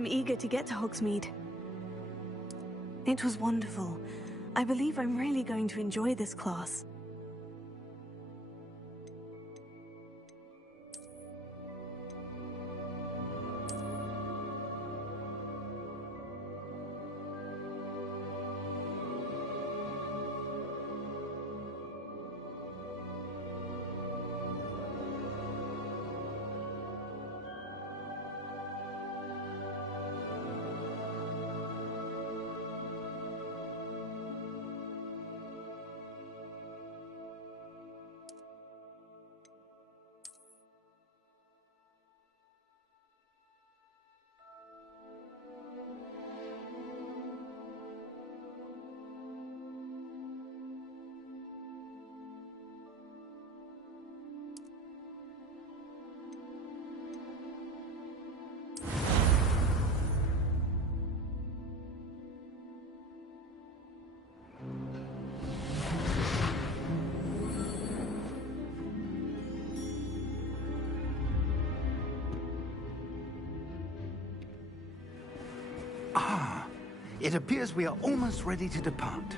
I'm eager to get to Hogsmeade. It was wonderful. I believe I'm really going to enjoy this class. It appears we are almost ready to depart.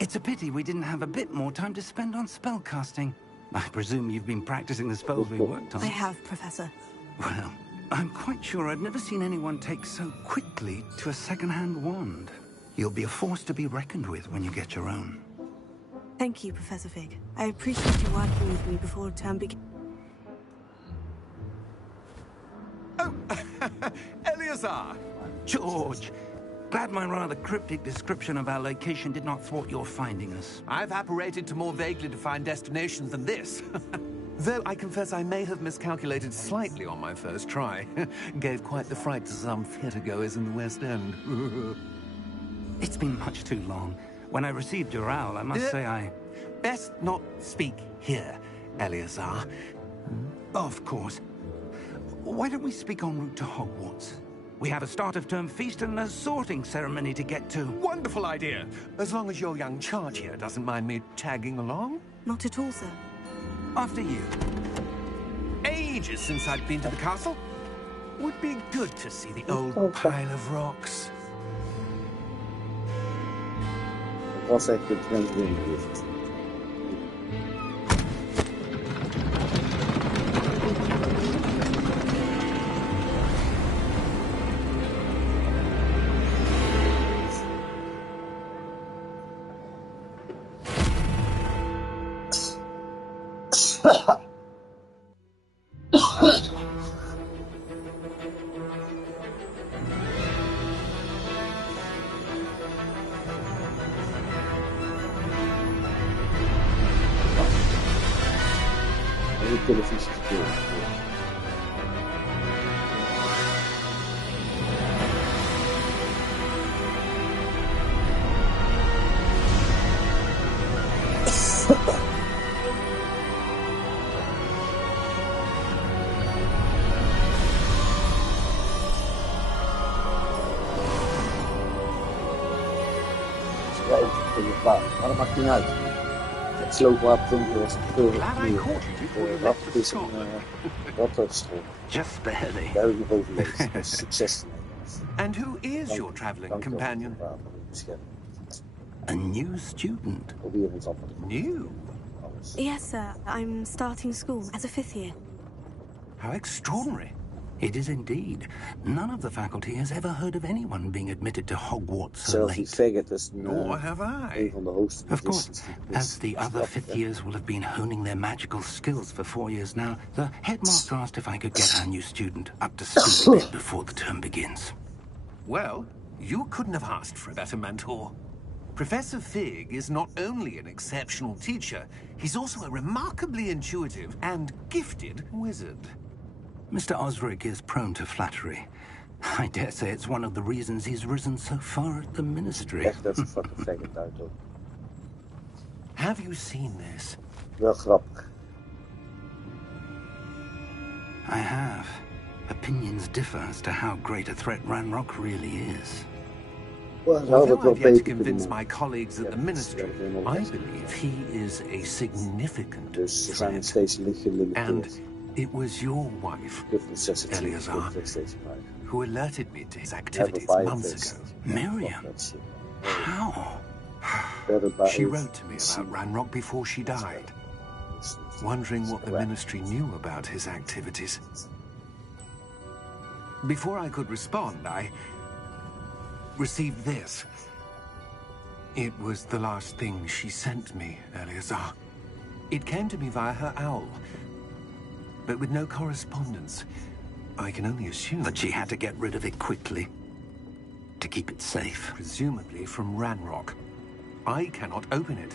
It's a pity we didn't have a bit more time to spend on spellcasting. I presume you've been practicing the spells we worked on. I have, Professor. Well, I'm quite sure I've never seen anyone take so quickly to a second-hand wand. You'll be a force to be reckoned with when you get your own. Thank you, Professor Fig. I appreciate you working with me before term begins. Oh, Eleazar! George! Glad my rather cryptic description of our location did not thwart your finding us. I've apparated to more vaguely defined destinations than this. Though I confess I may have miscalculated slightly on my first try. Gave quite the fright to some theatre-goers in the West End. It's been much too long. When I received your owl, I must say I... Best not speak here, Eleazar. Of course. Why don't we speak en route to Hogwarts? We have a start-of-term feast and a sorting ceremony to get to. Wonderful idea! As long as your young charge here doesn't mind me tagging along. Not at all, sir. After you. Ages since I've been to the castle. Would be good to see the old pile of rocks. Was echt de trend geweest. Televisie spelen. Maar dat maakt niet uit. Het sloopwapen was veel dat is een ratterschool. Just barely. Duidelijk overleefd. Succes. And who is your traveling companion? A new student. New? Yes, sir. I'm starting school as a 5th year. How extraordinary. It is indeed. None of the faculty has ever heard of anyone being admitted to Hogwarts so late. Nor have I. Of course, as the other 5th years will have been honing their magical skills for 4 years now, the headmaster asked if I could get our new student up to speed before the term begins. Well, you couldn't have asked for a better mentor. Professor Fig is not only an exceptional teacher, he's also a remarkably intuitive and gifted wizard. Mr. Osric is prone to flattery. I dare say it's one of the reasons he's risen so far at the ministry. Have you seen this? Wel grappig. I have. Opinions differ as to how great a threat Ranrock really is. Although I've yet to convince my colleagues at the ministry, I believe he is a significant threat. And It was your wife, Good necessity. Eleazar, Good PlayStation 5. who alerted me to his Never activities buy a months PlayStation. ago. Miriam? That's it. How? Better buy She it. wrote to me about Ranrock before she died, wondering what the ministry knew about his activities. Before I could respond, I received this. It was the last thing she sent me, Eleazar. It came to me via her owl, but with no correspondence. I can only assume That she had to get rid of it quickly to keep it safe. presumably from Ranrock. I cannot open it.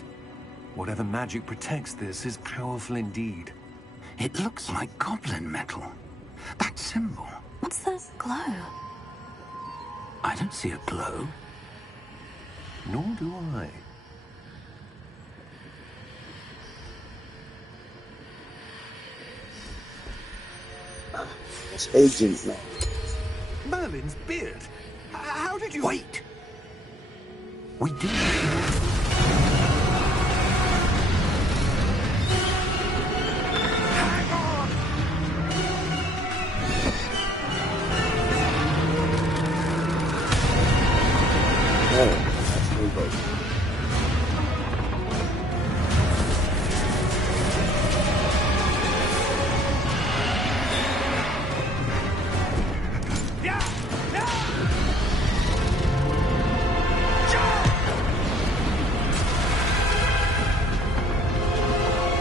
Whatever magic protects this is powerful indeed. It looks like goblin metal. That symbol. What's that glow? I don't see a glow. Nor do I. It's Agent Man. Merlin's beard! How did you... Wait! We do. Hang on! Oh, that's really good. Yeah! Yeah!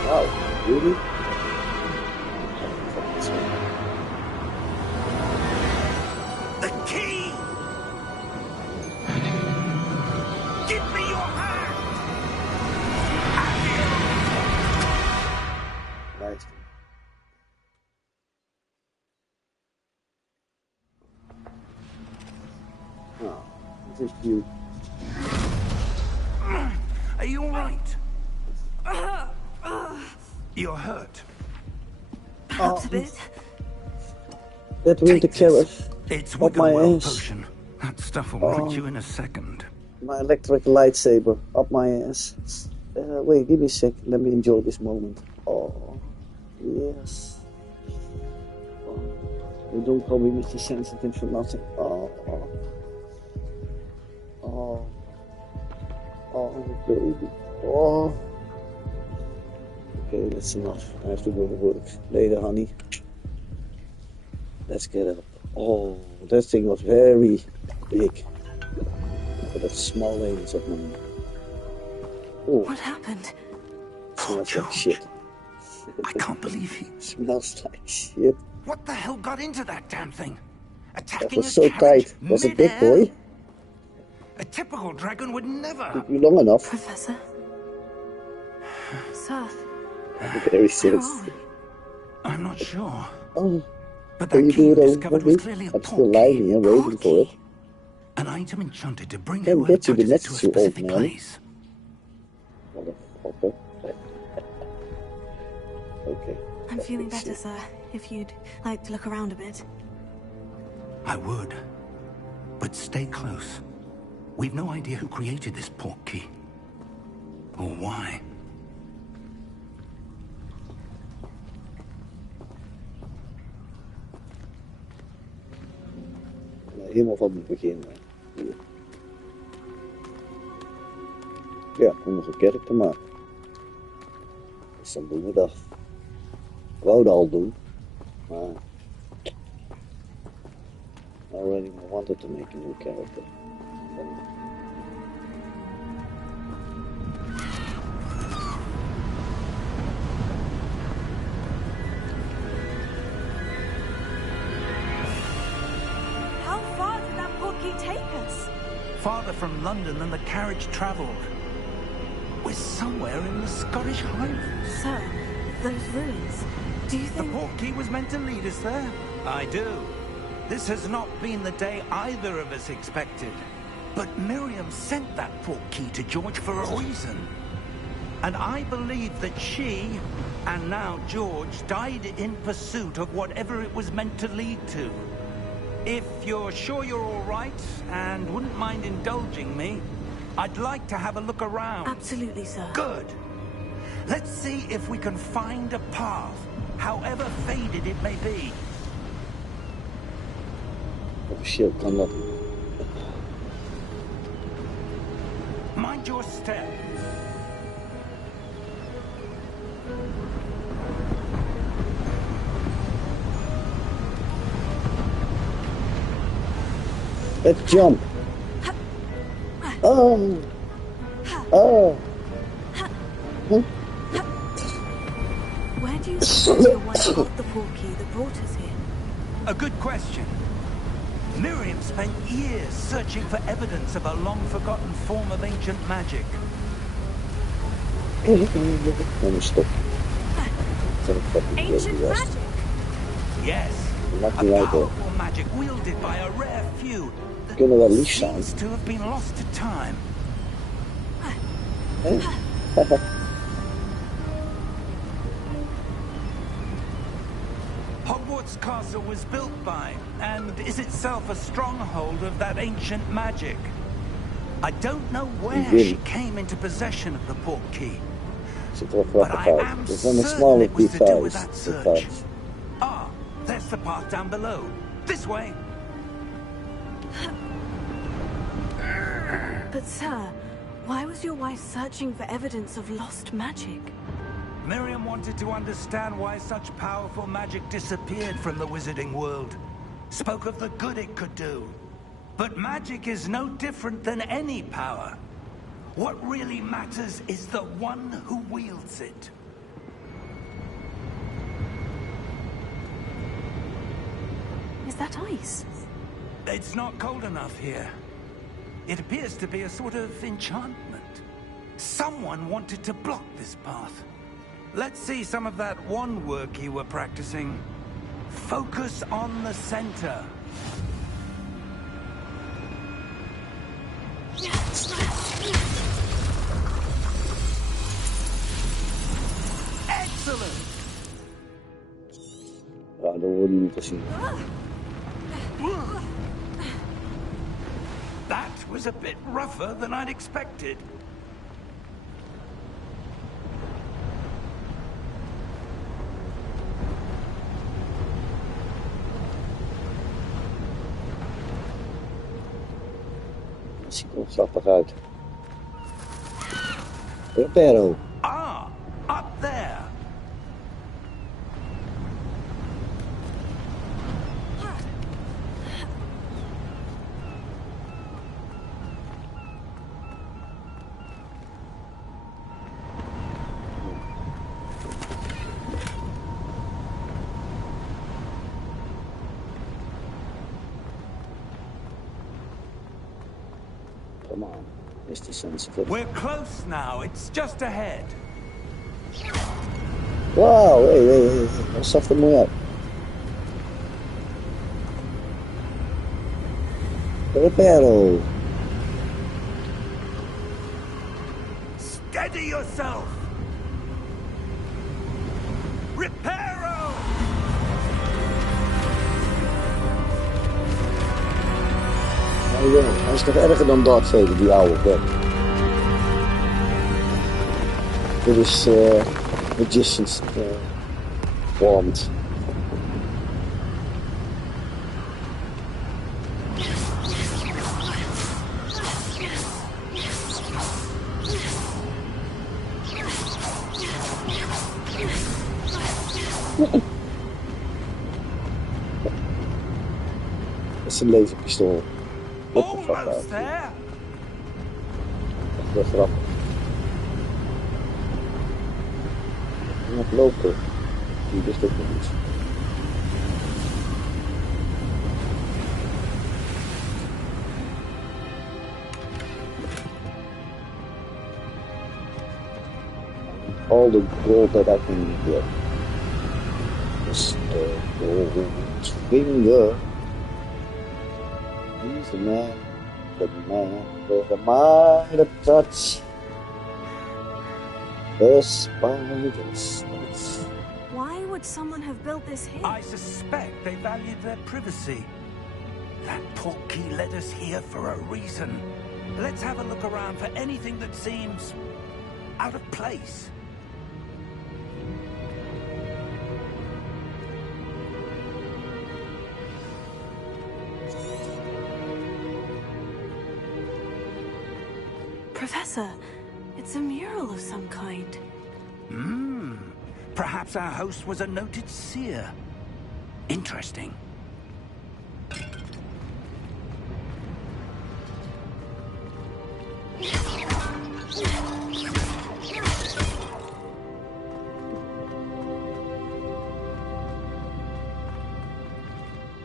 Wow, really? The key! Give me your hand! Nice. Oh, this is cute. Are you all right? You're hurt. Perhaps a bit. That winter Take carrot. this. It's Up my Wiggle ass. potion. That stuff will right you in a second. My electric lightsaber up my ass. Wait, give me a sec. Let me enjoy this moment. Oh, yes. Oh, you don't call me Mr. Sensitive for nothing. Oh, baby. Oh. Okay, that's enough. I have to go to work later, honey. Let's get up. Oh, that thing was very big. But that small anus of mine. Oh, What happened? smells like shit. I can't believe he... Smells like shit. What the hell got into that damn thing? That Attacking was a so carriage tight. Was it big, mid-air? boy? A typical dragon would never... Took you long enough. Professor? Sir, Very where serious. are we? I'm not sure. Oh, But can that you key do you it over discovered me? was clearly a I'm still port lying key. here waiting for it. An item enchanted to bring Can't whoever get to the touches it to a next you, old specific man. place. Motherfucker. Okay. I'm feeling better, sir. If you'd like to look around a bit. I would. But stay close. We've no idea who created this port key. Or why. Helemaal van het begin. Hier. Ja, om nog een kerk te maken. Dus dan doen we dat. Ik wou dat al doen, maar I already wanted to make a new character. How far did that portkey take us? Farther from London than the carriage travelled. We're somewhere in the Scottish Highlands. Sir, those ruins. Do you The think... port key was meant to lead us there. I do. This has not been the day either of us expected. But Miriam sent that port key to George for a reason. And I believe that she, and now George, died in pursuit of whatever it was meant to lead to. If you're sure you're all right, and wouldn't mind indulging me, I'd like to have a look around. Absolutely, sir. Good. Let's see if we can find a path however faded it may be. Officieel kan dat. Mind your step. Let's jump. Oh. Oh. Huh? Where do you suppose your wife got the portkey that brought us here? A good question. Miriam spent years searching for evidence of a long-forgotten form of ancient magic. Stop. Ancient magic? Yes, a powerful magic wielded by a rare few that seems to have been lost to time. Hogwarts Castle was built by, and is itself a stronghold of that ancient magic. I don't know where she came into possession of the portkey, but I am certain it was to do with that search. Ah, there's the path down below. This way. But sir, why was your wife searching for evidence of lost magic? Miriam wanted to understand why such powerful magic disappeared from the wizarding world. Spoke of the good it could do. But magic is no different than any power. What really matters is the one who wields it. Is that ice? It's not cold enough here. It appears to be a sort of enchantment. Someone wanted to block this path. Let's see some of that wand work you were practicing. Focus on the center. Excellent! Ja, dat wordt niet te zien. That was a bit rougher than I'd expected. Dat ziet er grappig uit. Reparo. Ah, up there. Come on, Mr. Sensitive. We're close now. It's just ahead. Wow, hey, dat zag er mooi uit. Reparo. Steady yourself. Reparo! Nou ja, hij is nog erger dan Darth Vader, die oude bek. Dit is Magician's Wand. Dat is een laserpistool. Almost there. Dat is grappig. Nog lopen. Die wist ook nog niet. All the gold that I can get. Just the gold finger. He's the man with the mighty touch. The spider's touch. Why would someone have built this here? I suspect they valued their privacy. That portkey led us here for a reason. Let's have a look around for anything that seems out of place. Professor, it's a mural of some kind. Perhaps our host was a noted seer. Interesting.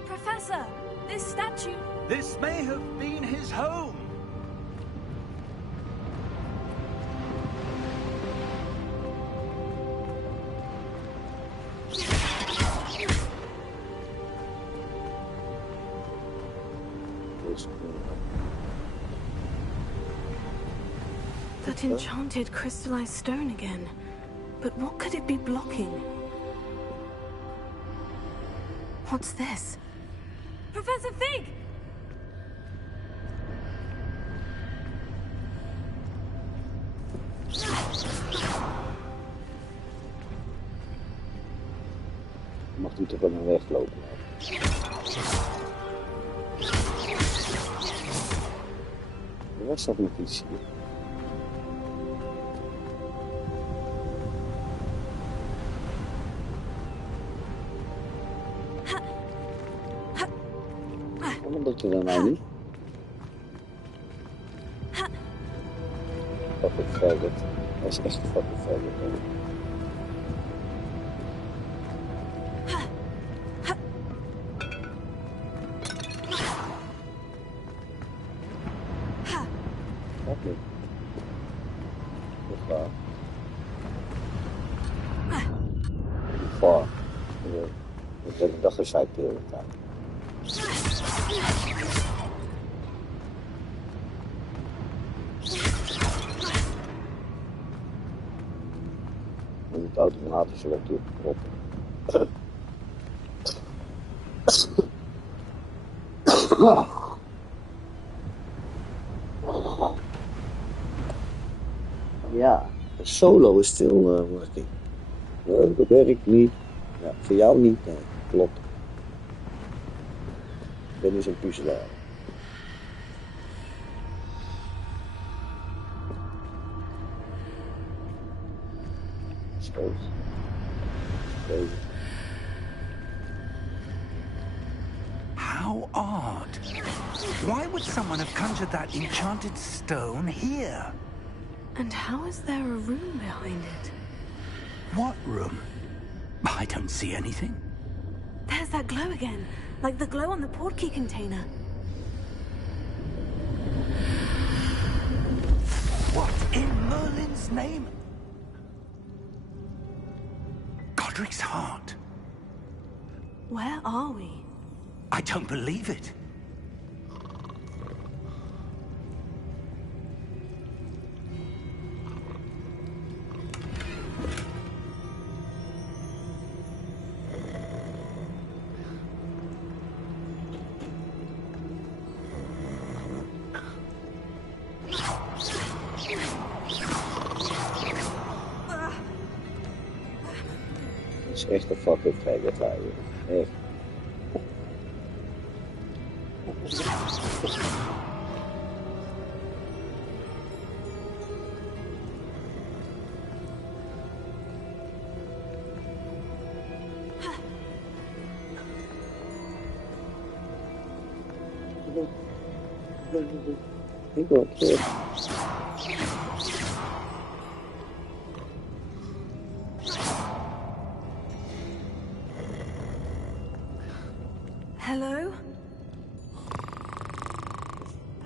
Professor, this statue... This may have been his home. That enchanted crystallized stone again. But what could it be blocking? What's this? Professor Fig! Mag u toch wel een weglopen? Er was toch nog iets hier? Waarom doet u dat nou niet? Fucking faggot. Hij is echt een fucking faggot. Oké. Goed waar. Far. Ik heb dat gezeikt de hele tijd. Je moet automatisch wel proppen. Ja, solo is still working. Nee, dat werkt niet. Ja, voor jou niet. Nee, klopt. Ik ben dus een puzzelaar. Steeds. How odd. Why would someone have conjured that enchanted stone here? And how is there a room behind it? What room? I don't see anything. There's that glow again, like the glow on the portkey container. What in Merlin's name? Godric's heart. Where are we? I don't believe it. Het is echt een fucking faggot eigenlijk. Echt. Ik wil het. Hello?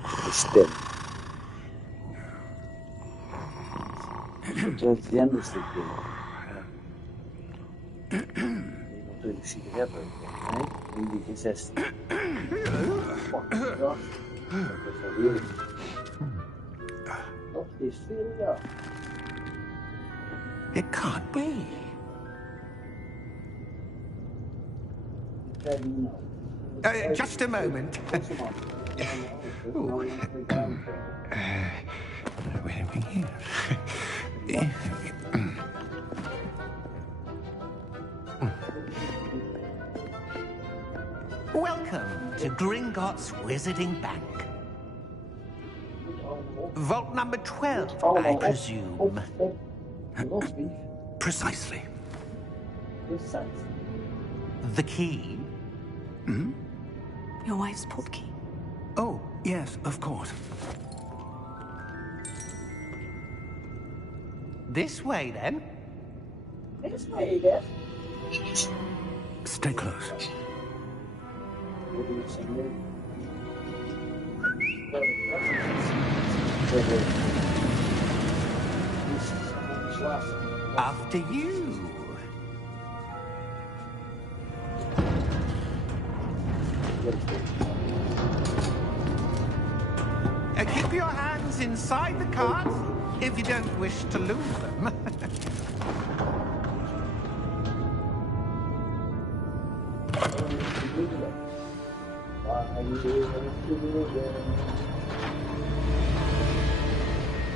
De stem. Het transgender stukje. Natuurlijk sigaretten. Nee, in die 16. Fucking dag. Dat is wel heerlijk. Dat is veel, ja. It can't be. Kijk nu nou. Just a moment. Welcome to Gringotts Wizarding Bank. Vault number 12, I presume. Precisely. The key? Your wife's portkey. Oh, yes, of course. This way, then. Stay close. After you. Keep your hands inside the cart if you don't wish to lose them.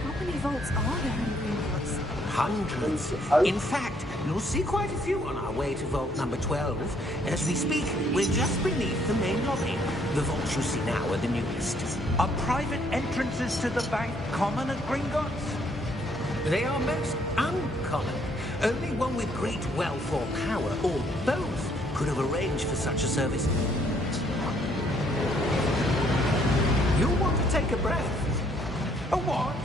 How many vaults are there in Hogwarts? Hundreds. In fact, you'll see quite a few on our way to vault number 12. As we speak, we're just beneath the main lobby. The vaults you see now are the newest. Are private entrances to the bank common at Gringotts? They are most uncommon. Only one with great wealth or power, or both, could have arranged for such a service. You'll want to take a breath. A what?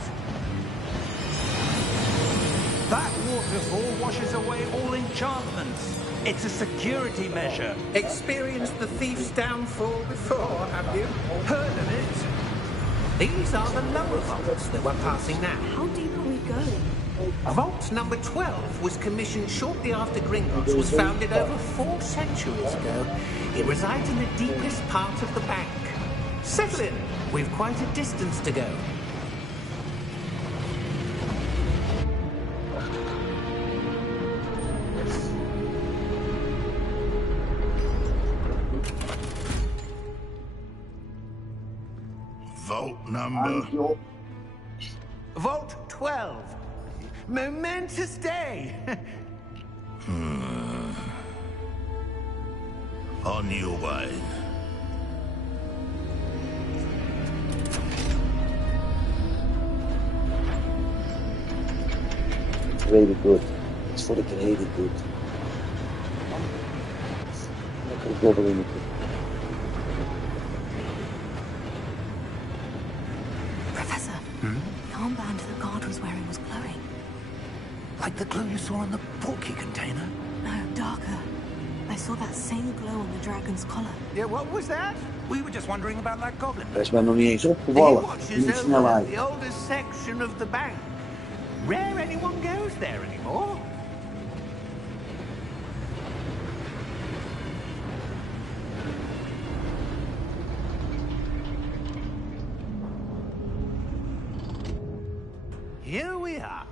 That waterfall washes away all enchantments. It's a security measure. Experienced the thief's downfall before, have you? Heard of it? These are the lower vaults that we're passing now. How deep are we going? Vault number 12 was commissioned shortly after Gringotts was founded over 4 centuries ago. It resides in the deepest part of the bank. Settle in. We've quite a distance to go. Vault number... Vault 12. Momentous day. On your way. Really good. It's for the really good. Lekker gobbelen. Professor, the armband the guard was wearing was glowing. Like the glow you saw on the portkey container? No, darker. I saw that same glow on the dragon's collar. Yeah, what was that? We were just wondering about that goblin. Hij is mij nog niet eens He opgevallen. watches Niet over snelheid. the oldest section of the bank. Rare anyone goes there anymore. Here we are.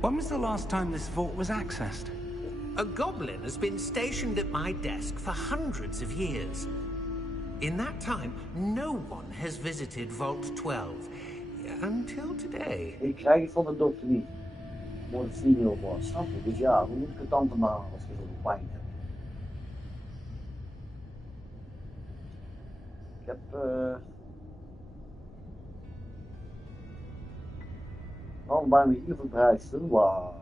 When was the last time this vault was accessed? A goblin has been stationed at my desk for hundreds of years. In that time, no one has visited Vault 12. Until today. Ik krijg het van de dokter niet. Morfine of wat, snap je? Dus ja, hoe moet ik het dan te maken als je zo'n pijn hebt? Ik heb al bijna hier verbreidster, wauw.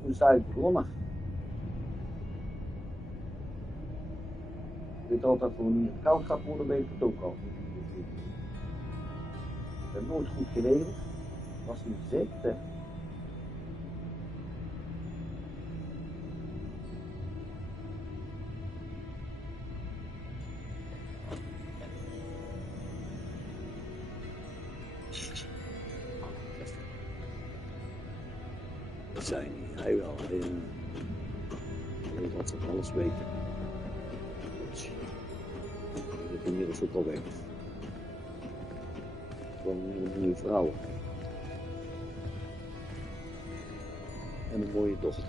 Hoe is het eigenlijk begonnen? Ik weet altijd voor niet het koud gaat worden, weet ik het ook al. Ik heb nooit goed geregeld. Was niet zeker. Dat zei niet, hij wel. Hij had van alles weten. Dus, dat is inmiddels ook al weg. Gewoon een mooie vrouw. En een mooie dochter.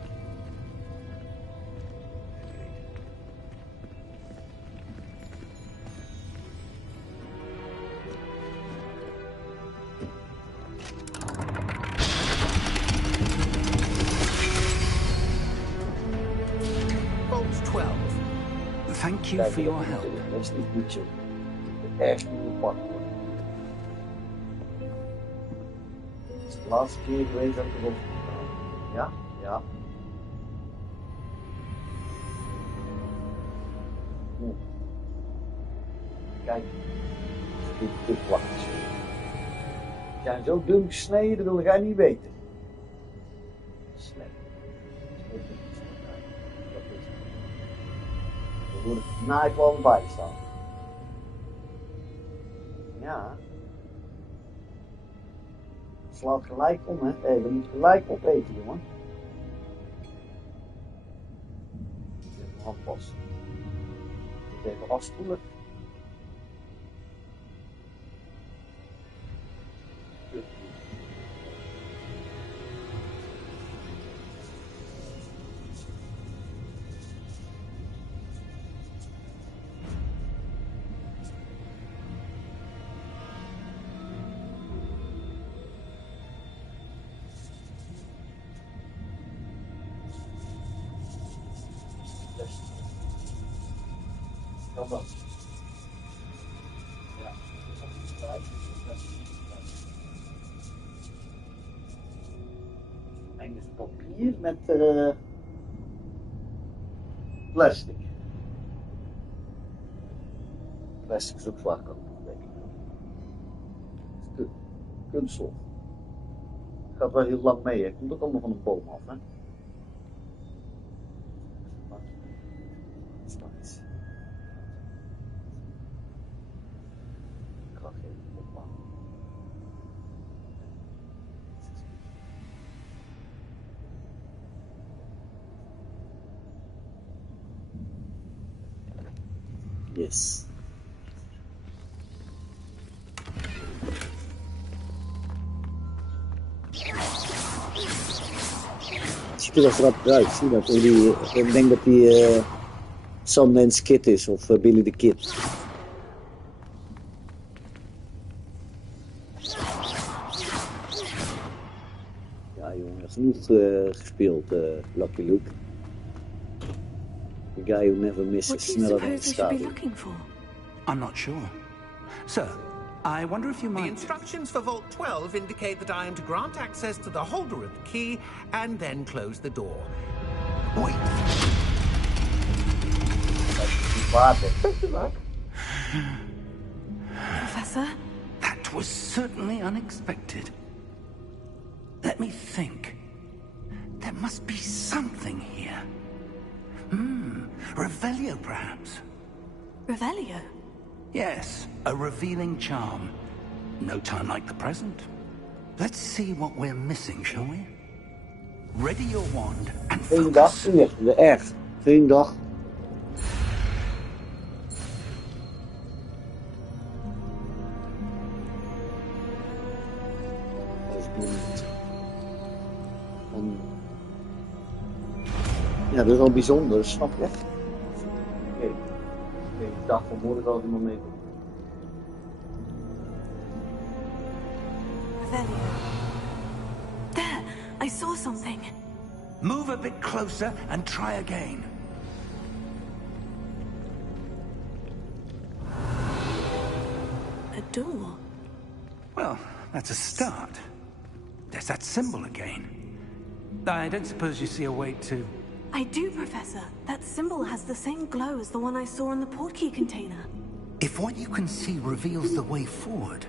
12. Thank you for your help. Dat is niet goed, joh. Echt niet gepakt worden. Het is de laatste keer geweest dat ik erop gedaan. Ja? Ja. Kijk. Dit plakjes. Die zijn zo dun gesneden, dat wil jij niet weten. Snee. Dat is het. Er moet het naaikwal bij staan. Ja. Het slaat gelijk om, hè. Hé, dat moet gelijk opeten, jongen. Even aanpassen. Even afspoelen. Kan dat? Ja, dat is Engels papier met plastic. Plastic is ook vaak ook, denk ik. Kunststof. Gaat wel heel lang mee, hè. Komt ook allemaal van een boom af, hè. Yes. Het ziet er wel grappig uit, zie dat? Ik denk dat die Sundance Kid is of Billy the Kid. Ja jongen, genoeg gespeeld, Lucky Luke. The guy who never misses. What do you suppose we should be looking for? I'm not sure. Sir, I wonder if you The might... instructions for Vault 12 indicate that I am to grant access to the holder of the key and then close the door. Wait. Professor? That was certainly unexpected. Let me think. There must be something here. Revelio, perhaps? Revelio? Yes, a revealing charm. No time like the present. Let's see what we're missing, shall we? Ready your wand and Geen dag, focus. echt. Geen dag. Ja, dat is wel bijzonder, snap je? Oké, ik dacht vanmorgen al iemand mee. Revelio. There! I saw something. Move a bit closer and try again. A door. Well, that's a start. There's that symbol again. I don't suppose you see a way to... I do, Professor. That symbol has the same glow as the one I saw in the portkey container. If what you can see reveals the way forward,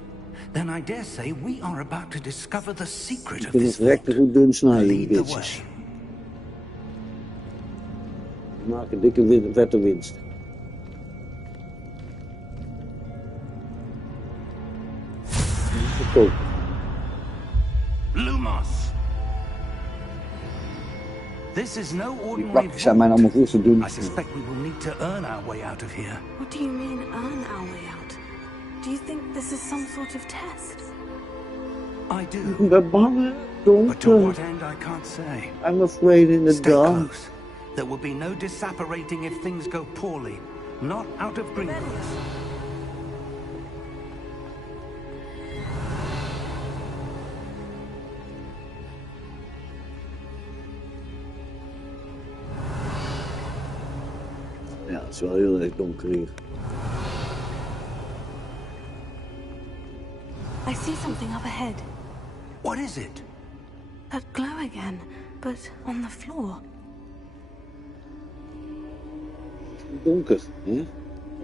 then I dare say we are about to discover the secret of this vault. Goed dun snijden, Lead the bitches. way. Maak een dikke vette winst. Verkoop. Lumos. This is no Die ordinary plakjes zijn mij vault. allemaal veel te dun. I suspect we will need to earn our way out of here. What do you mean, earn our way out? Do you think this is some sort of test? I do, Ik ben bang, hè? but to Donker. what end I can't say. I'm afraid in the Stay dark. close. There will be no disapparating if things go poorly. Not out of Gringotts. het is wel heel erg donker hier. I see something up ahead. What is it? That glow again, but on the floor. Donker, hè?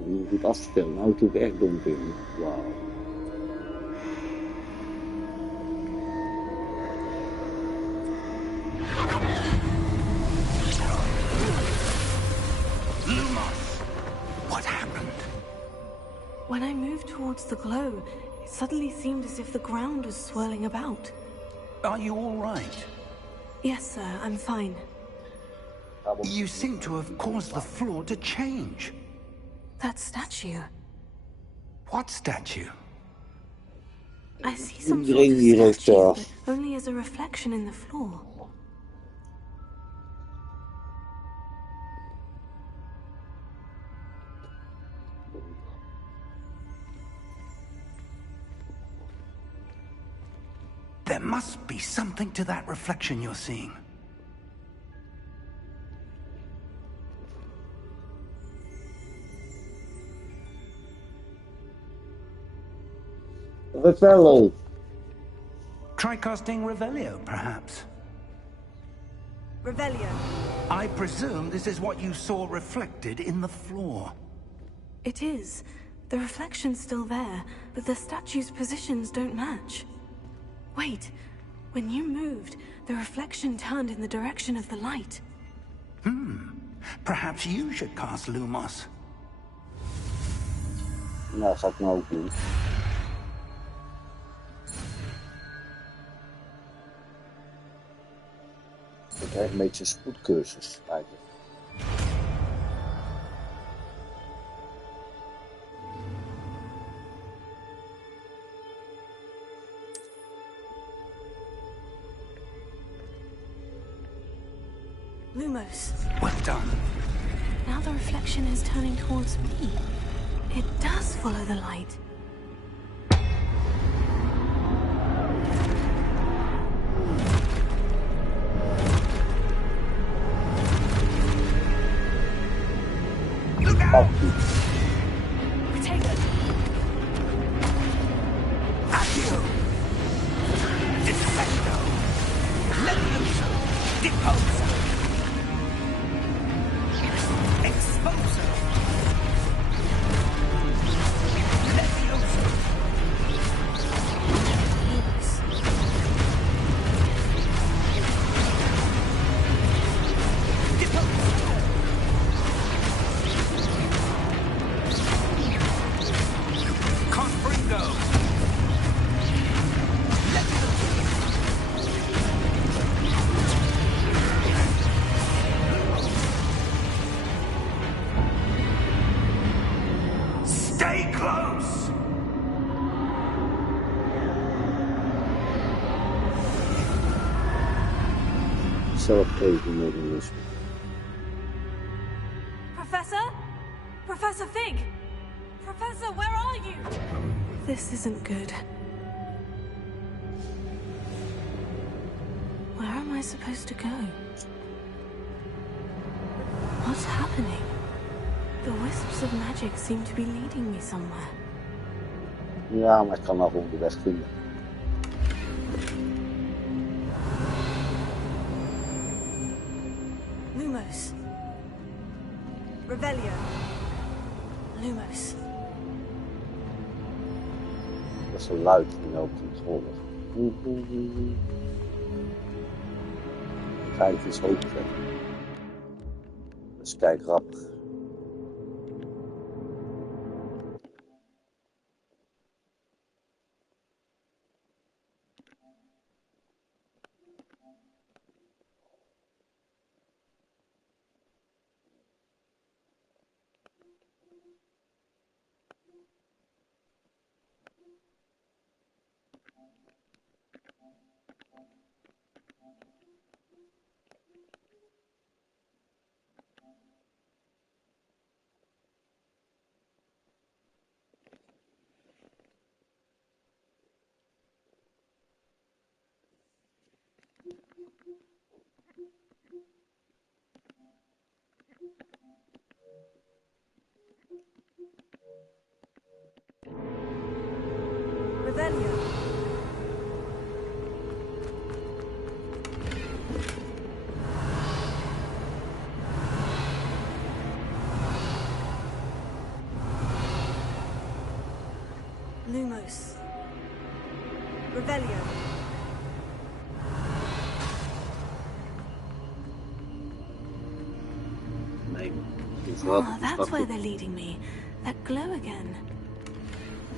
Om goed af te stellen. Nou, het is ook echt donker. Wauw. What happened? When I moved towards the glow, it suddenly seemed as if the ground was swirling about. Are you all right? Yes, sir, I'm fine. You seem to have caused the floor to change. That statue. What statue? I see some sort Iedereen hier of heeft statue, but only as a reflection in the floor. There must be something to that reflection you're seeing. Revello. Try casting Revelio, perhaps. Revelio. I presume this is what you saw reflected in the floor. It is. The reflection's still there, but the statue's positions don't match. Wait. When you moved, the reflection turned in the direction of the light. Perhaps you should cast Lumos. Nou, ga ik nou ook doen. Ik krijg een beetje een spoedcursus eigenlijk. Lumos. Well done. Now the reflection is turning towards me. It does follow the light. Look out! Take it. Accio! Defecto! Levioso! Deposo! Exposo! Levioso! Stay close! Zelfkeukenmechanisme. Professor? Professor Fig? Professor, where are you? This isn't good. Where am I supposed to go? What's happening? The wisps of magic seem to be leading me somewhere. Ja, maar ik kan nou gewoon de weg vinden. Lumos. Revelio. Lumos. Dat is zo luid in elke controle. Ik ga even iets hoger zetten. Dat is kijk grappig. Lumos. Revelio. Nee. Oh, that's where they're leading me. That glow again.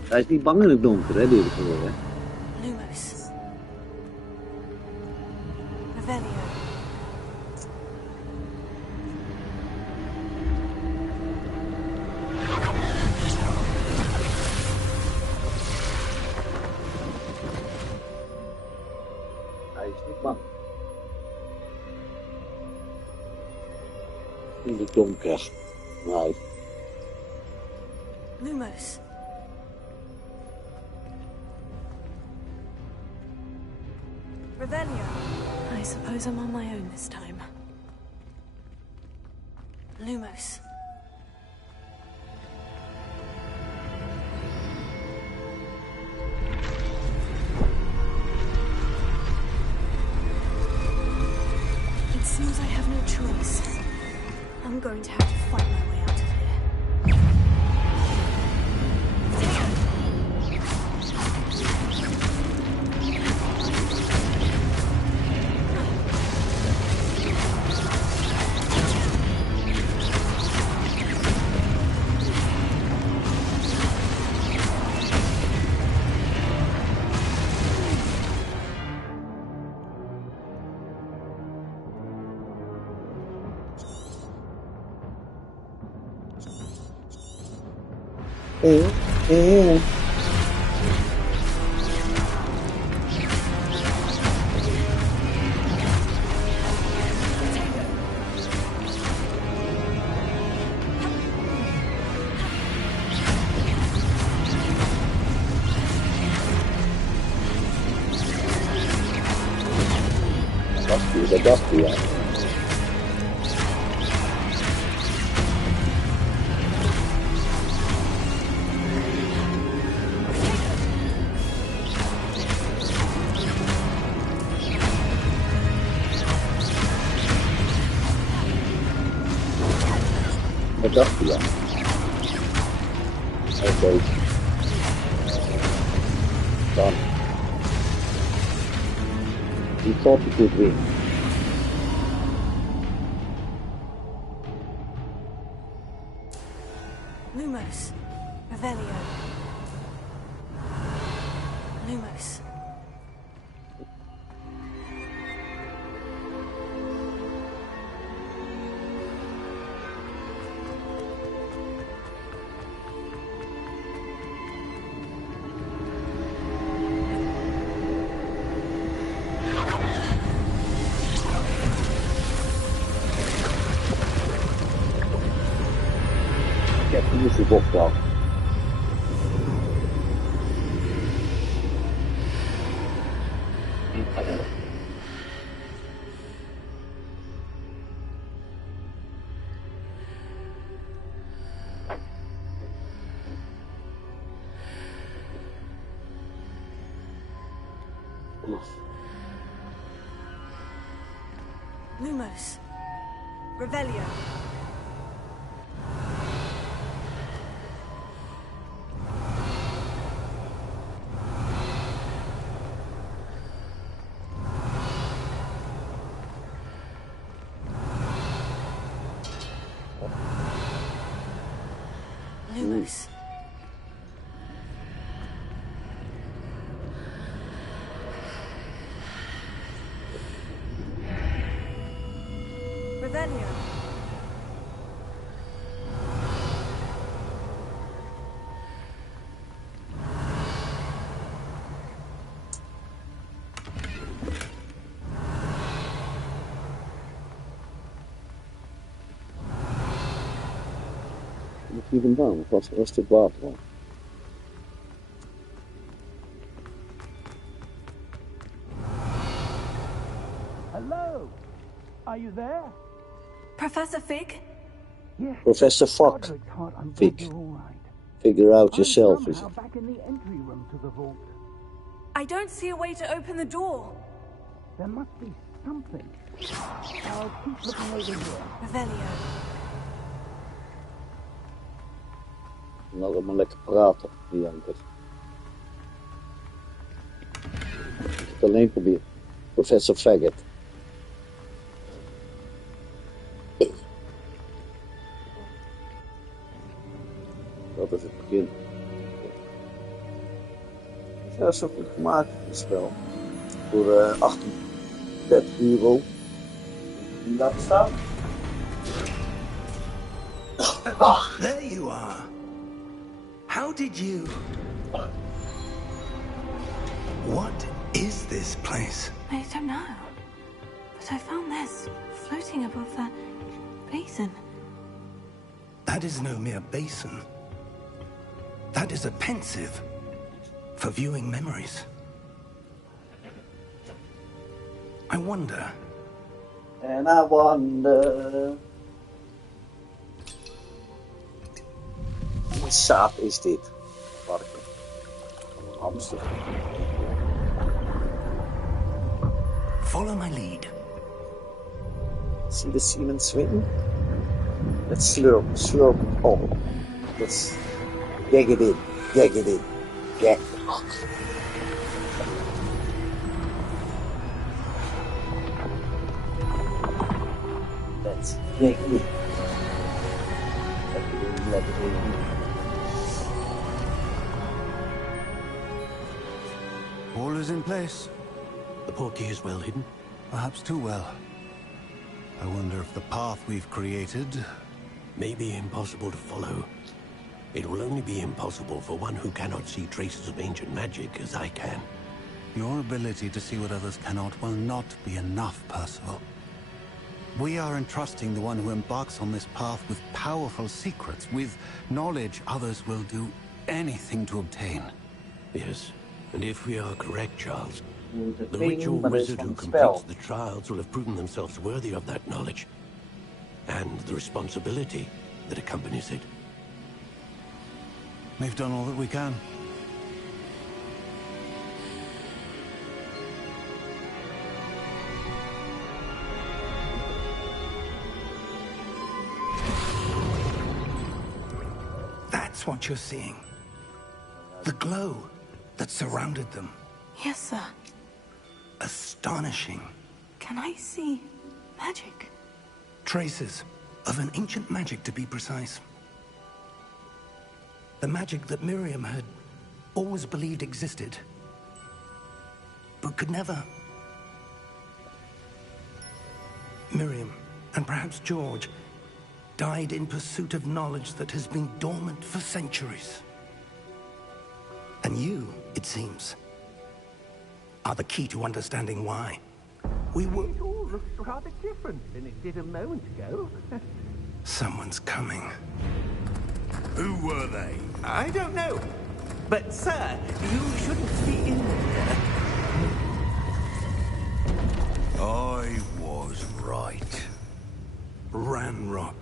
Hij is niet bang in het donker, hè, die heb ik gehoord, hè. Lumos. Revelio. Hij is niet bang. In het donker. Nee. Lumos. Revelio. I suppose I'm on my own this time. Lumos. It seems I have no choice. I'm going to have to fight my way out of here. Dat dacht hij, ja. Dat dacht hij, ja. Oké. Dan. Die thought he could win. Lumos. Revelio. Lumos. Ik heb de music opgedaan. Lumos. Revelio. Lumos. Revelio. Moet je hem dan? Of was het water al? Hello? Are you there? Professor Fig? Yes. Professor Fuck. Roderick's heart, I'm Fig. glad you're all right. Figure out I'm yourself, is somehow it? back in the entry room to the vault. I don't see a way to open the door. There must be something. I'll keep looking over here. Revelio. En allemaal lekker praten, die jankers. het alleen proberen. Professor Faggot. Dat is het begin. Ja, dat is zo goed gemaakt, het spel. Voor 38 euro. Die laten staan. There you are. How did you... What is this place? I don't know. But I found this floating above that basin. That is no mere basin. That is a pensive for viewing memories. I wonder... And I wonder... Hoe saap is dit? Varken. Een hamster. Follow my lead. See the semen swing? Let's slurp it all. Let's gag it in. Gag it in. Gag. Let's gag it in. Let it in. All is in place. The portkey is well hidden. Perhaps too well. I wonder if the path we've created... May be impossible to follow. It will only be impossible for one who cannot see traces of ancient magic as I can. Your ability to see what others cannot will not be enough, Percival. We are entrusting the one who embarks on this path with powerful secrets, with knowledge others will do anything to obtain. Yes, and if we are correct, Charles, The the thing, ritual but it's wizard from who the spell. completes the trials will have proven themselves worthy of that knowledge. And the responsibility that accompanies it. We've done all that we can. That's what you're seeing. The glow that surrounded them. Yes, sir. Astonishing. Can I see magic? Traces of an ancient magic, to be precise. The magic that Miriam had always believed existed, but could never. Miriam, and perhaps George, died in pursuit of knowledge that has been dormant for centuries. And you, it seems, are the key to understanding why. We were... It all looks rather different than it did a moment ago. Someone's coming. Who were they? I don't know. But, sir, you shouldn't be in there. I was right. Ranrock.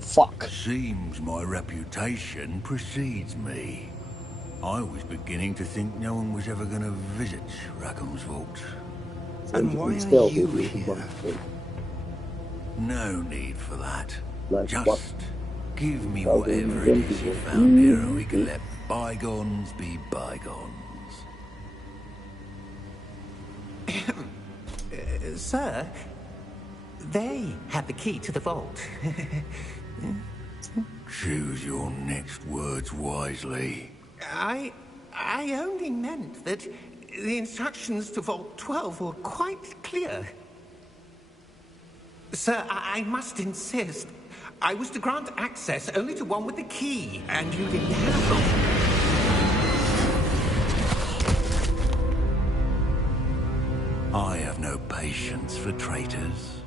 Fuck. Seems my reputation precedes me. I was beginning to think no one was ever going to visit Rackham's vault. And why are you here? No need for that. Like Just what? give me whatever it is you found here and we can let bygones be bygones. Sir, they have the key to the vault. Choose your next words wisely. I only meant that the instructions to Vault 12 were quite clear. Sir, I must insist. I was to grant access only to one with the key, and you didn't have them. I have no patience for traitors.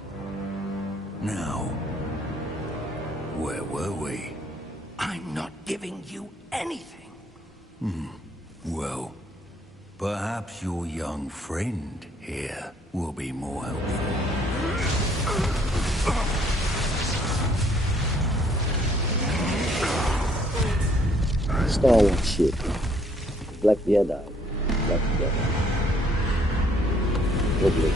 Now, where were we? I'm not giving you anything. Well, perhaps your young friend here will be more helpful. Star Wars shit. Black Jedi. Black Jedi. Lovely.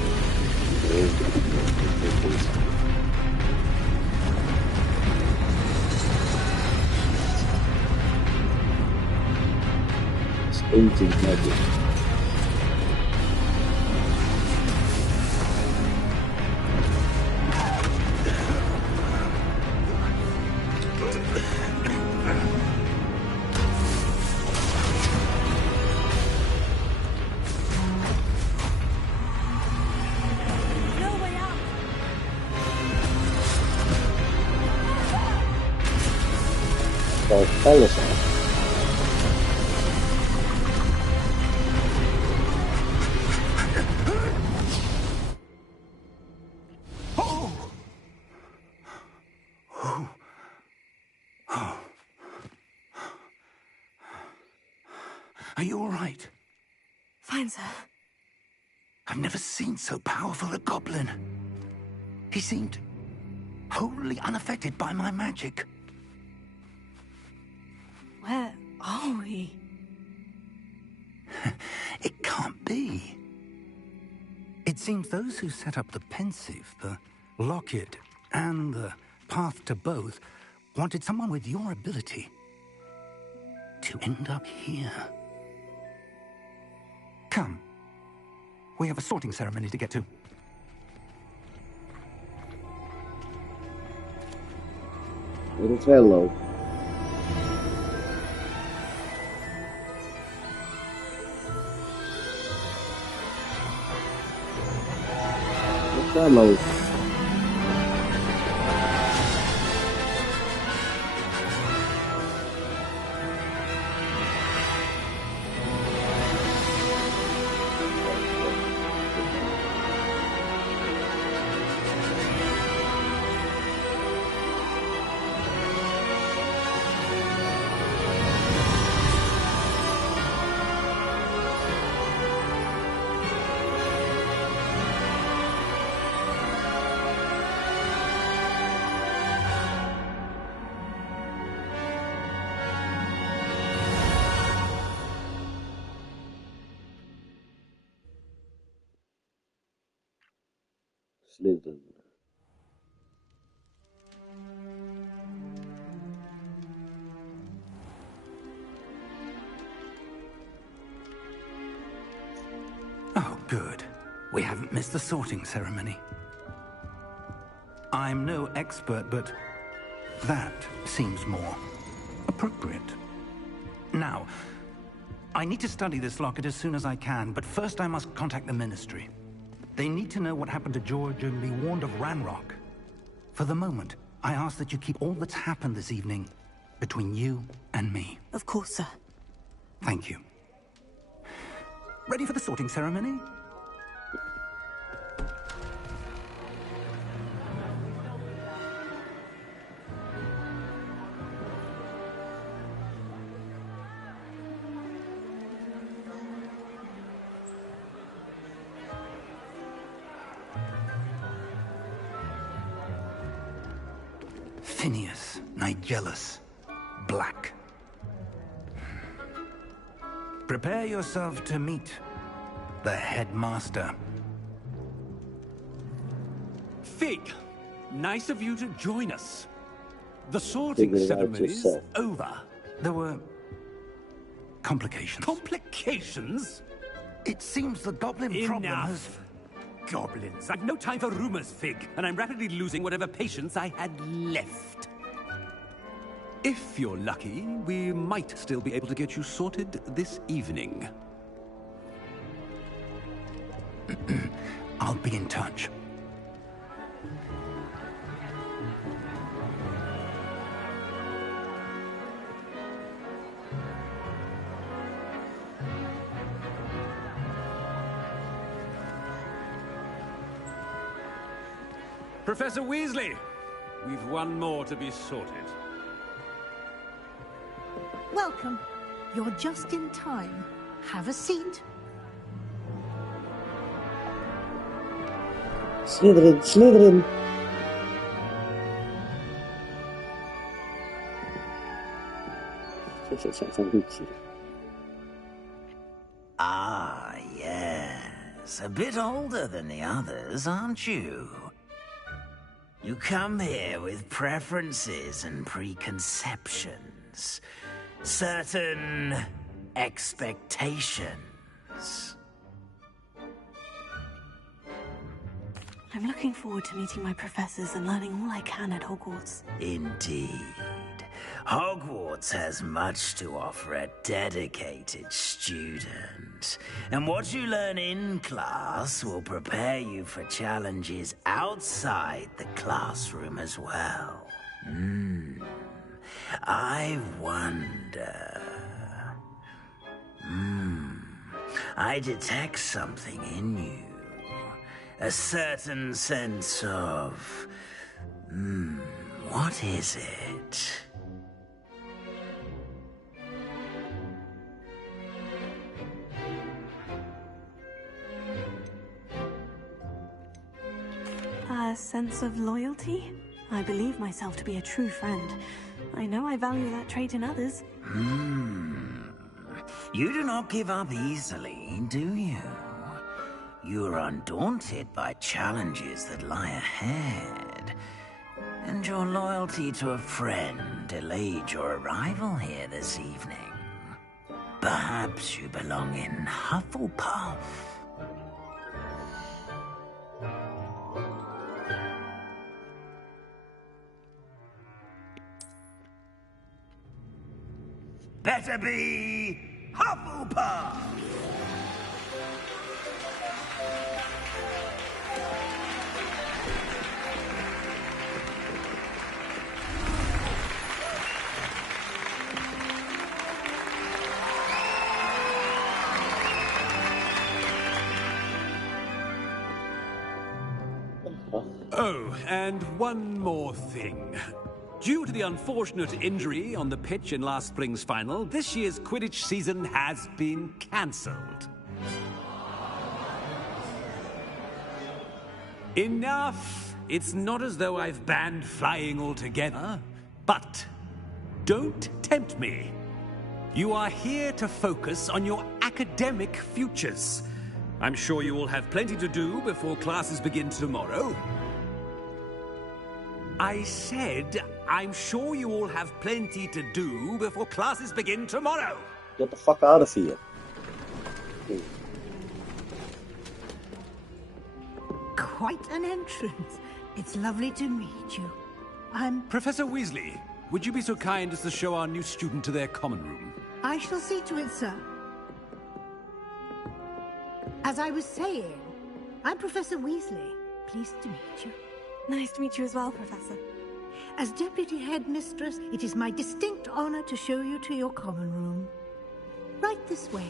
It's ancient magic. called Palace. Are you all right? Fine, sir. I've never seen so powerful a goblin. He seemed wholly unaffected by my magic. Where are we? It can't be. It seems those who set up the pensive, the locket, and the path to both wanted someone with your ability to end up here. Come. We have a sorting ceremony to get to. It's wel low. It's wel low. Slytherin. Oh, good. We haven't missed the sorting ceremony. I'm no expert, but that seems more appropriate. Now, I need to study this locket as soon as I can, but first I must contact the Ministry. They need to know what happened to George and be warned of Ranrock. For the moment, I ask that you keep all that's happened this evening between you and me. Of course, sir. Thank you. Ready for the sorting ceremony? Phineas, Nigellus, Black. Prepare yourself to meet the headmaster. Fig, nice of you to join us. The sorting Figure it out ceremony is yourself. over. There were complications. Complications? It seems the goblin problem has... Enough. Goblins. I've no time for rumors, Fig, and I'm rapidly losing whatever patience I had left. If you're lucky, we might still be able to get you sorted this evening. I'll be in touch. Professor Weasley, we've one more to be sorted. Welcome. You're just in time. Have a seat. Slytherin, Slytherin. Ah, yes. A bit older than the others, aren't you? You come here with preferences and preconceptions. Certain expectations. I'm looking forward to meeting my professors and learning all I can at Hogwarts. Indeed. Hogwarts has much to offer a dedicated student. And what you learn in class will prepare you for challenges outside the classroom as well. I wonder... I detect something in you. A certain sense of... what is it? A sense of loyalty? I believe myself to be a true friend. I know I value that trait in others. You do not give up easily, do you? You are undaunted by challenges that lie ahead. And your loyalty to a friend delayed your arrival here this evening. Perhaps you belong in Hufflepuff. Better be Hufflepuff! Oh, and one more thing. Due to the unfortunate injury on the pitch in last spring's final, this year's Quidditch season has been cancelled. Enough! It's not as though I've banned flying altogether, but don't tempt me. You are here to focus on your academic futures. I'm sure you all have plenty to do before classes begin tomorrow. I said, I'm sure you all have plenty to do before classes begin tomorrow. Get the fuck out of here. Quite an entrance. It's lovely to meet you. I'm... Professor Weasley, would you be so kind as to show our new student to their common room? I shall see to it, sir. As I was saying, I'm Professor Weasley. Pleased to meet you. Nice to meet you as well, Professor. As Deputy Headmistress, it is my distinct honor to show you to your common room. Right this way.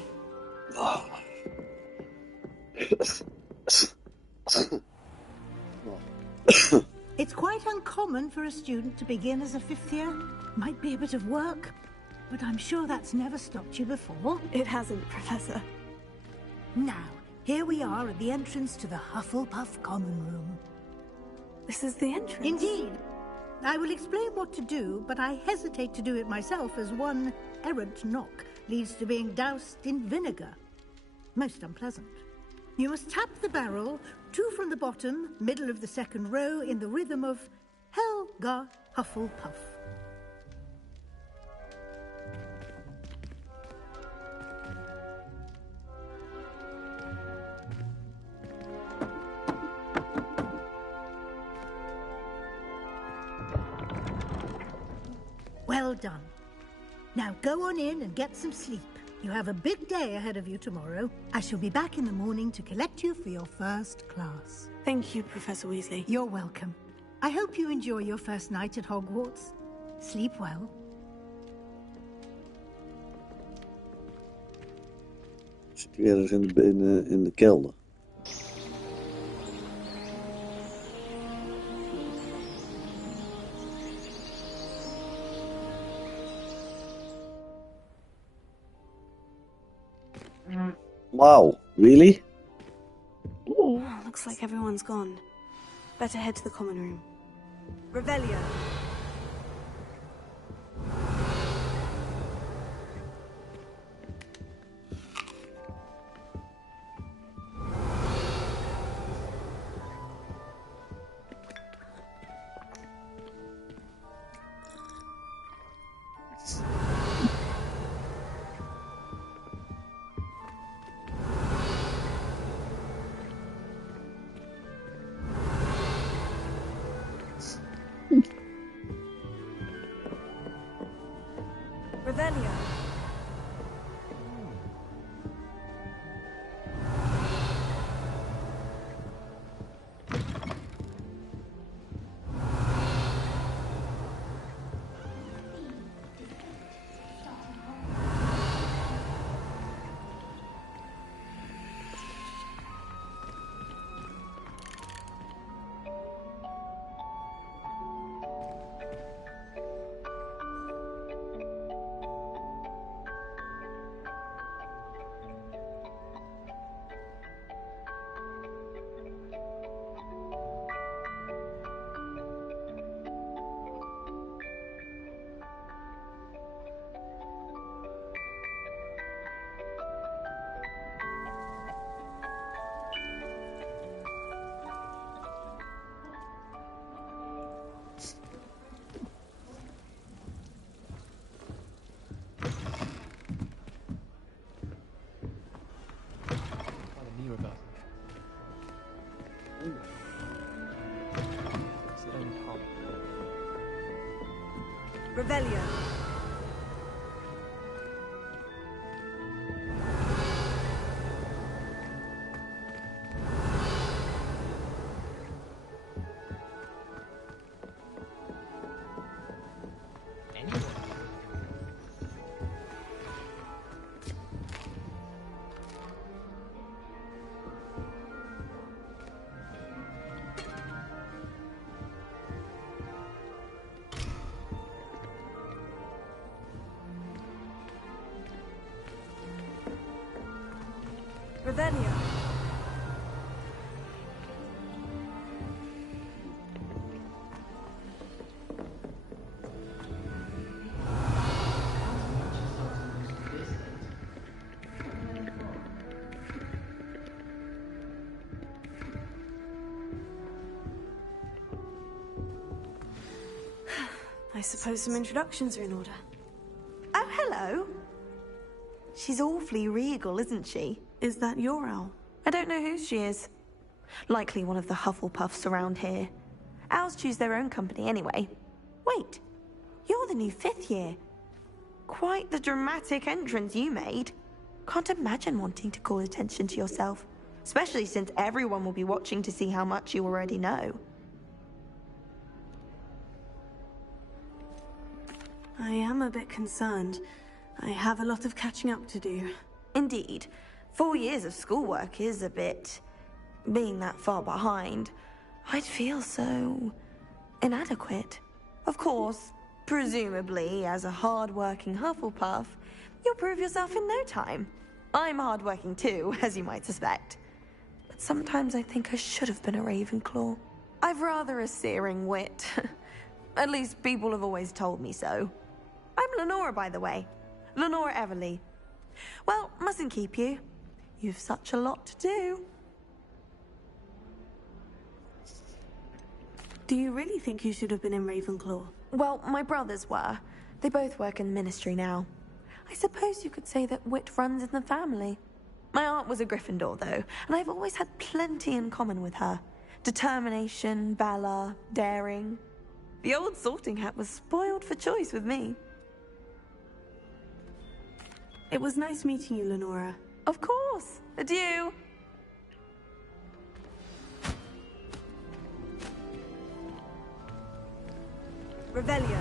It's quite uncommon for a student to begin as a fifth year. Might be a bit of work, but I'm sure that's never stopped you before. It hasn't, Professor. Now, here we are at the entrance to the Hufflepuff common room. This is the entrance? Indeed. I will explain what to do, but I hesitate to do it myself as one errant knock leads to being doused in vinegar. Most unpleasant. You must tap the barrel, 2 from the bottom, middle of the second row, in the rhythm of Helga Hufflepuff. Well done. Now go on in and get some sleep. You have a big day ahead of you tomorrow. I shall be back in the morning to collect you for your first class. Thank you, Professor Weasley. You're welcome. I hope you enjoy your first night at Hogwarts. Sleep well. Zit hij ergens in de kelder? Wow, really? Oh, looks like everyone's gone. Better head to the common room. Revelio. Revelio. Revelio. I suppose some introductions are in order. Oh, hello. She's awfully regal, isn't she? Is that your owl? I don't know who she is. Likely one of the Hufflepuffs around here. Owls choose their own company anyway. Wait, you're the new 5th year. Quite the dramatic entrance you made. Can't imagine wanting to call attention to yourself, especially since everyone will be watching to see how much you already know. I am a bit concerned. I have a lot of catching up to do. Indeed. 4 years of schoolwork is a bit... being that far behind. I'd feel so... inadequate. Of course, presumably, as a hard-working Hufflepuff, you'll prove yourself in no time. I'm hard-working too, as you might suspect. But sometimes I think I should have been a Ravenclaw. I've rather a searing wit. At least people have always told me so. I'm Lenora, by the way. Lenora Everly. Well, mustn't keep you. You've such a lot to do. Do you really think you should have been in Ravenclaw? Well, my brothers were. They both work in the ministry now. I suppose you could say that wit runs in the family. My aunt was a Gryffindor, though, and I've always had plenty in common with her. Determination, valor, daring. The old sorting hat was spoiled for choice with me. It was nice meeting you, Lenora. Of course. Adieu. Revelio.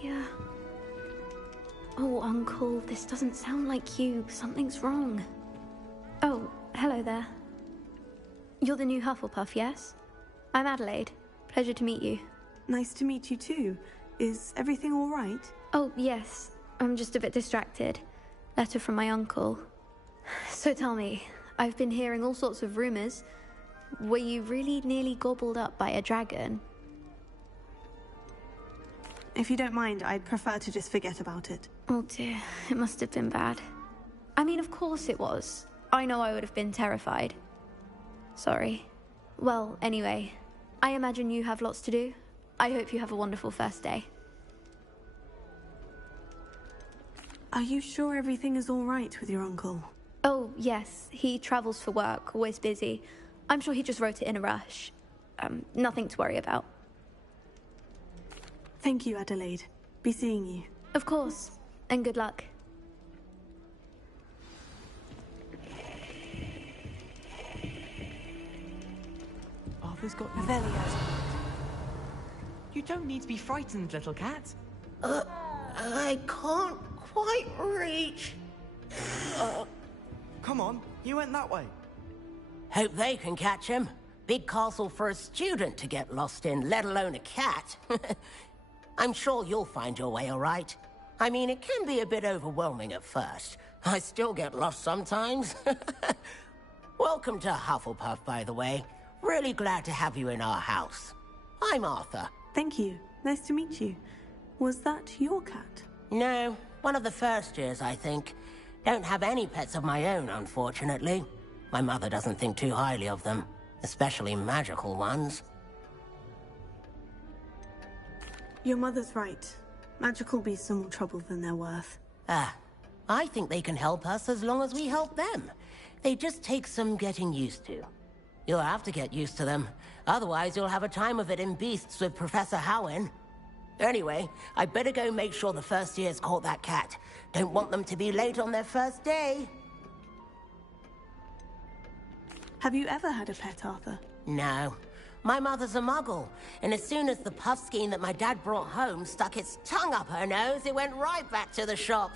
Dear. Oh, Uncle, this doesn't sound like you. Something's wrong. Oh, hello there. You're the new Hufflepuff, yes? I'm Adelaide. Pleasure to meet you. Nice to meet you too. Is everything all right? Oh, yes. I'm just a bit distracted. Letter from my uncle. So tell me, I've been hearing all sorts of rumors. Were you really nearly gobbled up by a dragon? If you don't mind, I'd prefer to just forget about it. Oh dear, it must have been bad. I mean, of course it was. I know I would have been terrified. Sorry. Well, anyway, I imagine you have lots to do. I hope you have a wonderful first day. Are you sure everything is all right with your uncle? Oh, yes. He travels for work, always busy. I'm sure he just wrote it in a rush. Nothing to worry about. Thank you, Adelaide. Be seeing you. Of course. And good luck. Arthur's got Revelio. You don't need to be frightened, little cat. I can't quite reach. Come on, you went that way. Hope they can catch him. Big castle for a student to get lost in, let alone a cat. I'm sure you'll find your way all right. I mean, it can be a bit overwhelming at first. I still get lost sometimes. Welcome to Hufflepuff, by the way. Really glad to have you in our house. I'm Arthur. Thank you. Nice to meet you. Was that your cat? No, one of the first years, I think. Don't have any pets of my own, unfortunately. My mother doesn't think too highly of them, especially magical ones. Your mother's right. Magical beasts are more trouble than they're worth. I think they can help us as long as we help them. They just take some getting used to. You'll have to get used to them. Otherwise, you'll have a time of it in Beasts with Professor Howen. Anyway, I better go make sure the first years caught that cat. Don't want them to be late on their first day. Have you ever had a pet, Arthur? No. My mother's a muggle, and as soon as the puffskein that my dad brought home stuck its tongue up her nose, it went right back to the shop.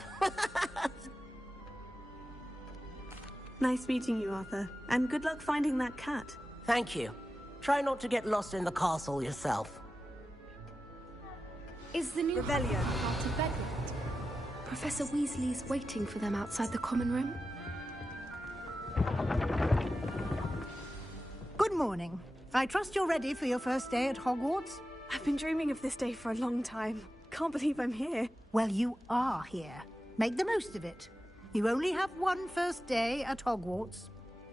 Nice meeting you, Arthur. And good luck finding that cat. Thank you. Try not to get lost in the castle yourself. Is the new Revelio part of bed yet? Professor Weasley's waiting for them outside the common room. Good morning. I trust you're ready for your first day at Hogwarts? I've been dreaming of this day for a long time. Can't believe I'm here. Well, you are here. Make the most of it. You only have one first day at Hogwarts.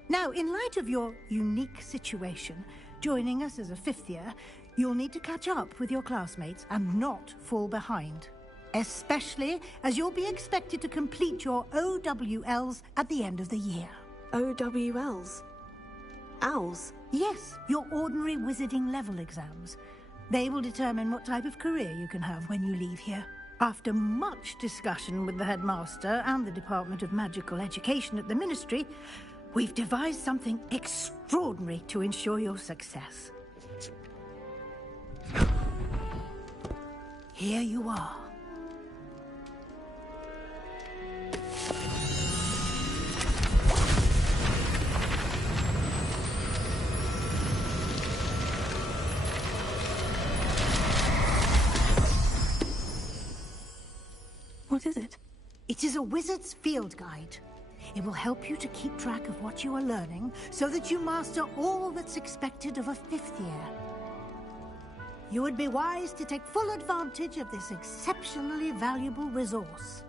Now, in light of your unique situation, joining us as a fifth year, you'll need to catch up with your classmates and not fall behind. Especially as you'll be expected to complete your OWLs at the end of the year. OWLs? Owls? Yes, your ordinary wizarding level exams. They will determine what type of career you can have when you leave here. After much discussion with the headmaster and the Department of Magical Education at the Ministry, we've devised something extraordinary to ensure your success. Here you are. What is it? It is a wizard's field guide. It will help you to keep track of what you are learning so that you master all that's expected of a fifth year. You would be wise to take full advantage of this exceptionally valuable resource.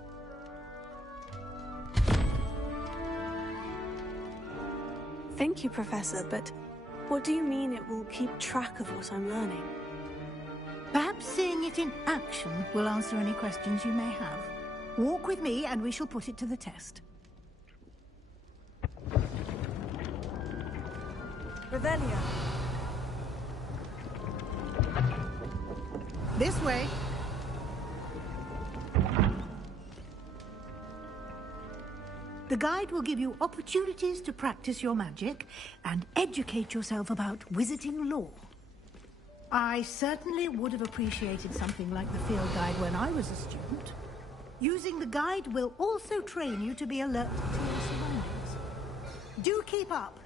Thank you, Professor, but what do you mean it will keep track of what I'm learning? Perhaps seeing it in action will answer any questions you may have. Walk with me and we shall put it to the test. Revelio. This way. The guide will give you opportunities to practice your magic and educate yourself about wizarding lore. I certainly would have appreciated something like the field guide when I was a student. Using the guide will also train you to be alert to your surroundings. Do keep up.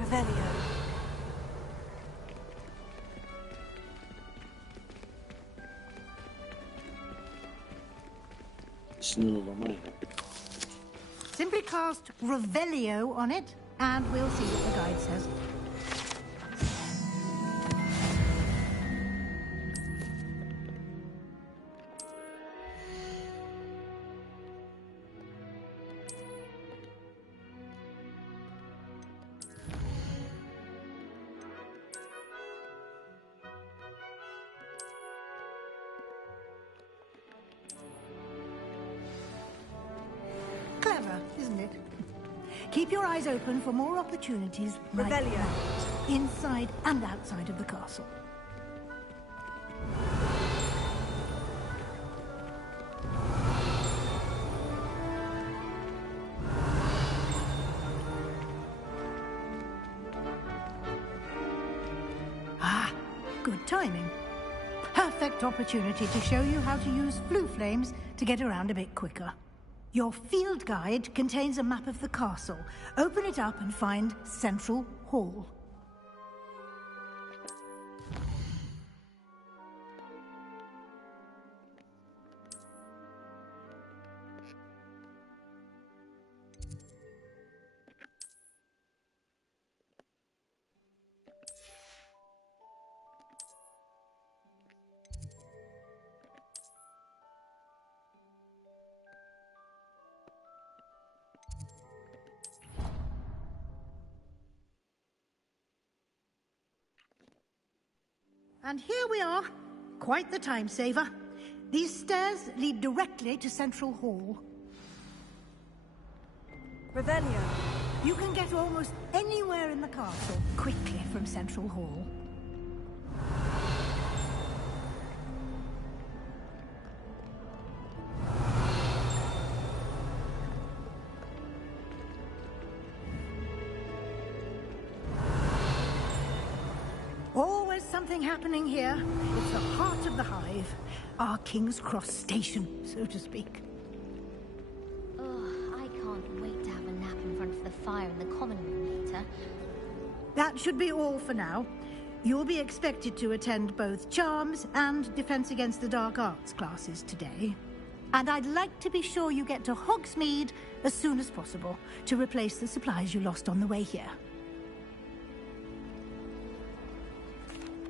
Revelio. Simply cast Revelio on it, and we'll see what the guide says. Clever, isn't it? Keep your eyes open for more opportunities like that, inside and outside of the castle. Ah, good timing. Perfect opportunity to show you how to use flue flames to get around a bit quicker. Your field guide contains a map of the castle. Open it up and find Central Hall. And here we are. Quite the time saver. These stairs lead directly to Central Hall. Revelio. You can get almost anywhere in the castle quickly from Central Hall. Always something happening here. It's the heart of the hive. Our King's Cross station, so to speak. I can't wait to have a nap in front of the fire in the common room later. That should be all for now. You'll be expected to attend both Charms and Defense Against the Dark Arts classes today. And I'd like to be sure you get to Hogsmeade as soon as possible to replace the supplies you lost on the way here.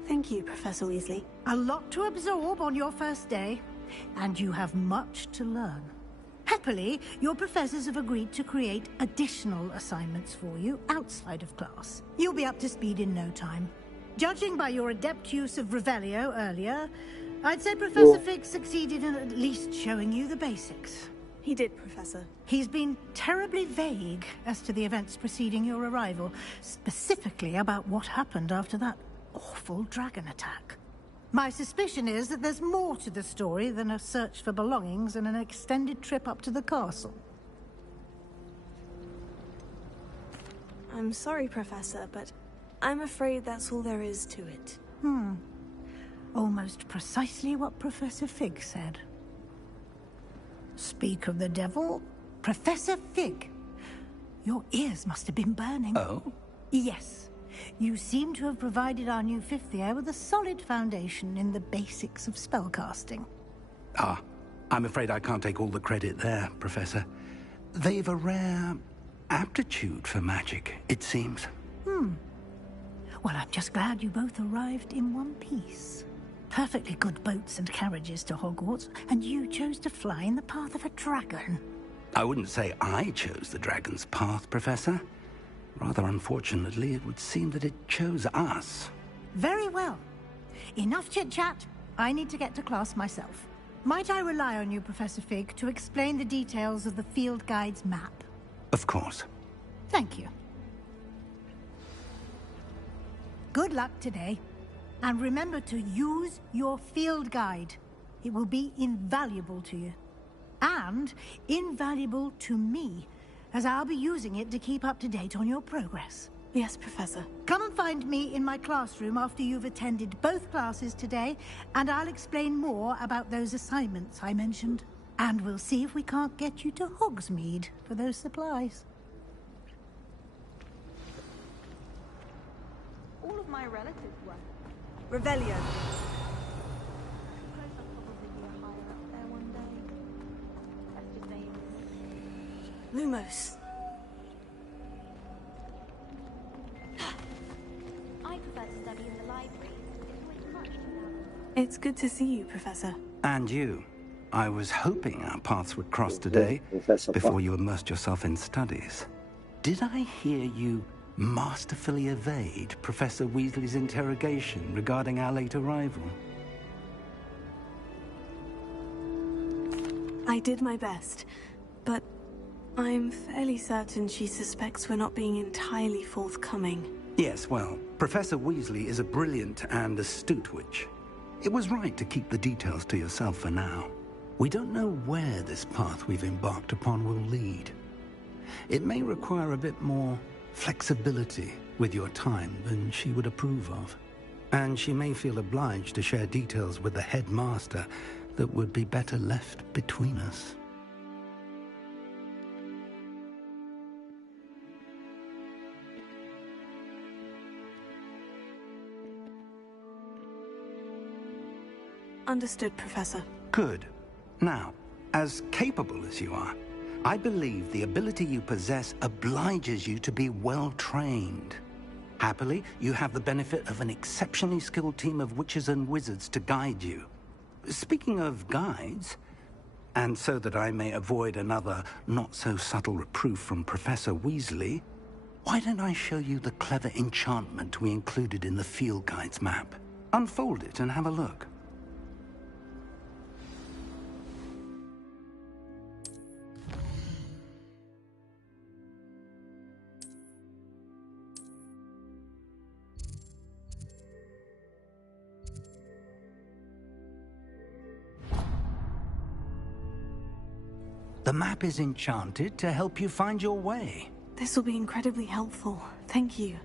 Thank you, Professor Weasley. A lot to absorb on your first day, and you have much to learn. Happily, your professors have agreed to create additional assignments for you outside of class. You'll be up to speed in no time. Judging by your adept use of Revelio earlier, I'd say Professor Fig succeeded in at least showing you the basics. He did, Professor. He's been terribly vague as to the events preceding your arrival, specifically about what happened after that awful dragon attack. My suspicion is that there's more to the story than a search for belongings and an extended trip up to the castle. I'm sorry, Professor, but I'm afraid that's all there is to it. Almost precisely what Professor Fig said. Speak of the devil, Professor Fig. Your ears must have been burning. Oh? Yes. You seem to have provided our new fifth year with a solid foundation in the basics of spellcasting. Ah, I'm afraid I can't take all the credit there, Professor. They've a rare aptitude for magic, it seems. Well, I'm just glad you both arrived in one piece. Perfectly good boats and carriages to Hogwarts, and you chose to fly in the path of a dragon. I wouldn't say I chose the dragon's path, Professor. Rather unfortunately, it would seem that it chose us. Very well. Enough chit-chat. I need to get to class myself. Might I rely on you, Professor Fig, to explain the details of the field guide's map? Of course. Thank you. Good luck today. And remember to use your field guide. It will be invaluable to you. And invaluable to me, as I'll be using it to keep up to date on your progress. Yes, Professor. Come and find me in my classroom after you've attended both classes today, and I'll explain more about those assignments I mentioned. And we'll see if we can't get you to Hogsmeade for those supplies. All of my relatives were. Revelio. Lumos. I prefer to study in the library. It's always much too loud. It's good to see you, Professor. And you. I was hoping our paths would cross today, before you immersed yourself in studies. Did I hear you masterfully evade Professor Weasley's interrogation regarding our late arrival? I did my best, but I'm fairly certain she suspects we're not being entirely forthcoming. Yes, well, Professor Weasley is a brilliant and astute witch. It was right to keep the details to yourself for now. We don't know where this path we've embarked upon will lead. It may require a bit more flexibility with your time than she would approve of. And she may feel obliged to share details with the headmaster that would be better left between us. Understood, Professor. Good. Now, as capable as you are, I believe the ability you possess obliges you to be well-trained. Happily, you have the benefit of an exceptionally skilled team of witches and wizards to guide you. Speaking of guides, and so that I may avoid another not-so-subtle reproof from Professor Weasley, why don't I show you the clever enchantment we included in the field guide's map? Unfold it and have a look. The map is enchanted to help you find your way. This will be incredibly helpful. Thank you.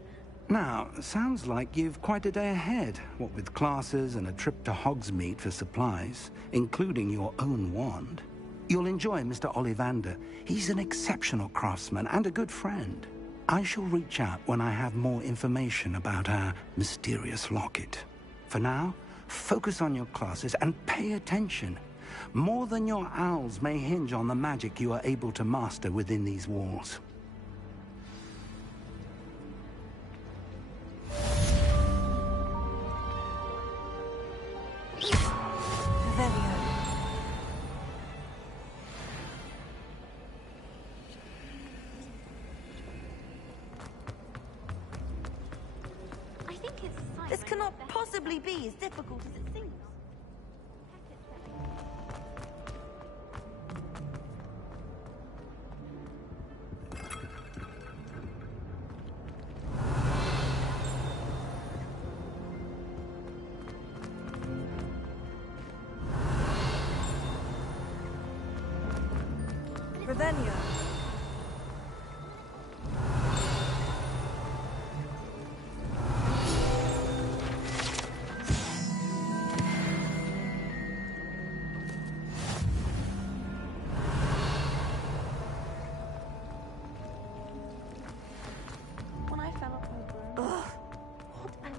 Now, sounds like you've quite a day ahead, what with classes and a trip to Hogsmeade for supplies, including your own wand. You'll enjoy Mr. Ollivander. He's an exceptional craftsman and a good friend. I shall reach out when I have more information about our mysterious locket. For now, focus on your classes and pay attention. More than your owls may hinge on the magic you are able to master within these walls. This cannot possibly be as difficult as it seems. Ravenia. When I fell off my broom. Ugh. What an...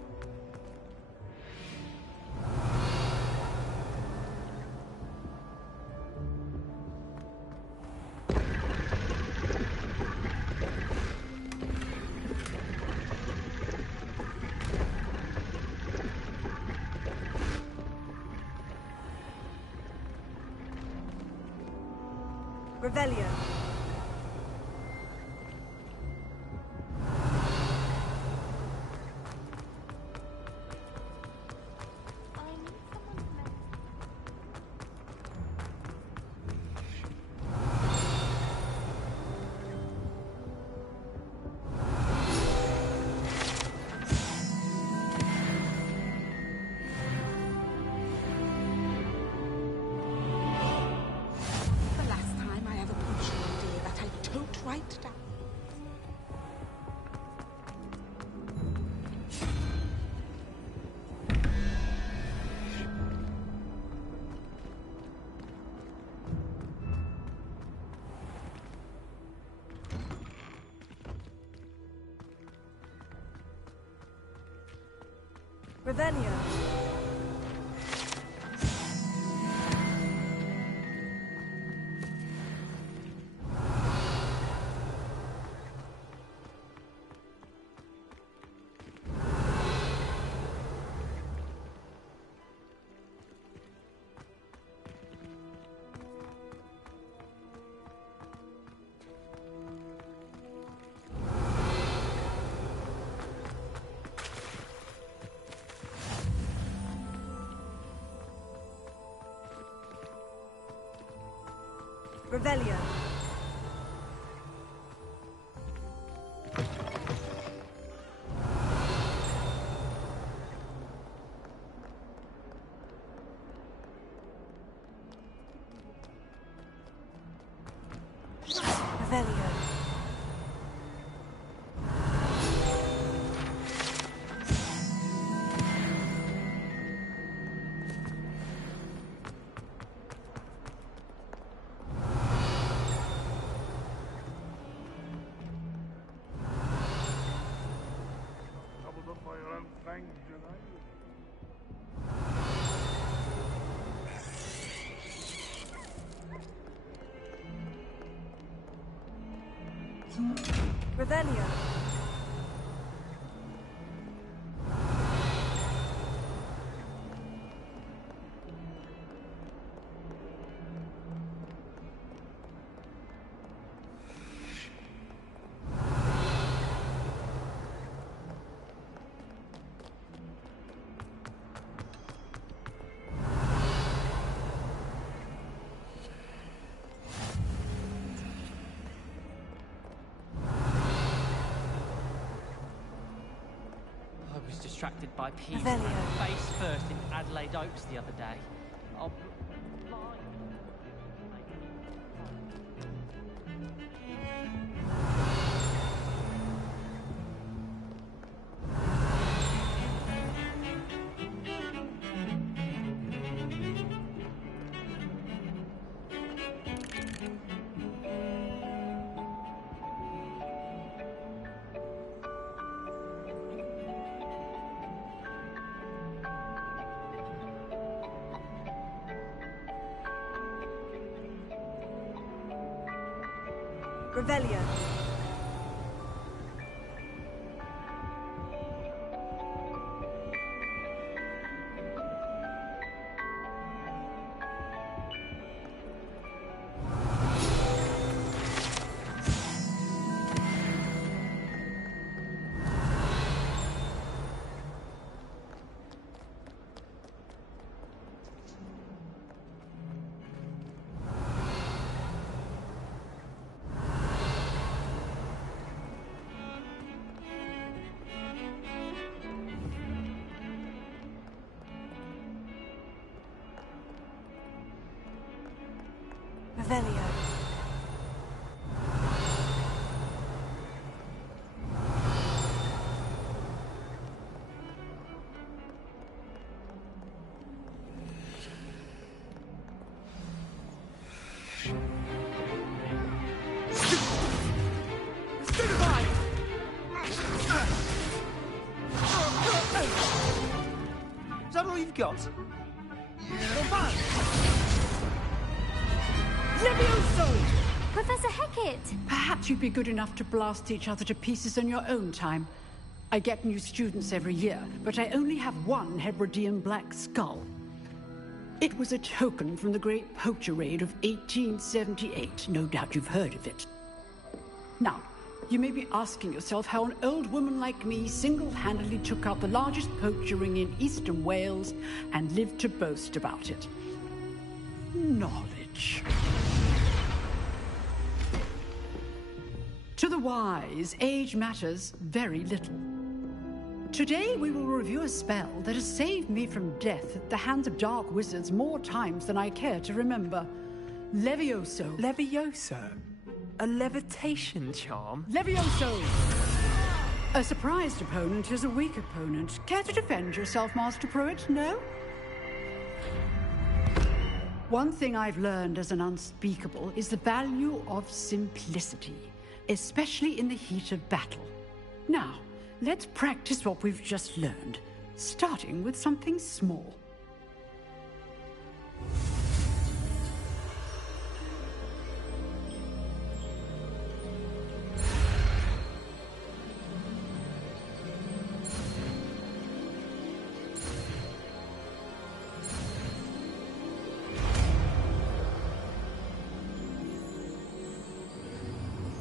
Revelio. Right down. Ravenia. Revelio. Revelio. Revelio. distracted by people Revelio. face first in Adelaide Oaks the other day. Oh, Revelio. Revelio. is that all you've got? Professor Hecat! Perhaps you'd be good enough to blast each other to pieces on your own time. I get new students every year, but I only have one Hebridean black skull. It was a token from the Great Poacher Raid of 1878. No doubt you've heard of it. Now, you may be asking yourself how an old woman like me single-handedly took out the largest poacher ring in eastern Wales and lived to boast about it. Knowledge. To the wise, age matters very little. Today we will review a spell that has saved me from death at the hands of dark wizards more times than I care to remember. Levioso. Levioso? A levitation charm? Levioso! A surprised opponent is a weak opponent. Care to defend yourself, Master Pruitt? No? One thing I've learned as an unspeakable is the value of simplicity, especially in the heat of battle. Now, let's practice what we've just learned, starting with something small.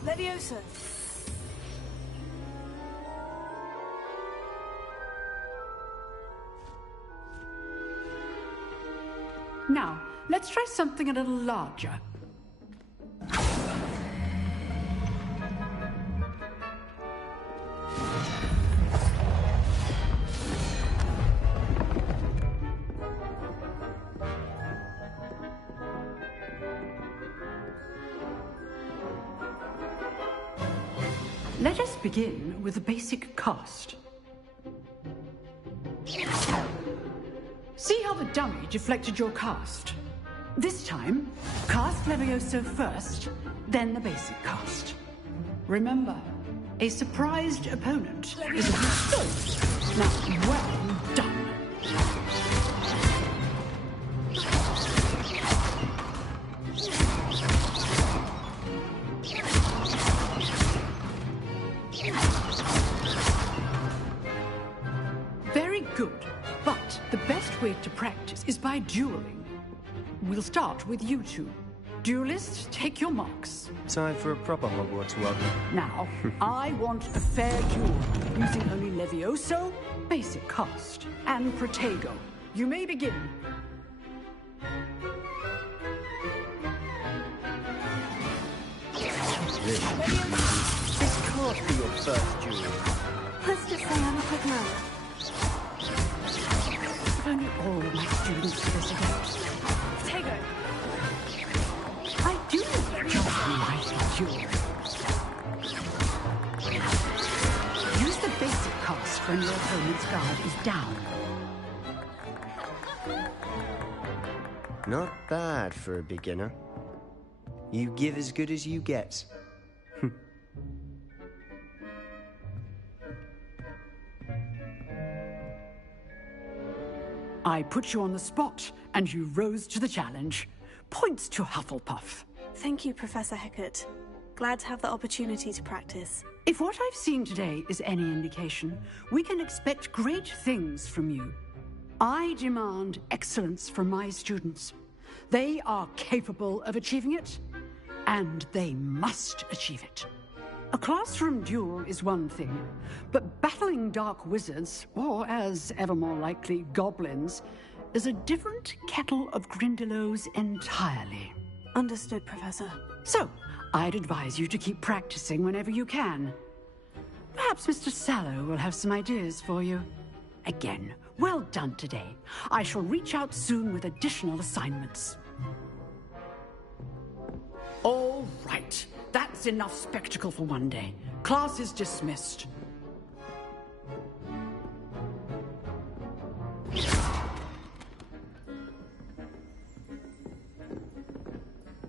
Levioso. Now, let's try something a little larger. Let us begin with a basic cast. See how the dummy deflected your cast? This time, cast Levioso first, then the basic cast. Remember, a surprised opponent is a good. Now, well done. Very good, but the best way to practice is by dueling. We'll start with you two. Duelists, take your marks. Time for a proper Hogwarts welcome. Now, I want a fair duel, using only Levioso, basic cast, and Protego. You may begin. This can't be your first duel. Let's just say I'm a quick learner. only all my students do this again. Tego! I do just like you. Use the basic cast when your opponent's guard is down. Not bad for a beginner. You give as good as you get. I put you on the spot, and you rose to the challenge. Points to Hufflepuff. Thank you, Professor Hecat. Glad to have the opportunity to practice. If what I've seen today is any indication, we can expect great things from you. I demand excellence from my students. They are capable of achieving it, and they must achieve it. A classroom duel is one thing, but battling dark wizards, or as ever more likely, goblins, is a different kettle of Grindylows entirely. Understood, Professor. So, I'd advise you to keep practicing whenever you can. Perhaps Mr. Sallow will have some ideas for you. Again, well done today. I shall reach out soon with additional assignments. All right. That's enough spectacle for one day. Class is dismissed.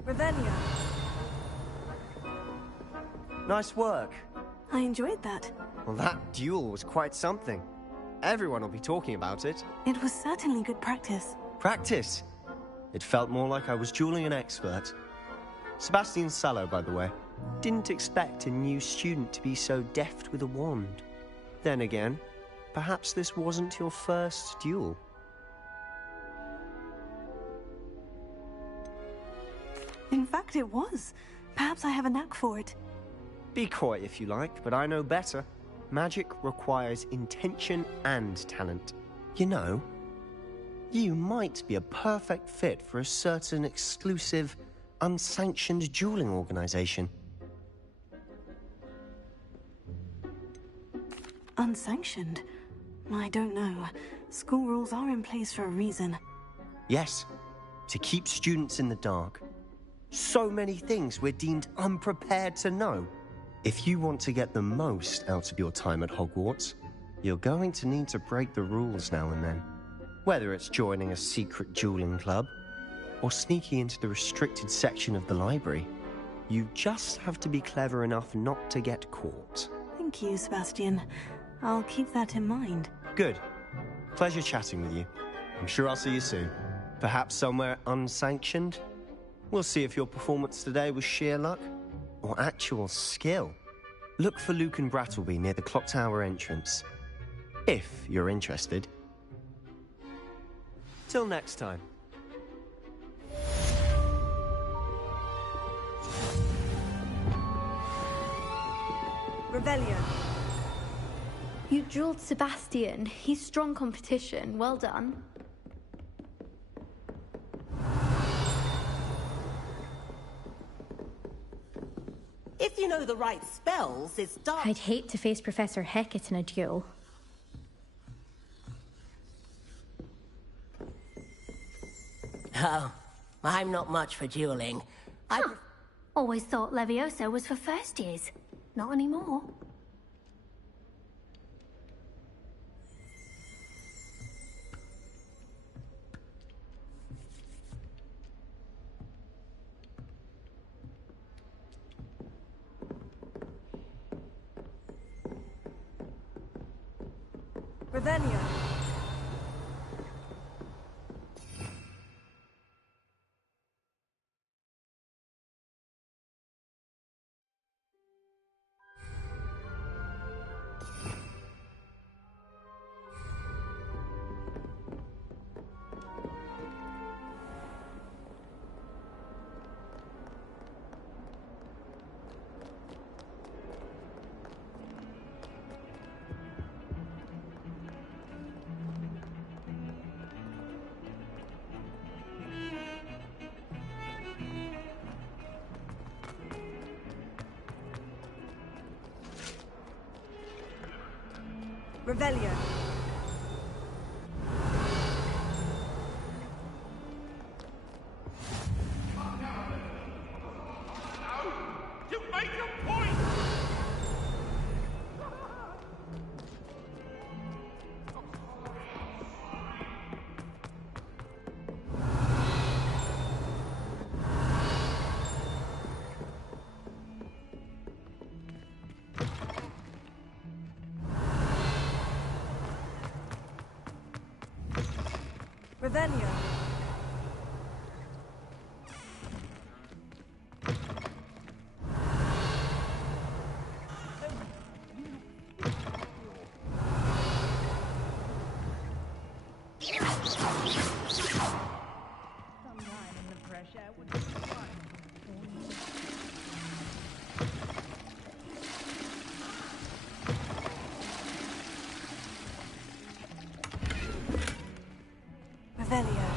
Revelio. Nice work. I enjoyed that. Well, that duel was quite something. Everyone will be talking about it. It was certainly good practice. Practice? It felt more like I was dueling an expert. Sebastian Sallow, by the way. Didn't expect a new student to be so deft with a wand. Then again, perhaps this wasn't your first duel. In fact, it was. Perhaps I have a knack for it. Be coy if you like, but I know better. Magic requires intention and talent. You know, you might be a perfect fit for a certain exclusive, unsanctioned dueling organization. Unsanctioned? I don't know. School rules are in place for a reason. Yes, to keep students in the dark. So many things we're deemed unprepared to know. If you want to get the most out of your time at Hogwarts, you're going to need to break the rules now and then. Whether it's joining a secret dueling club, or sneaking into the restricted section of the library, you just have to be clever enough not to get caught. Thank you, Sebastian. I'll keep that in mind. Good. Pleasure chatting with you. I'm sure I'll see you soon. Perhaps somewhere unsanctioned? We'll see if your performance today was sheer luck or actual skill. Look for Luke and Brattleby near the clock tower entrance, if you're interested. Till next time. Revelio. You dueled Sebastian. He's strong competition. Well done. If you know the right spells, it's dark. I'd hate to face Professor Hecat in a duel. Oh, I'm not much for dueling. Always thought Levioso was for first years. Not anymore. Revelio. Revelio. Revelio. Revelio.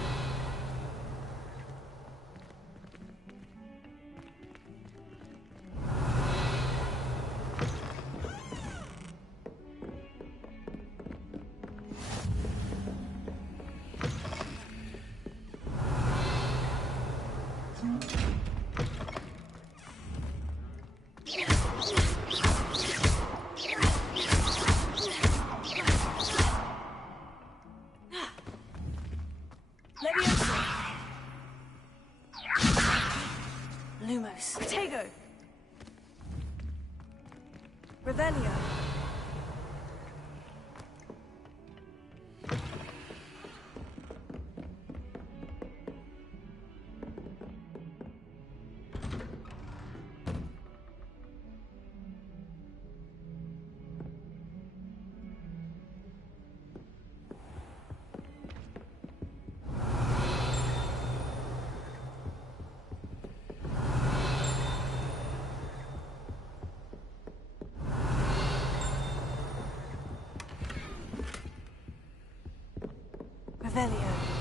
Lumos. Tego. Revelio. Revelio.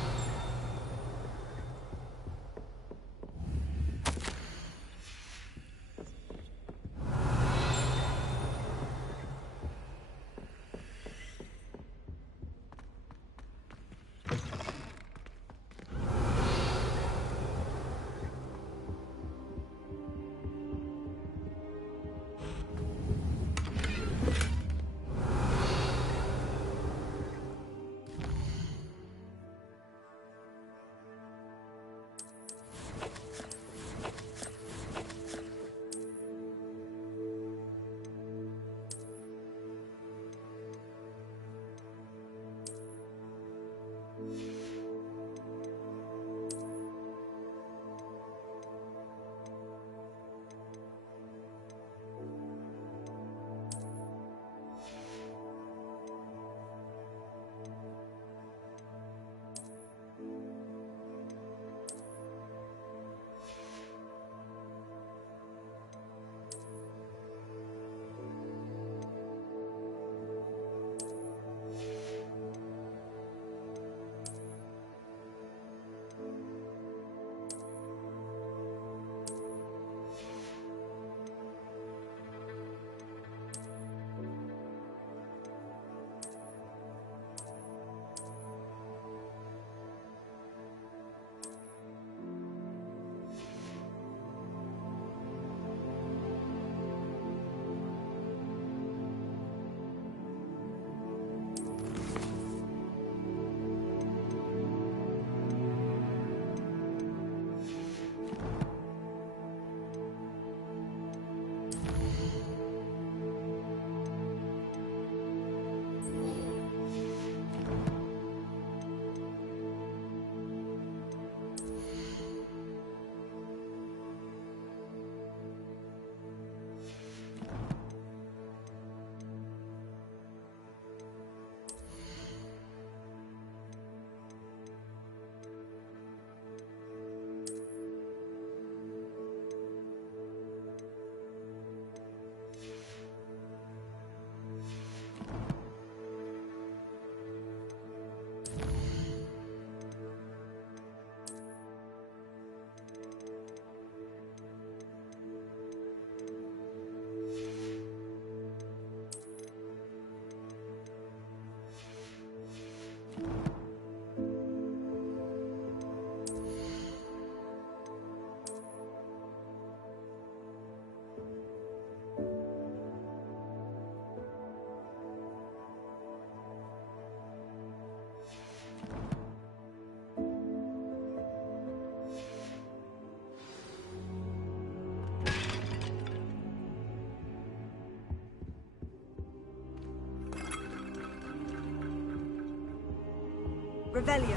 Revelio.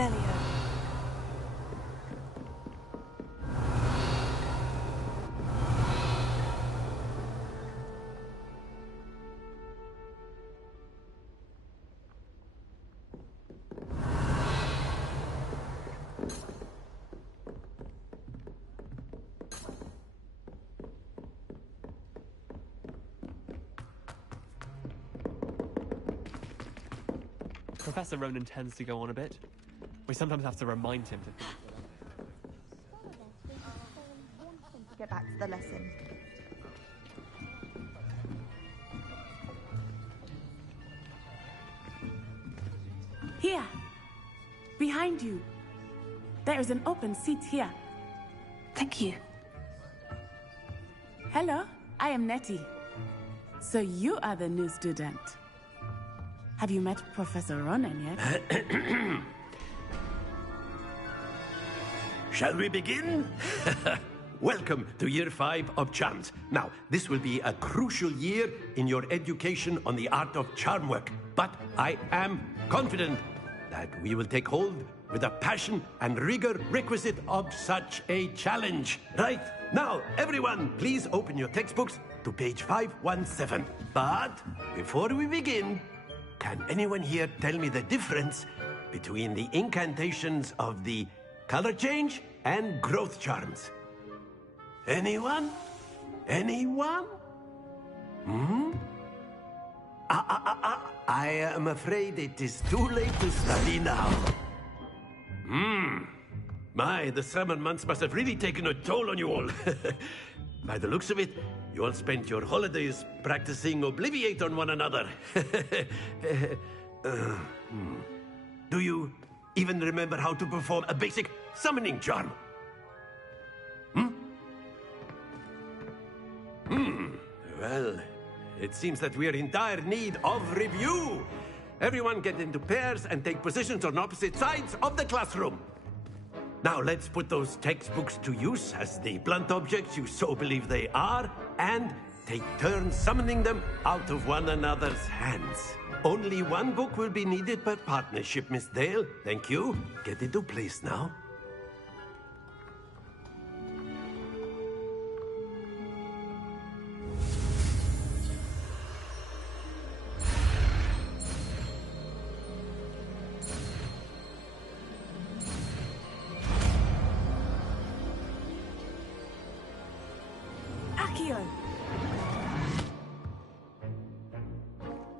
Revelio. Professor Ronan tends to go on a bit. We sometimes have to remind him to think. Get back to the lesson. Here. Behind you. There is an open seat here. Thank you. Hello, I am Nettie. So you are the new student. Have you met Professor Ronan yet? Shall we begin? Welcome to Year 5 of Charms. Now, this will be a crucial year in your education on the art of charm work. But I am confident that we will take hold with the passion and rigor requisite of such a challenge. Right, now, everyone, please open your textbooks to page 517. But before we begin, can anyone here tell me the difference between the incantations of the color change and growth charms? Anyone? Anyone? Hmm? I am afraid it is too late to study now. My, the summer months must have really taken a toll on you all. By the looks of it, you all spent your holidays practicing Obliviate on one another. Do you even remember how to perform a basic summoning charm? Well, it seems that we are in dire need of review. Everyone get into pairs and take positions on opposite sides of the classroom. Now let's put those textbooks to use as the blunt objects you so believe they are, and take turns summoning them out of one another's hands. Only one book will be needed per partnership, Miss Dale. Thank you. Get into place now.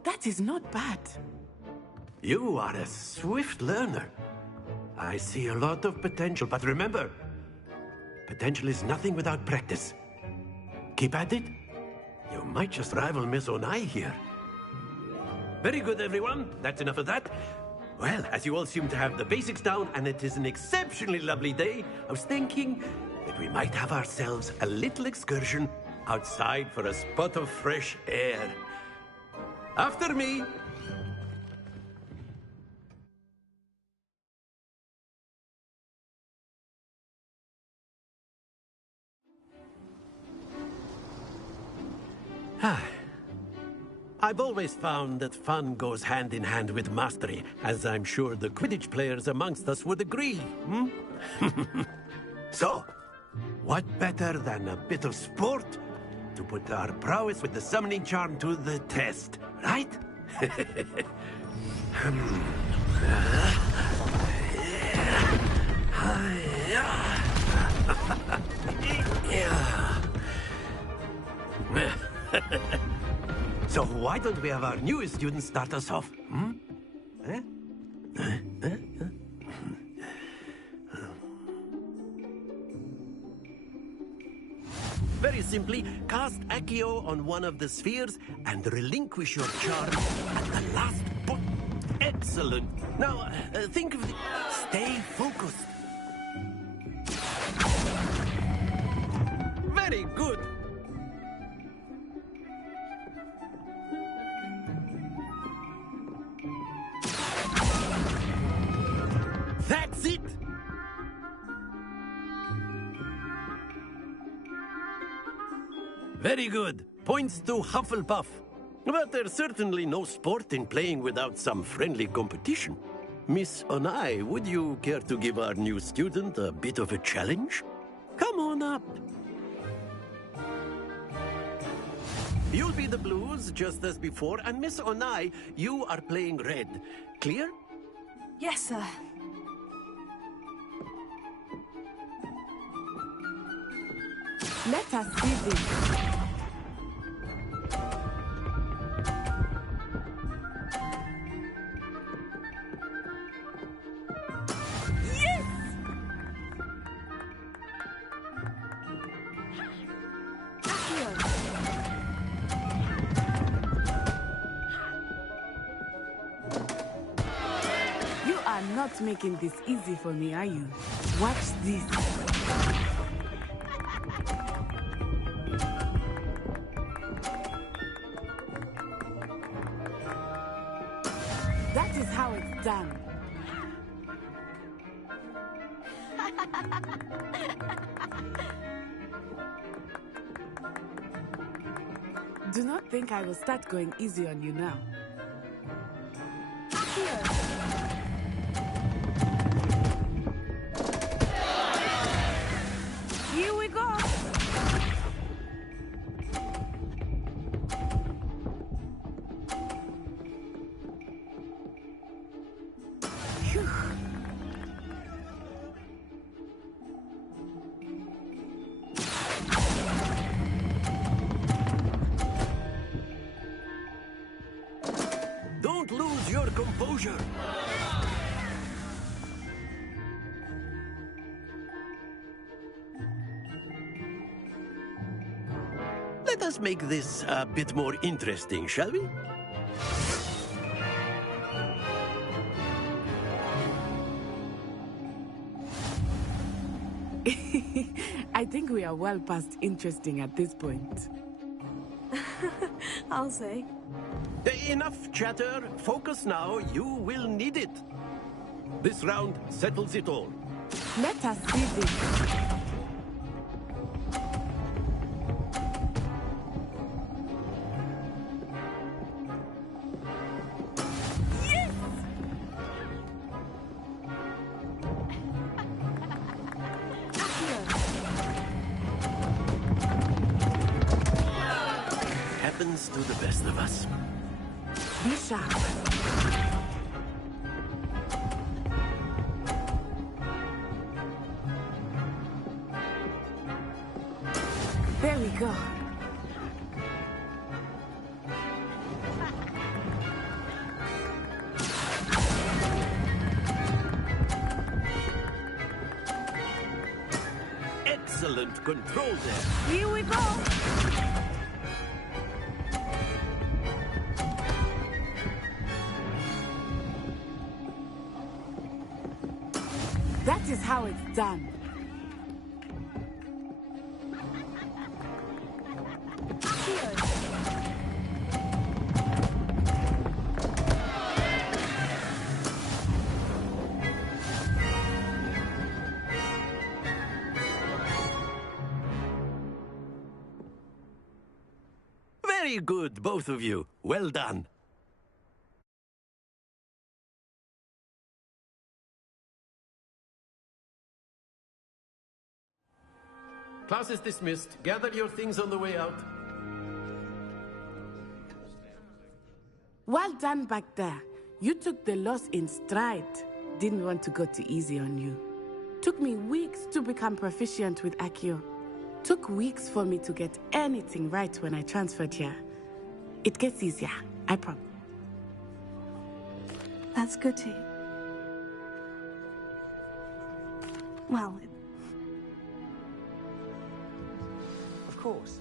That is not bad. You are a swift learner. I see a lot of potential, but remember, potential is nothing without practice. Keep at it. You might just rival Miss Onai here. Very good, everyone. That's enough of that. Well, as you all seem to have the basics down, and it is an exceptionally lovely day, I was thinking that we might have ourselves a little excursion outside for a spot of fresh air. After me. I've always found that fun goes hand in hand with mastery, as I'm sure the Quidditch players amongst us would agree. So, what better than a bit of sport to put our prowess with the summoning charm to the test, right? So why don't we have our newest student start us off? Very simply, cast Accio on one of the spheres and relinquish your charm at the last point. Excellent. Now, think of the... Stay focused. Very good. That's it. Very good. Points to Hufflepuff. But there's certainly no sport in playing without some friendly competition. Miss Onai, would you care to give our new student a bit of a challenge? Come on up. You'll be the blues, just as before, and Miss Onai, you are playing red. Clear? Yes, sir. Let us see this. Yes! You are not making this easy for me, are you? Watch this. That is how it's done. Do not think I will start going easy on you now. Here we go! Phew. Don't lose your composure. Let us make this a bit more interesting, shall we? I think we are well past interesting at this point. I'll say. Enough chatter. Focus now. You will need it. This round settles it all. Let us see this. Happens to the best of us. Be sharp. There we go. Excellent control there. Here we go! That is how it's done. Very good, both of you. Well done. Class is dismissed. Gather your things on the way out. Well done back there. You took the loss in stride. Didn't want to go too easy on you. Took me weeks to become proficient with Accio. Took weeks for me to get anything right when I transferred here. It gets easier, I promise. That's good to... Well... Of course.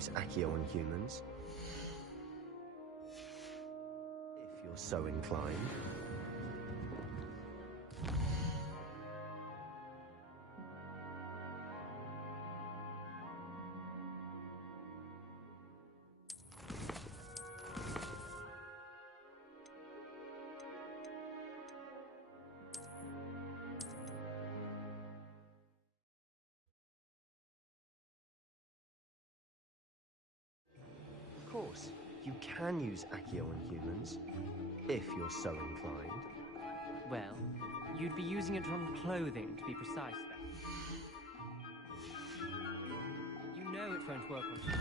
use Accio on humans. If you're so inclined. Of course, you can use Accio on humans, if you're so inclined. Well, you'd be using it on clothing, to be precise, then. You know it won't work on you.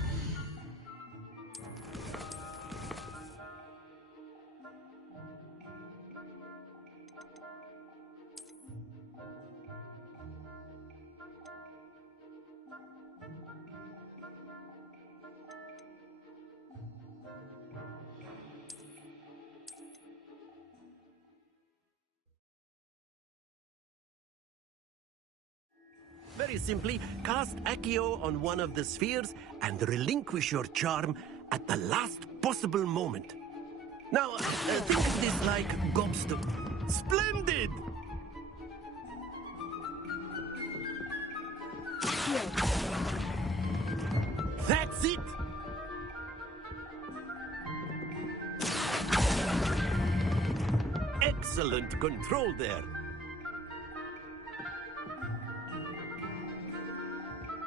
Very simply, cast Accio on one of the spheres and relinquish your charm at the last possible moment. Now, think of this like gobstone. Splendid! That's it! Excellent control there.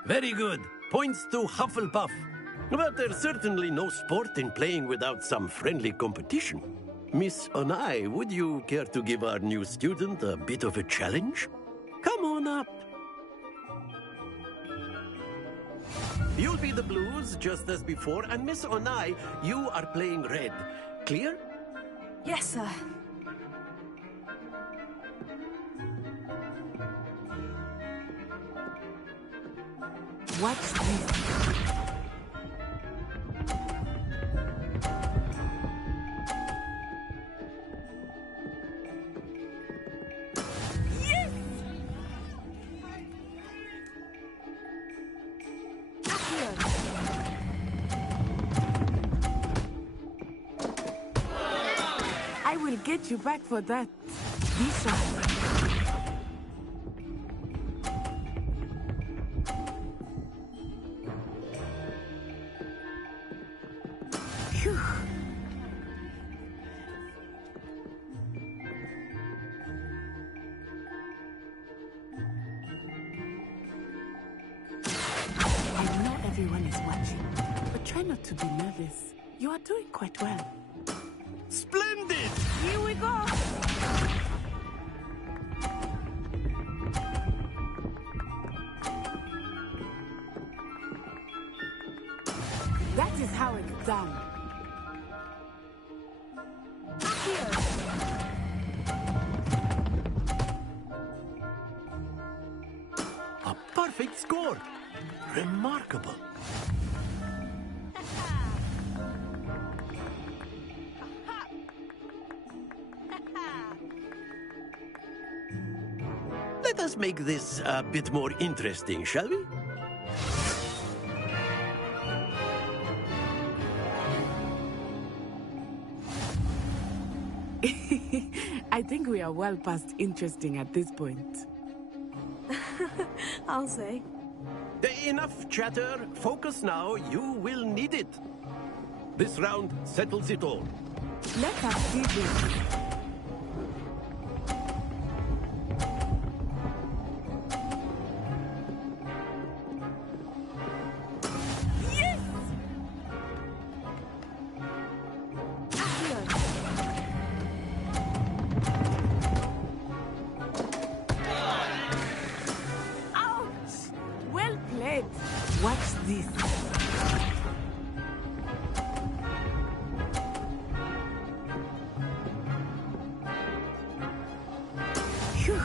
Very good. Points to Hufflepuff. But there's certainly no sport in playing without some friendly competition. Miss Onai, would you care to give our new student a bit of a challenge? Come on up. You'll be the blues, just as before, and Miss Onai, you are playing red. Clear? Yes, sir. What's this? I will get you back for that. Be sharp. Phew. I know everyone is watching, but try not to be nervous. You are doing quite well. Splendid! Here we go! That is how it's done. A perfect score. Remarkable. Let us make this a bit more interesting, shall we? I think we are well past interesting at this point. I'll say. Enough chatter. Focus now. You will need it. This round settles it all. Let us see this. Watch this. Phew.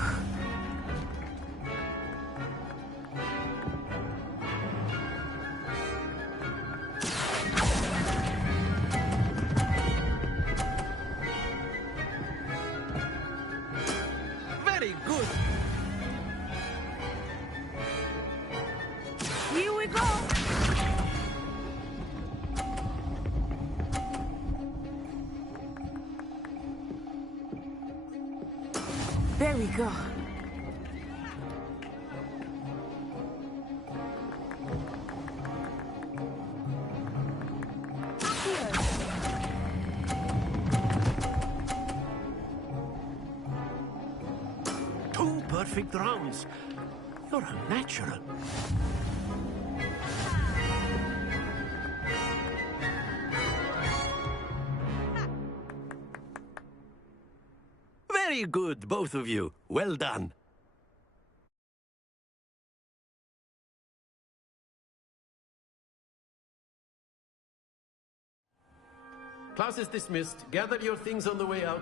Very good. Here we go. we go. Two perfect rounds. You're a natural. Very good, both of you. Well done. Class is dismissed. Gather your things on the way out.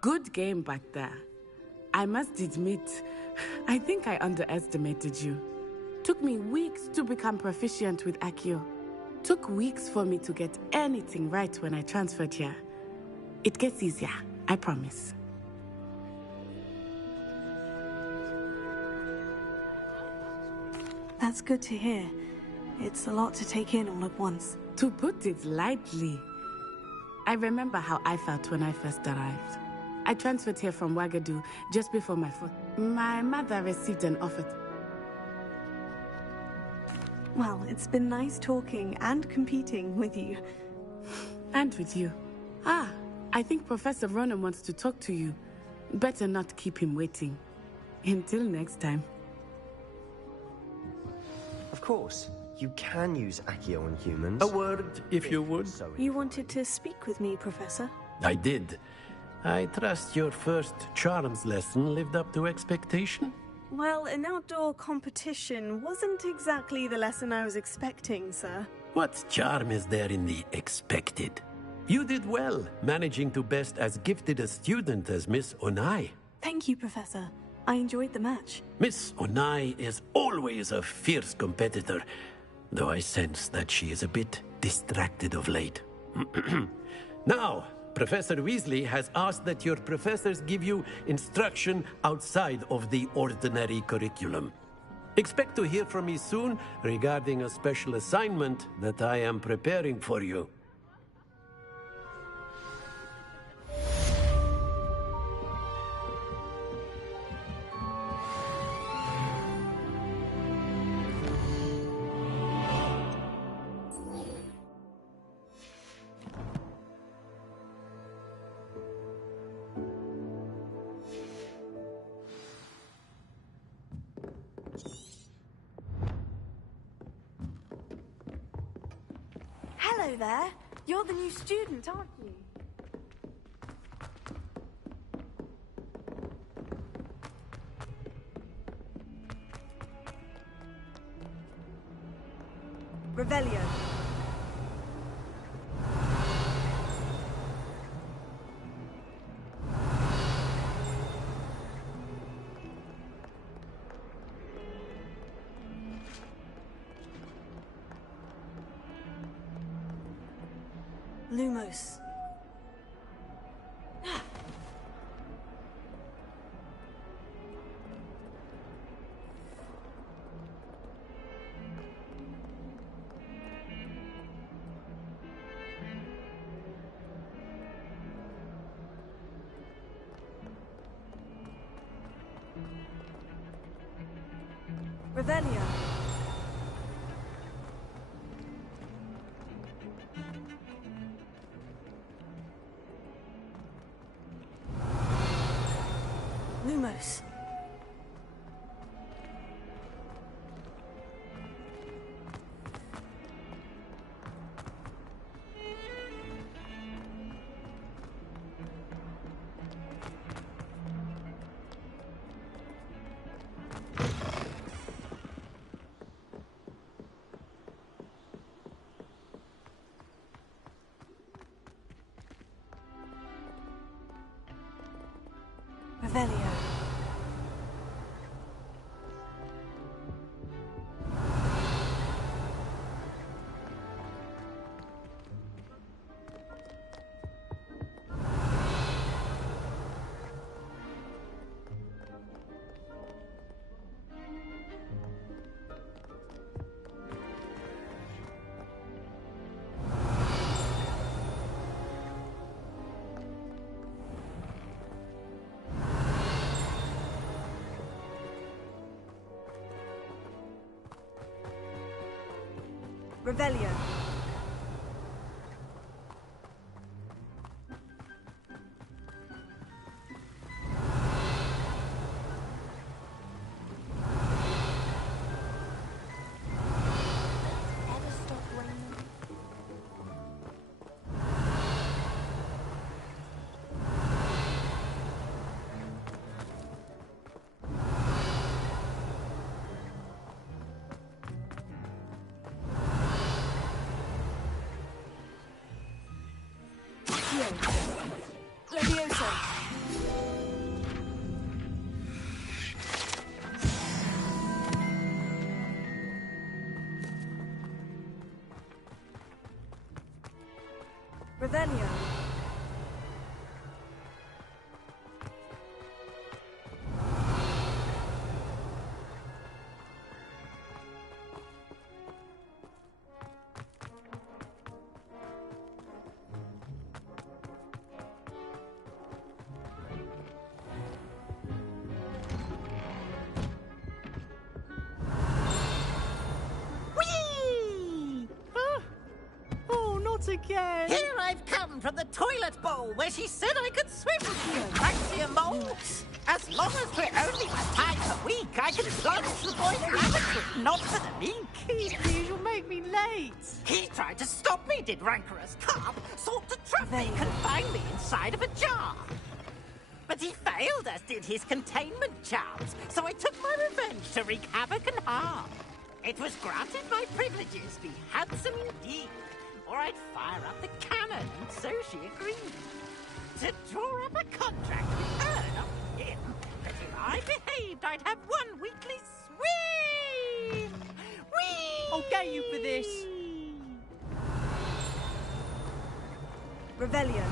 Good game back there. I must admit, I think I underestimated you. Took me weeks to become proficient with Accio. Took weeks for me to get anything right when I transferred here. It gets easier, I promise. That's good to hear. It's a lot to take in all at once. To put it lightly, I remember how I felt when I first arrived. I transferred here from Wagadu just before my mother received an offer. Well, it's been nice talking and competing with you. And with you. Ah, I think Professor Ronan wants to talk to you. Better not keep him waiting. Until next time. Of course, you can use Accio on humans. A word, if you would. You wanted to speak with me, Professor? I did. I trust your first charms lesson lived up to expectation? Well, an outdoor competition wasn't exactly the lesson I was expecting, sir. What charm is there in the expected? You did well, managing to best as gifted a student as Miss Onai. Thank you, Professor. I enjoyed the match. Miss Onai is always a fierce competitor, though I sense that she is a bit distracted of late. Now, Professor Weasley has asked that your professors give you instruction outside of the ordinary curriculum. Expect to hear from me soon regarding a special assignment that I am preparing for you. Hello there. You're the new student, aren't you? Revelio. Lumos. Revelio. Lumos. Revelio. Revelio. Levioso. Revelio. Again. Here I've come from the toilet bowl where she said I could swim. You crazy mole. As long as we're only a time a week, I can plunge the boy's lavatory, not for the meek. Please, you'll make me late. He tried to stop me, did rancorous carp. Sought to trap me, confine me inside of a jar. But he failed, as did his containment charms, so I took my revenge to wreak havoc and harm. It was granted my privileges be handsome indeed, or I'd fire up the cannon, and so she agreed. To draw up a contract with her, not him, that if I behaved, I'd have one weekly swim! Whee! I'll get you for this! Revelio.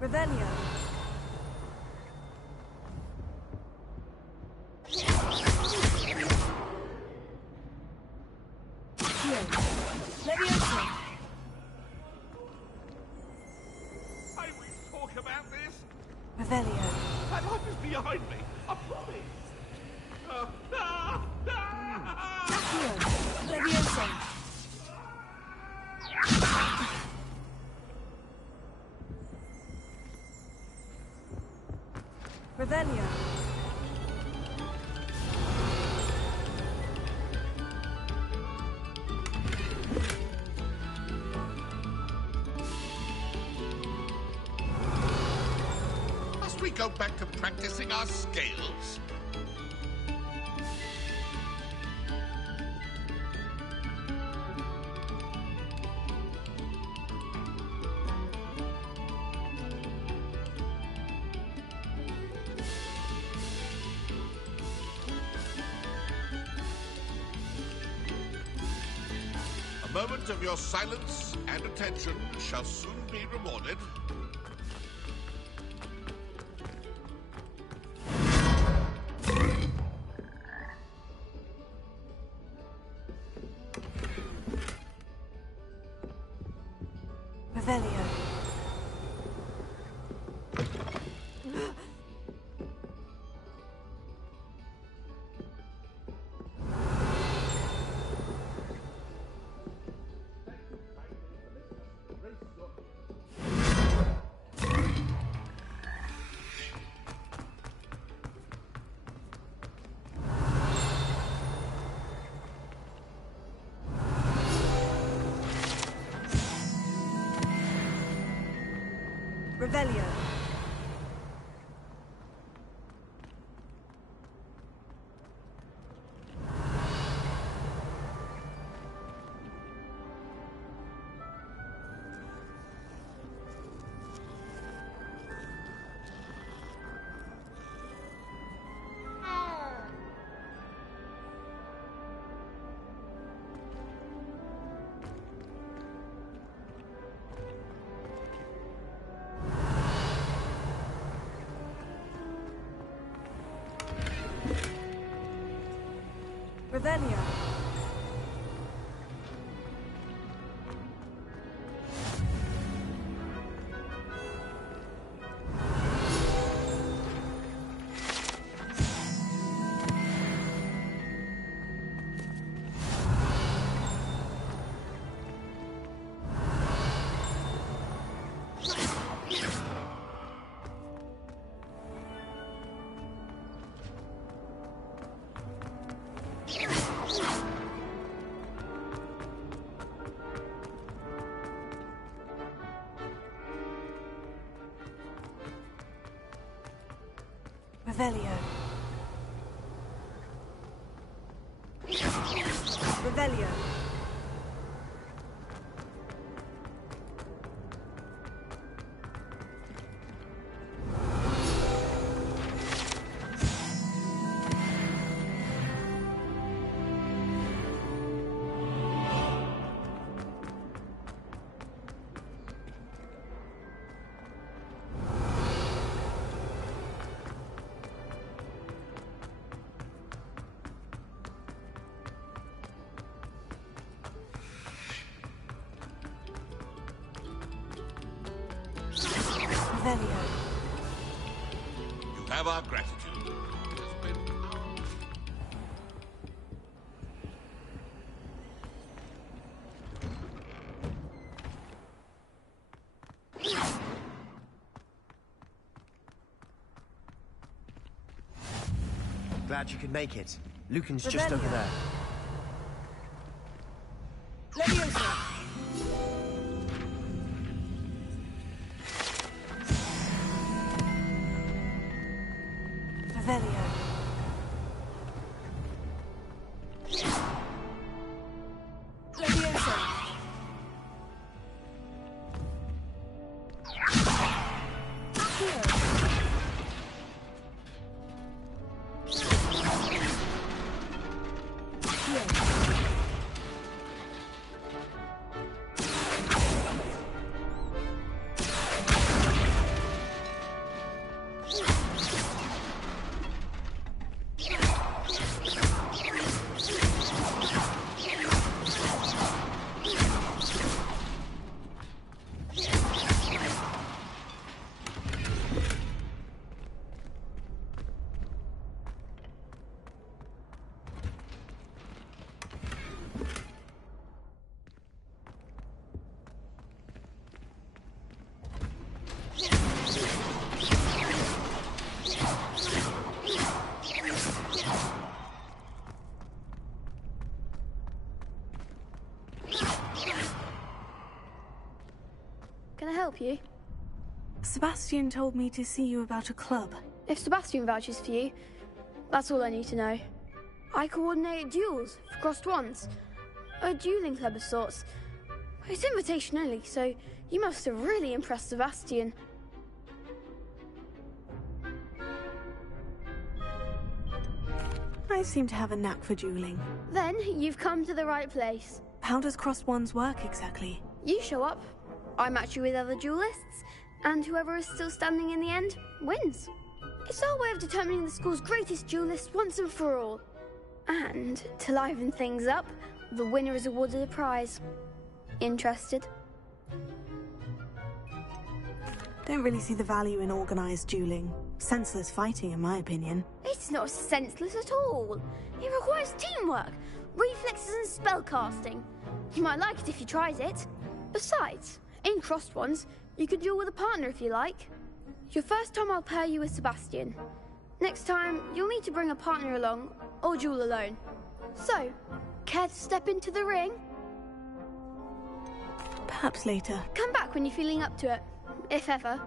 Revelio. Levioso. I will talk about this. Revelio. My life is behind me. I promise. Levioso. Revelio. Must we go back to practicing our scales? A moment of your silence and attention shall soon be rewarded. Revelio. Revelio. Revelio. Revelio. Revelio. You have our gratitude. Glad you could make it. Lucan's just over there. Leviosa. Revelio. Leviosa. Can I help you? Sebastian told me to see you about a club. If Sebastian vouches for you, that's all I need to know. I coordinate duels for crossed wands. A dueling club of sorts. It's invitation only, so you must have really impressed Sebastian. I seem to have a knack for dueling. Then you've come to the right place. How does crossed wands work exactly? You show up, I match you with other duelists, and whoever is still standing in the end wins. It's our way of determining the school's greatest duelist once and for all. And to liven things up, the winner is awarded a prize. Interested? Don't really see the value in organized dueling. Senseless fighting, in my opinion. It's not senseless at all. It requires teamwork, reflexes and spellcasting. You might like it if you tried it. Besides, in crossed ones, you could duel with a partner if you like. Your first time I'll pair you with Sebastian. Next time, you'll need to bring a partner along, or duel alone. So, care to step into the ring? Perhaps later. Come back when you're feeling up to it, if ever.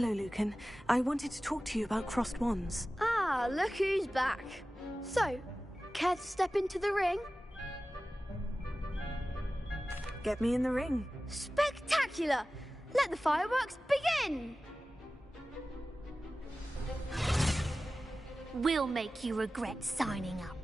Hello, Lucan. I wanted to talk to you about crossed wands. Ah, look who's back. So, care to step into the ring? Get me in the ring. Spectacular! Let the fireworks begin! We'll make you regret signing up.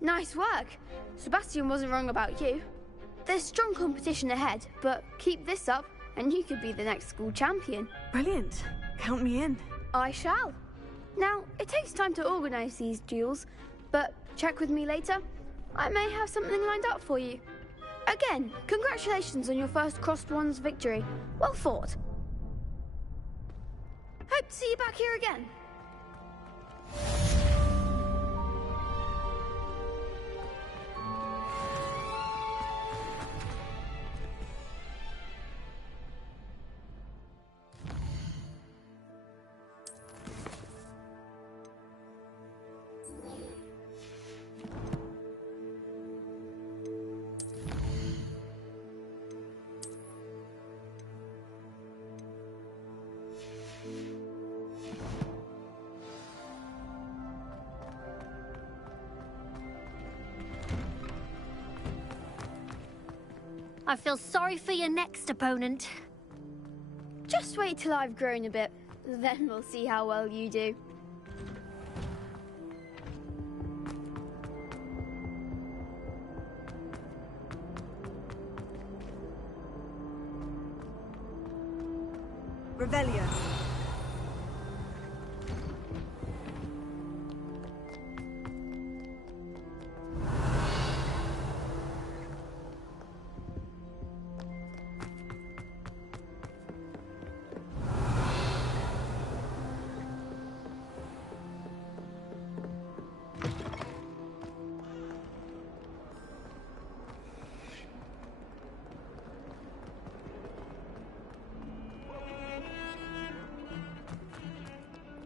Nice work. Sebastian wasn't wrong about you. There's strong competition ahead, but keep this up and you could be the next school champion. Brilliant. Count me in. I shall. Now, it takes time to organise these duels, but check with me later. I may have something lined up for you. Again, congratulations on your first Crossed Wands victory. Well fought. Hope to see you back here again. I feel sorry for your next opponent. Just wait till I've grown a bit, then we'll see how well you do. Revelio.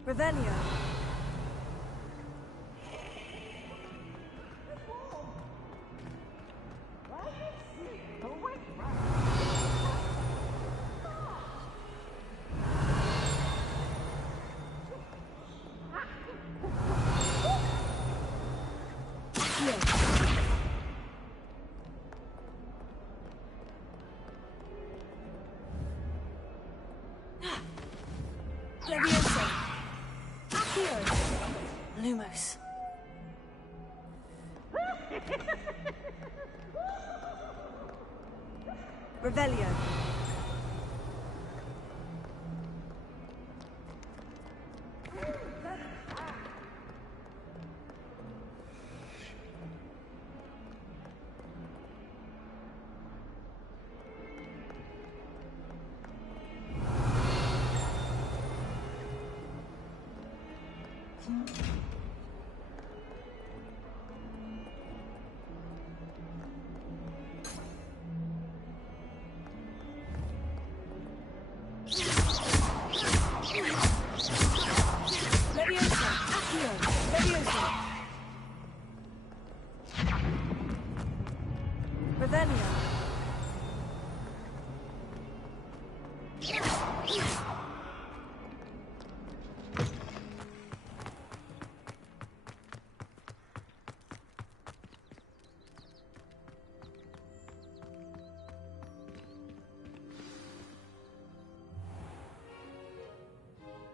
Revelio. Leviosa. Lumos. Revelio.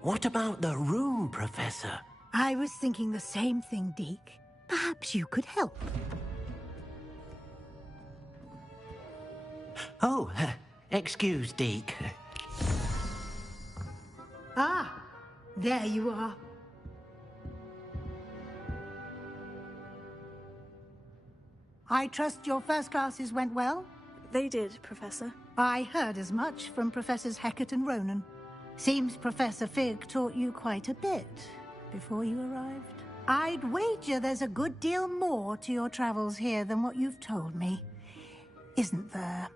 What about the room, Professor? I was thinking the same thing, Deke. Perhaps you could help. Oh, excuse, Deke. Ah, there you are. I trust your first classes went well? They did, Professor. I heard as much from Professors Hecat and Ronan. Seems Professor Fig taught you quite a bit before you arrived. I'd wager there's a good deal more to your travels here than what you've told me, isn't there?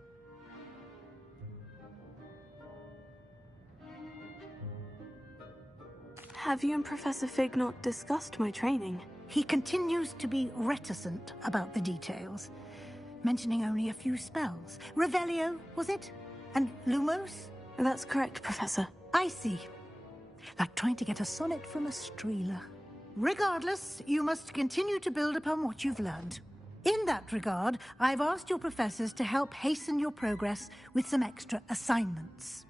Have you and Professor Fig not discussed my training? He continues to be reticent about the details, mentioning only a few spells. Revelio, was it? And Lumos? That's correct, Professor. I see. Like trying to get a sonnet from a streeler. Regardless, you must continue to build upon what you've learned. In that regard, I've asked your professors to help hasten your progress with some extra assignments.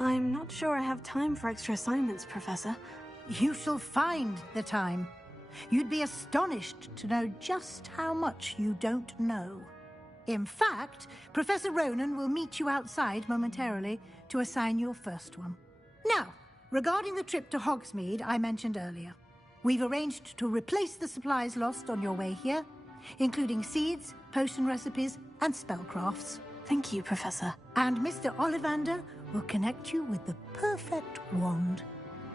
I'm not sure I have time for extra assignments, Professor. You shall find the time. You'd be astonished to know just how much you don't know. In fact, Professor Ronan will meet you outside momentarily to assign your first one. Now, regarding the trip to Hogsmeade I mentioned earlier, we've arranged to replace the supplies lost on your way here, including seeds, potion recipes, and spellcrafts. Thank you, Professor. And Mr. Ollivander will connect you with the perfect wand.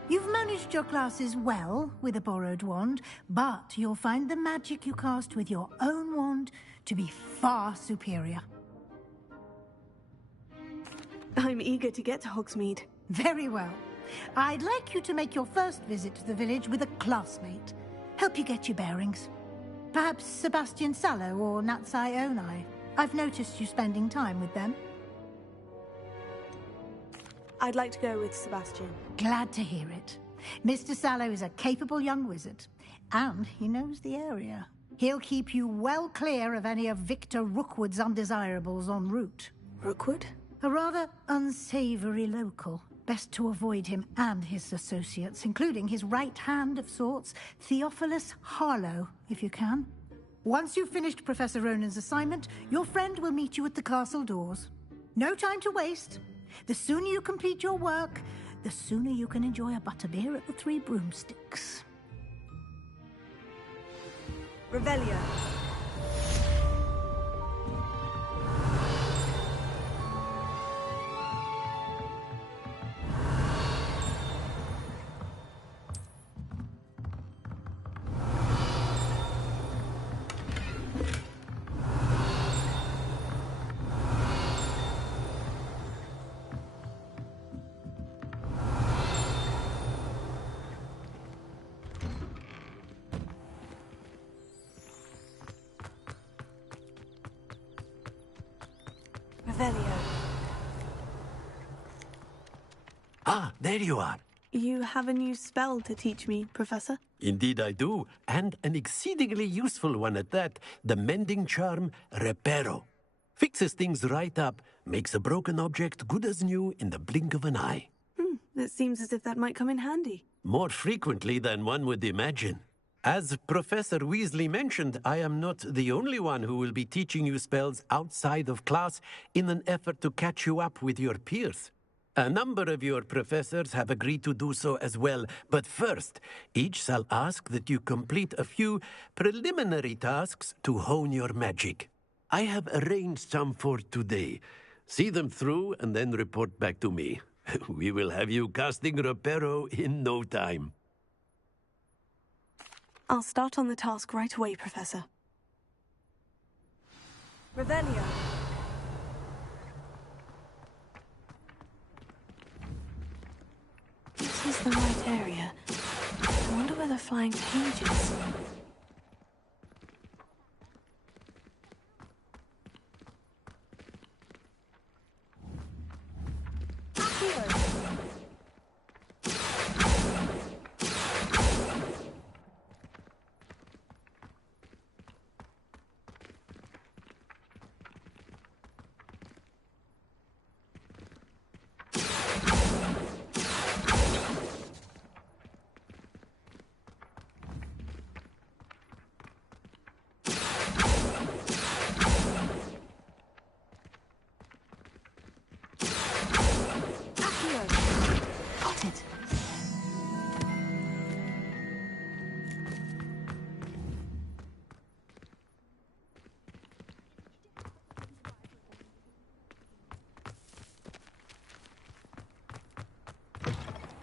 You've managed your classes well with a borrowed wand, but you'll find the magic you cast with your own wand to be far superior. I'm eager to get to Hogsmeade. Very well. I'd like you to make your first visit to the village with a classmate. Help you get your bearings. Perhaps Sebastian Sallow or Natsai Onai. I've noticed you spending time with them. I'd like to go with Sebastian. Glad to hear it. Mr. Sallow is a capable young wizard, and he knows the area. He'll keep you well clear of any of Victor Rookwood's undesirables en route. Rookwood? A rather unsavory local. Best to avoid him and his associates, including his right hand of sorts, Theophilus Harlow, if you can. Once you've finished Professor Ronan's assignment, your friend will meet you at the castle doors. No time to waste. The sooner you complete your work, the sooner you can enjoy a butterbeer at the Three Broomsticks. Revelio. Ah, there you are. You have a new spell to teach me, Professor? Indeed I do, and an exceedingly useful one at that, the mending charm Reparo. Fixes things right up, makes a broken object good as new in the blink of an eye. It seems as if that might come in handy. More frequently than one would imagine. As Professor Weasley mentioned, I am not the only one who will be teaching you spells outside of class in an effort to catch you up with your peers. A number of your professors have agreed to do so as well, but first, each shall ask that you complete a few preliminary tasks to hone your magic. I have arranged some for today. See them through and then report back to me. We will have you casting Reparo in no time. I'll start on the task right away, Professor. Revelio. This is the right area. I wonder where the flying page is.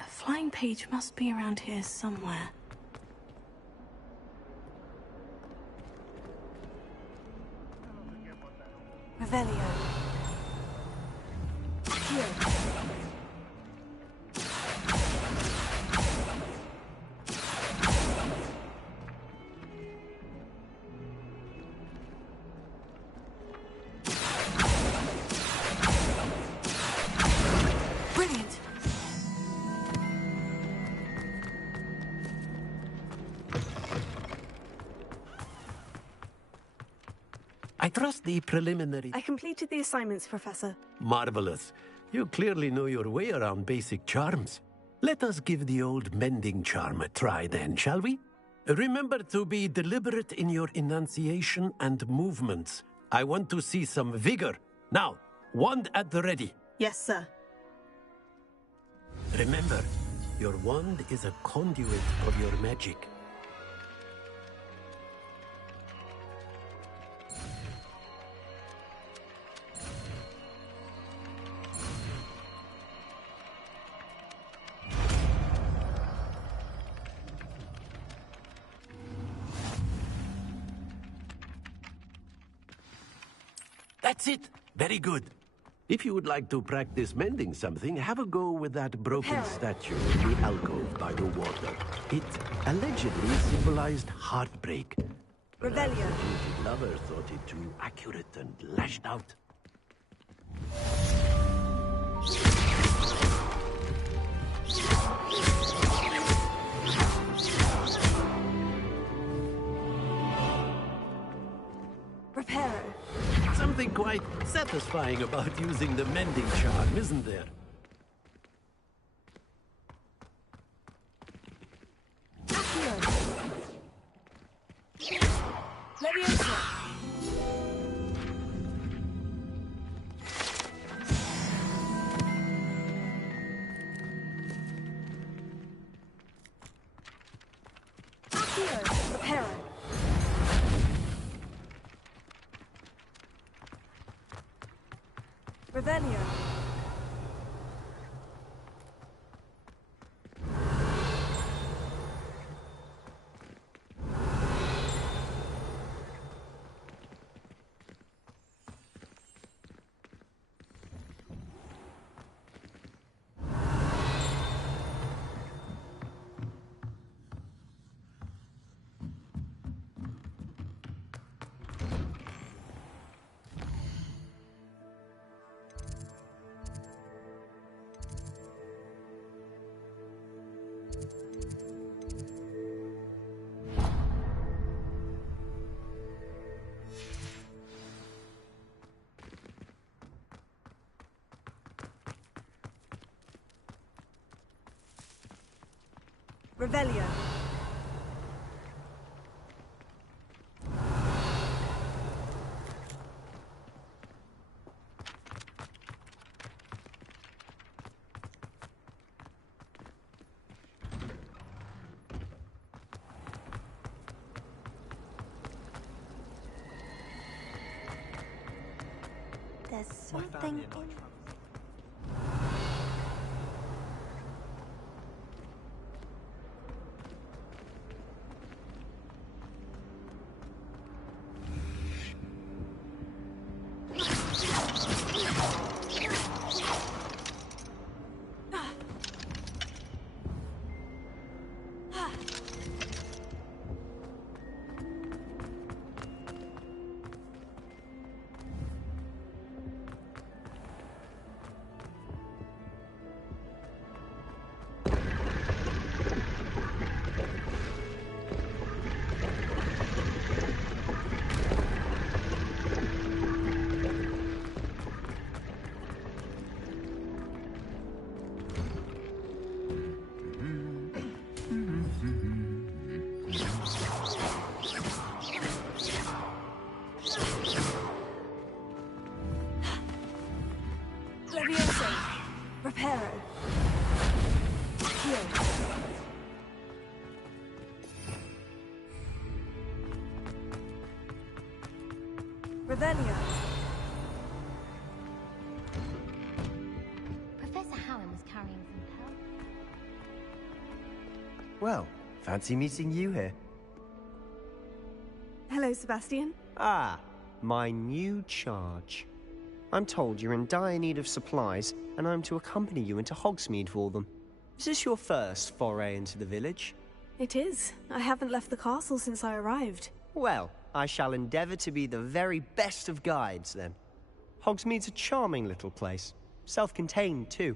Flying page must be around here somewhere. Revelio. Accio. I trust the preliminary... I completed the assignments, Professor. Marvelous. You clearly know your way around basic charms. Let us give the old mending charm a try then, shall we? Remember to be deliberate in your enunciation and movements. I want to see some vigor. Now, wand at the ready. Yes, sir. Remember, your wand is a conduit of your magic. That's it. Very good. If you would like to practice mending something, have a go with that broken statue in the alcove by the water. It allegedly symbolized heartbreak. Revelio. The devoted lover thought it too accurate and lashed out. Reparo. Something quite satisfying about using the mending charm, isn't there? Leviosa. Accio. Reparo. Revelio. Revelio. There's something in... Reparo. Here. Revelio. Professor Hallam was carrying some help. Well, fancy meeting you here. Hello, Sebastian. Ah, my new charge. I'm told you're in dire need of supplies, and I'm to accompany you into Hogsmeade for them. Is this your first foray into the village? It is. I haven't left the castle since I arrived. Well, I shall endeavour to be the very best of guides, then. Hogsmeade's a charming little place. Self-contained, too.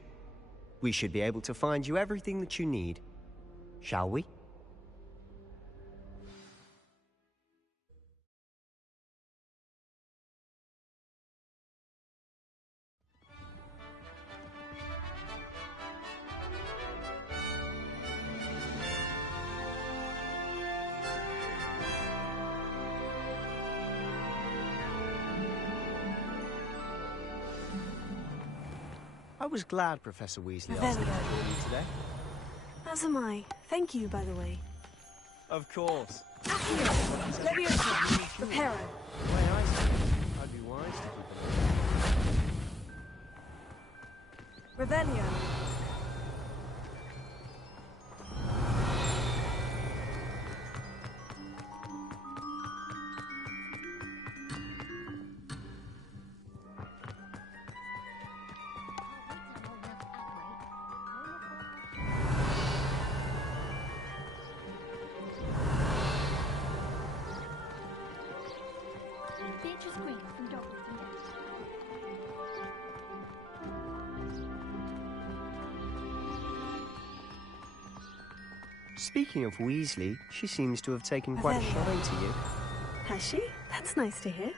We should be able to find you everything that you need. Shall we? I was glad Professor Weasley asked me to call you today. As am I. Thank you, by the way. Of course. Accio! Leviosa! Reparo. The way I see it, I'd be wise to keep an Revelio. Beatrice Green from Doctor Speaking of Weasley, she seems to have taken quite a shine to you. Has she? That's nice to hear.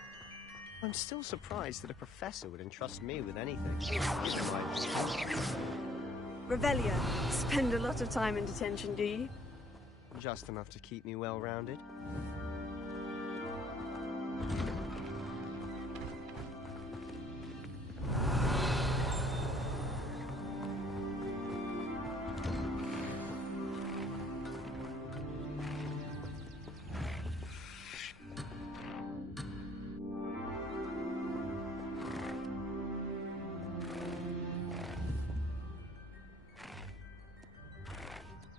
I'm still surprised that a professor would entrust me with anything. Revelio. Spend a lot of time in detention, do you? Just enough to keep me well-rounded.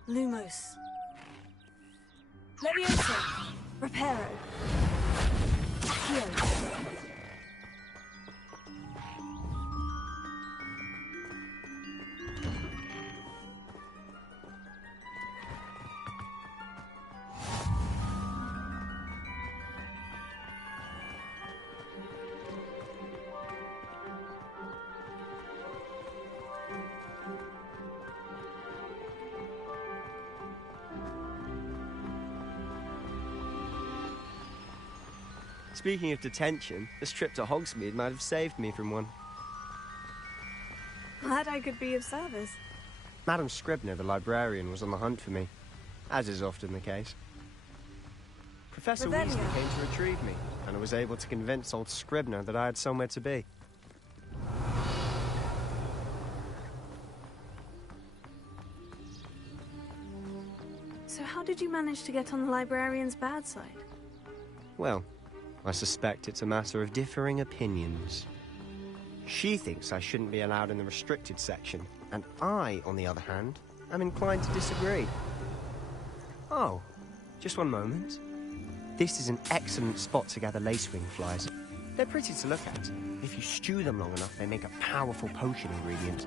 Lumos. Leviosa. Reparo. Accio. Speaking of detention, this trip to Hogsmeade might have saved me from one. Glad I could be of service. Madam Scribner, the librarian, was on the hunt for me. as is often the case. Professor Revelio. Weasley came to retrieve me, and I was able to convince old Scribner that I had somewhere to be. So how did you manage to get on the librarian's bad side? Well, I suspect it's a matter of differing opinions. She thinks I shouldn't be allowed in the restricted section, and I, on the other hand, am inclined to disagree. Oh, just one moment. This is an excellent spot to gather lacewing flies. They're pretty to look at. If you stew them long enough, they make a powerful potion ingredient.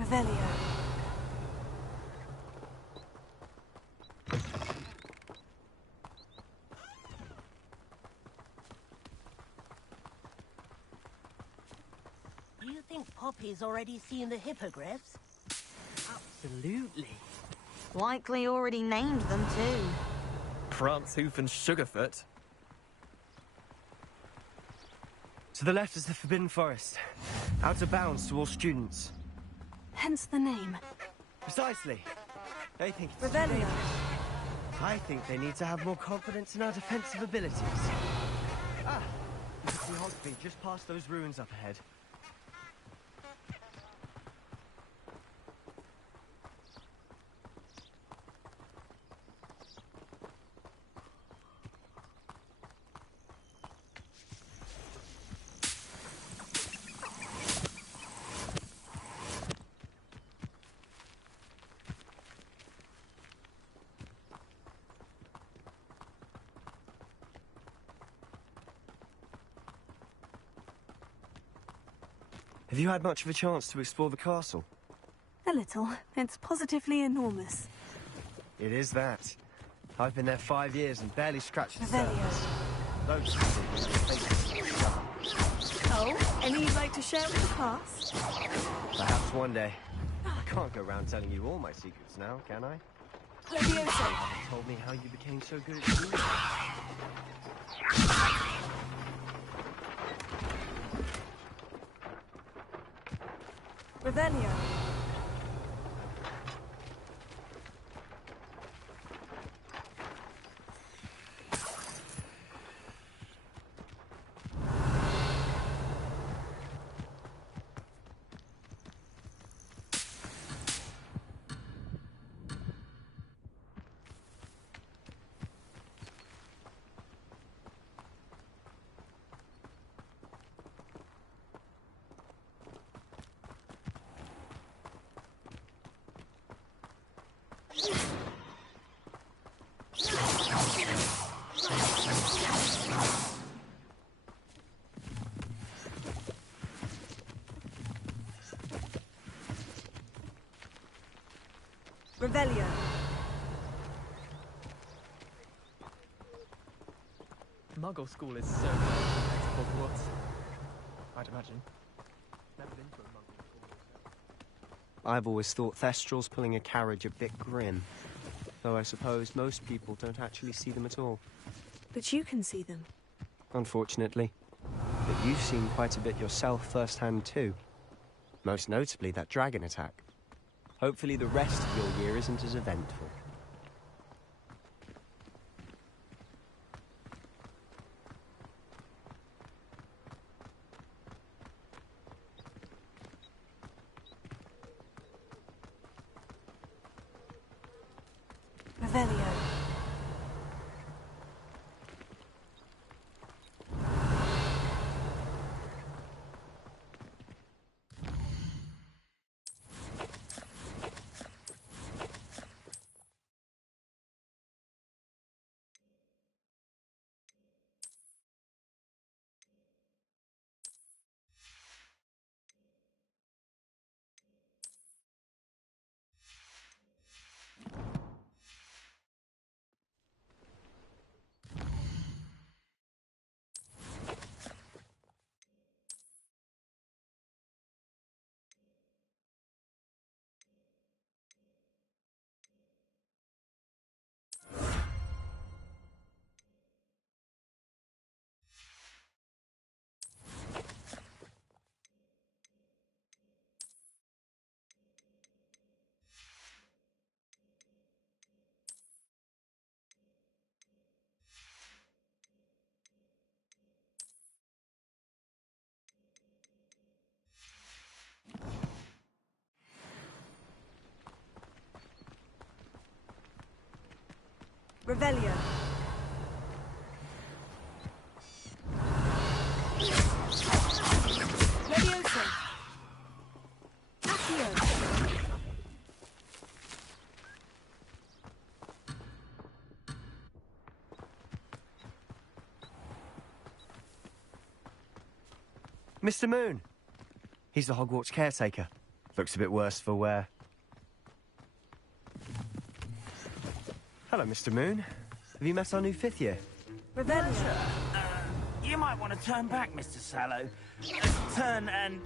Revelio. Do you think Poppy's already seen the hippogriffs? Absolutely. Likely already named them too. Prancehoof and Sugarfoot. To the left is the Forbidden Forest. Out of bounds to all students. Hence the name. Precisely. They think it's Revelio. dangerous. I think they need to have more confidence in our defensive abilities. Ah! You can see Hogsmeade just past those ruins up ahead. Have you had much of a chance to explore the castle? A little. It's positively enormous. It is that. I've been there 5 years and barely scratched the Revelio. surface. Those Oh, any you'd like to share with the class? Perhaps one day. I can't go around telling you all my secrets now, can I? Levioso. You haven't told me how you became so good at school. Revelio. Revelio. Muggle school is so good compared to Hogwarts. I'd imagine. Never been to a Muggle school myself. I've always thought Thestrals pulling a carriage a bit grim. Though I suppose most people don't actually see them at all. But you can see them. Unfortunately. But you've seen quite a bit yourself firsthand too. Most notably that dragon attack. Hopefully the rest of your year isn't as eventful. Revelio. Revelio. Leviosa. Accio. Mr. Moon. He's the Hogwarts caretaker. Looks a bit worse for wear. Hello, Mr. Moon. Have you met our new fifth year? Revelio. You might want to turn back, Mr. Sallow. Turn and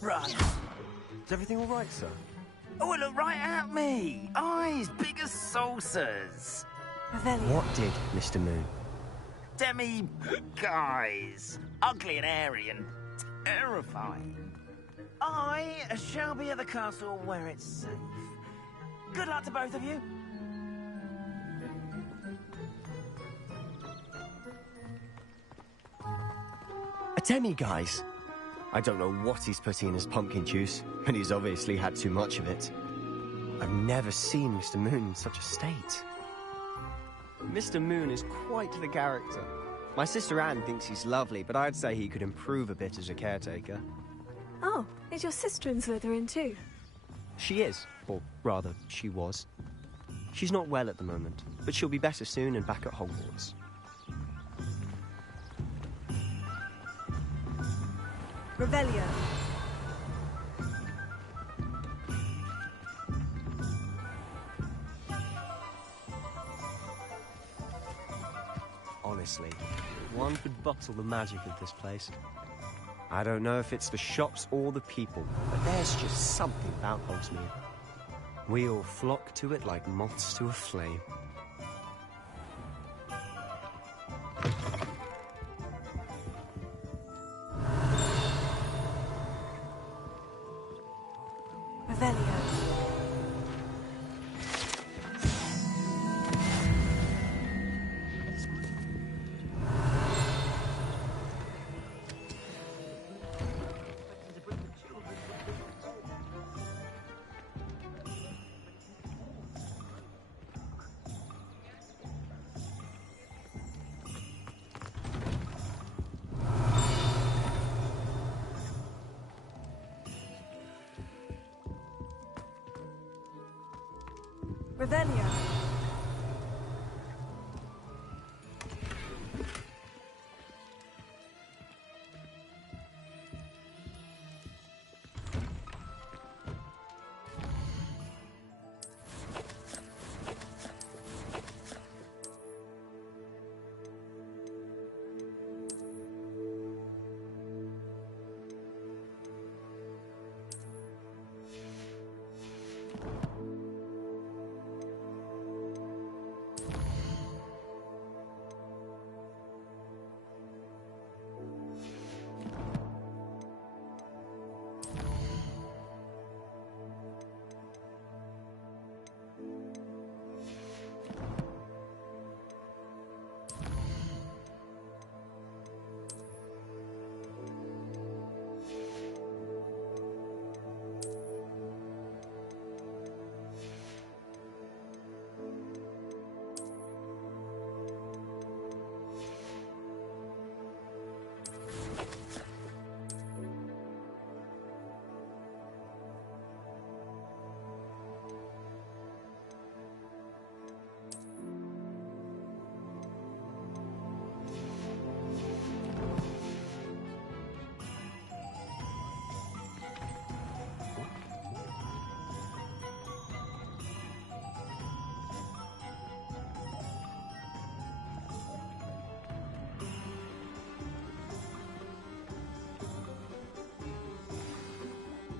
run. Is everything all right, sir? Oh, look right at me. Eyes big as saucers. Revelio. What did, Mr. Moon? Demi guys. Ugly and airy and terrifying. I shall be at the castle where it's safe. Good luck to both of you. A demi-guise? I don't know what he's putting in his pumpkin juice, but he's obviously had too much of it. I've never seen Mr. Moon in such a state. Mr. Moon is quite the character. My sister Anne thinks he's lovely, but I'd say he could improve a bit as a caretaker. Oh, is your sister in Slytherin too? She is, or rather, she was. She's not well at the moment, but she'll be better soon and back at Hogwarts. Revelio. Honestly, if one could bottle the magic of this place. I don't know if it's the shops or the people, but there's just something about Hogsmeade. We all flock to it like moths to a flame. Revelio. Revelio.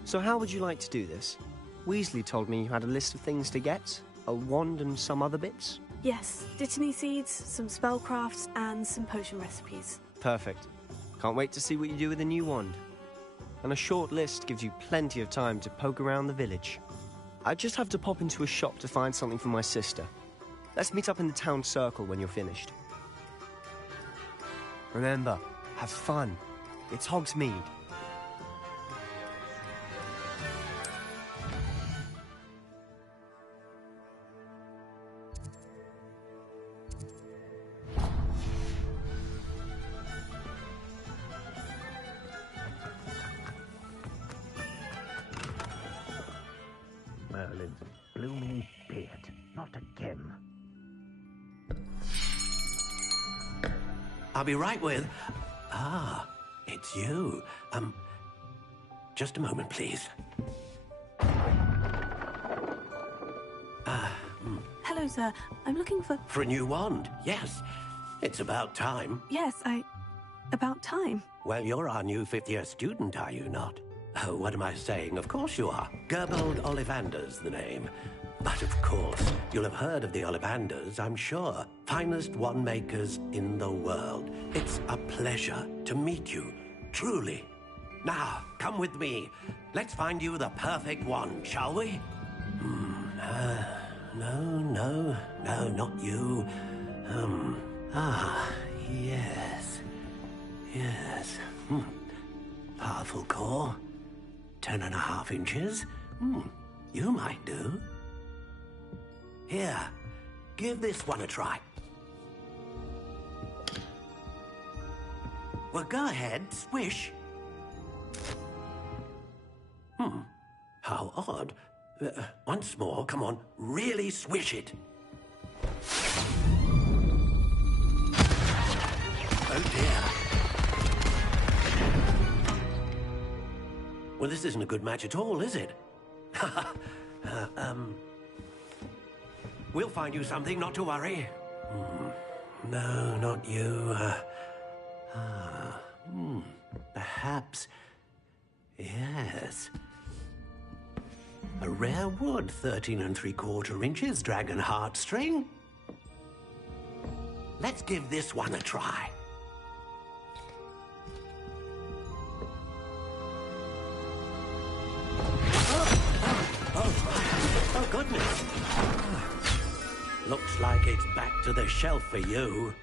So how would you like to do this? Weasley told me you had a list of things to get, a wand and some other bits. Yes, Dittany seeds, some spellcrafts, and some potion recipes. Perfect. Can't wait to see what you do with the new wand. And a short list gives you plenty of time to poke around the village. I just have to pop into a shop to find something for my sister. Let's meet up in the town circle when you're finished. Remember, have fun. It's Hogsmeade. Merlin's blooming beard. Not again. I'll be right with... Ah, it's you. Just a moment, please. Hello, sir. I'm looking for... For a new wand, yes. It's about time. Yes, about time. Well, you're our new fifth-year student, are you not? Oh, what am I saying? Of course you are. Gerbold Ollivander's the name. But of course, you'll have heard of the Ollivanders, I'm sure. Finest wand makers in the world. It's a pleasure to meet you, truly. Now, come with me. Let's find you the perfect wand, shall we? No, not you. Yes. Powerful core. 10.5 inches. You might do. Here, give this one a try. Well, go ahead, swish. How odd. Once more, come on, really swish it. Oh dear. Well, this isn't a good match at all, is it? We'll find you something, not to worry. No, not you. Perhaps... Yes. A rare wood, 13 3/4 inches, dragon heartstring. Let's give this one a try. Oh, goodness. Looks like it's back to the shelf for you.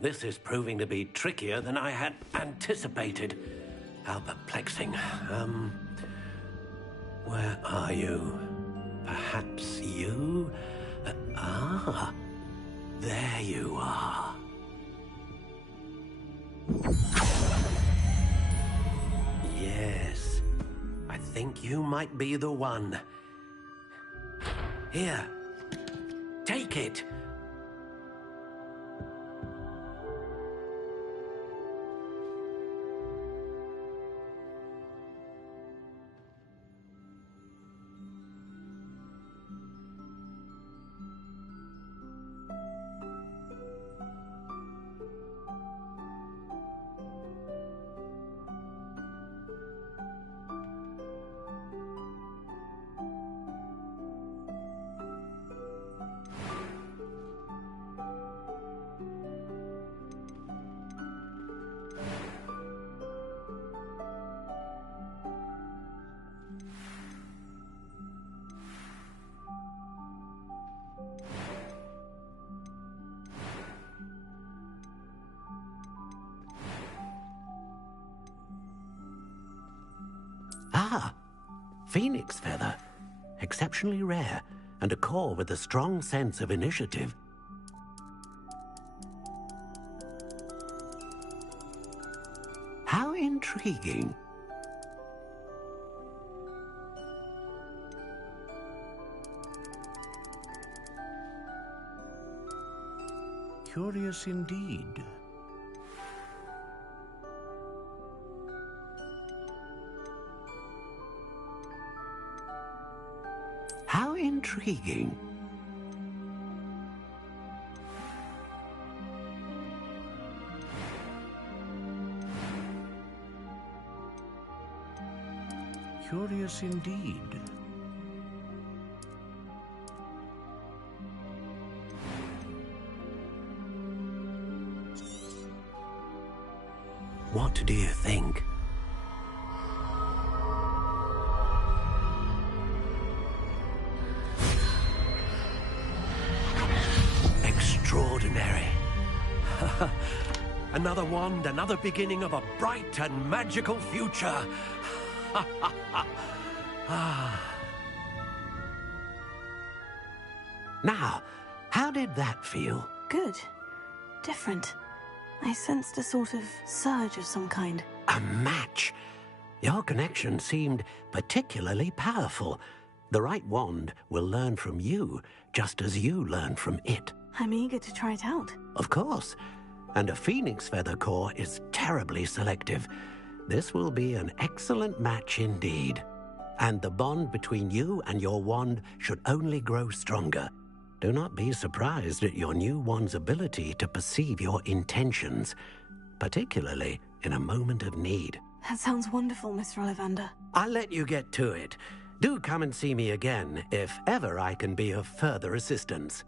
This is proving to be trickier than I had anticipated. How perplexing. Where are you? Perhaps you? There you are. Yes, I think you might be the one. Here, take it. Phoenix feather. Exceptionally rare, and a core with a strong sense of initiative. How intriguing. Curious indeed. How intriguing. Curious indeed. What do you think? Extraordinary. Another wand, another beginning of a bright and magical future. Now, how did that feel? Good. Different. I sensed a sort of surge of some kind. A match. Your connection seemed particularly powerful. The right wand will learn from you, just as you learn from it. I'm eager to try it out. Of course. And a phoenix feather core is terribly selective. This will be an excellent match indeed. And the bond between you and your wand should only grow stronger. Do not be surprised at your new wand's ability to perceive your intentions, particularly in a moment of need. That sounds wonderful, Mr. Ollivander. I'll let you get to it. Do come and see me again if ever I can be of further assistance.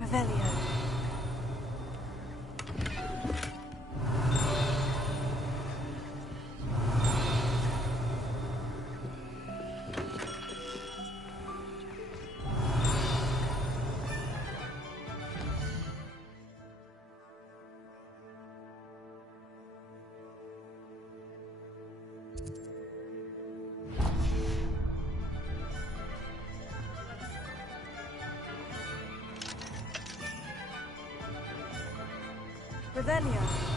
Revelio. Revelio.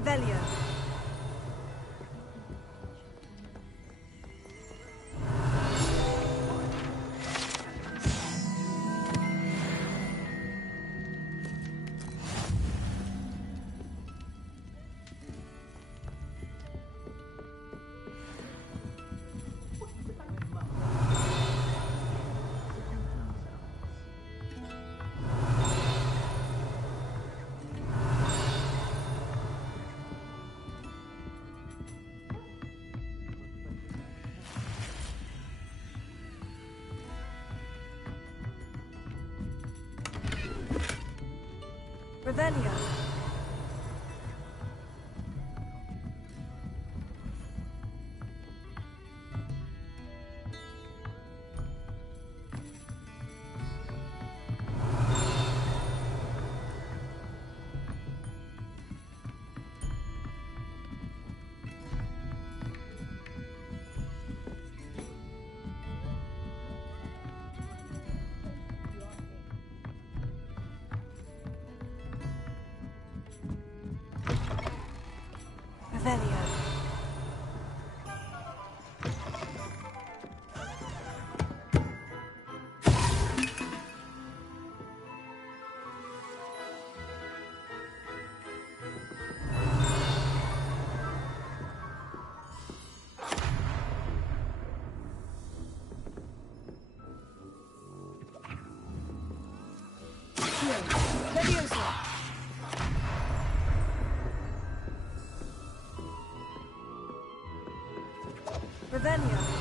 Revelio. Revelio. Revelio. Revelio.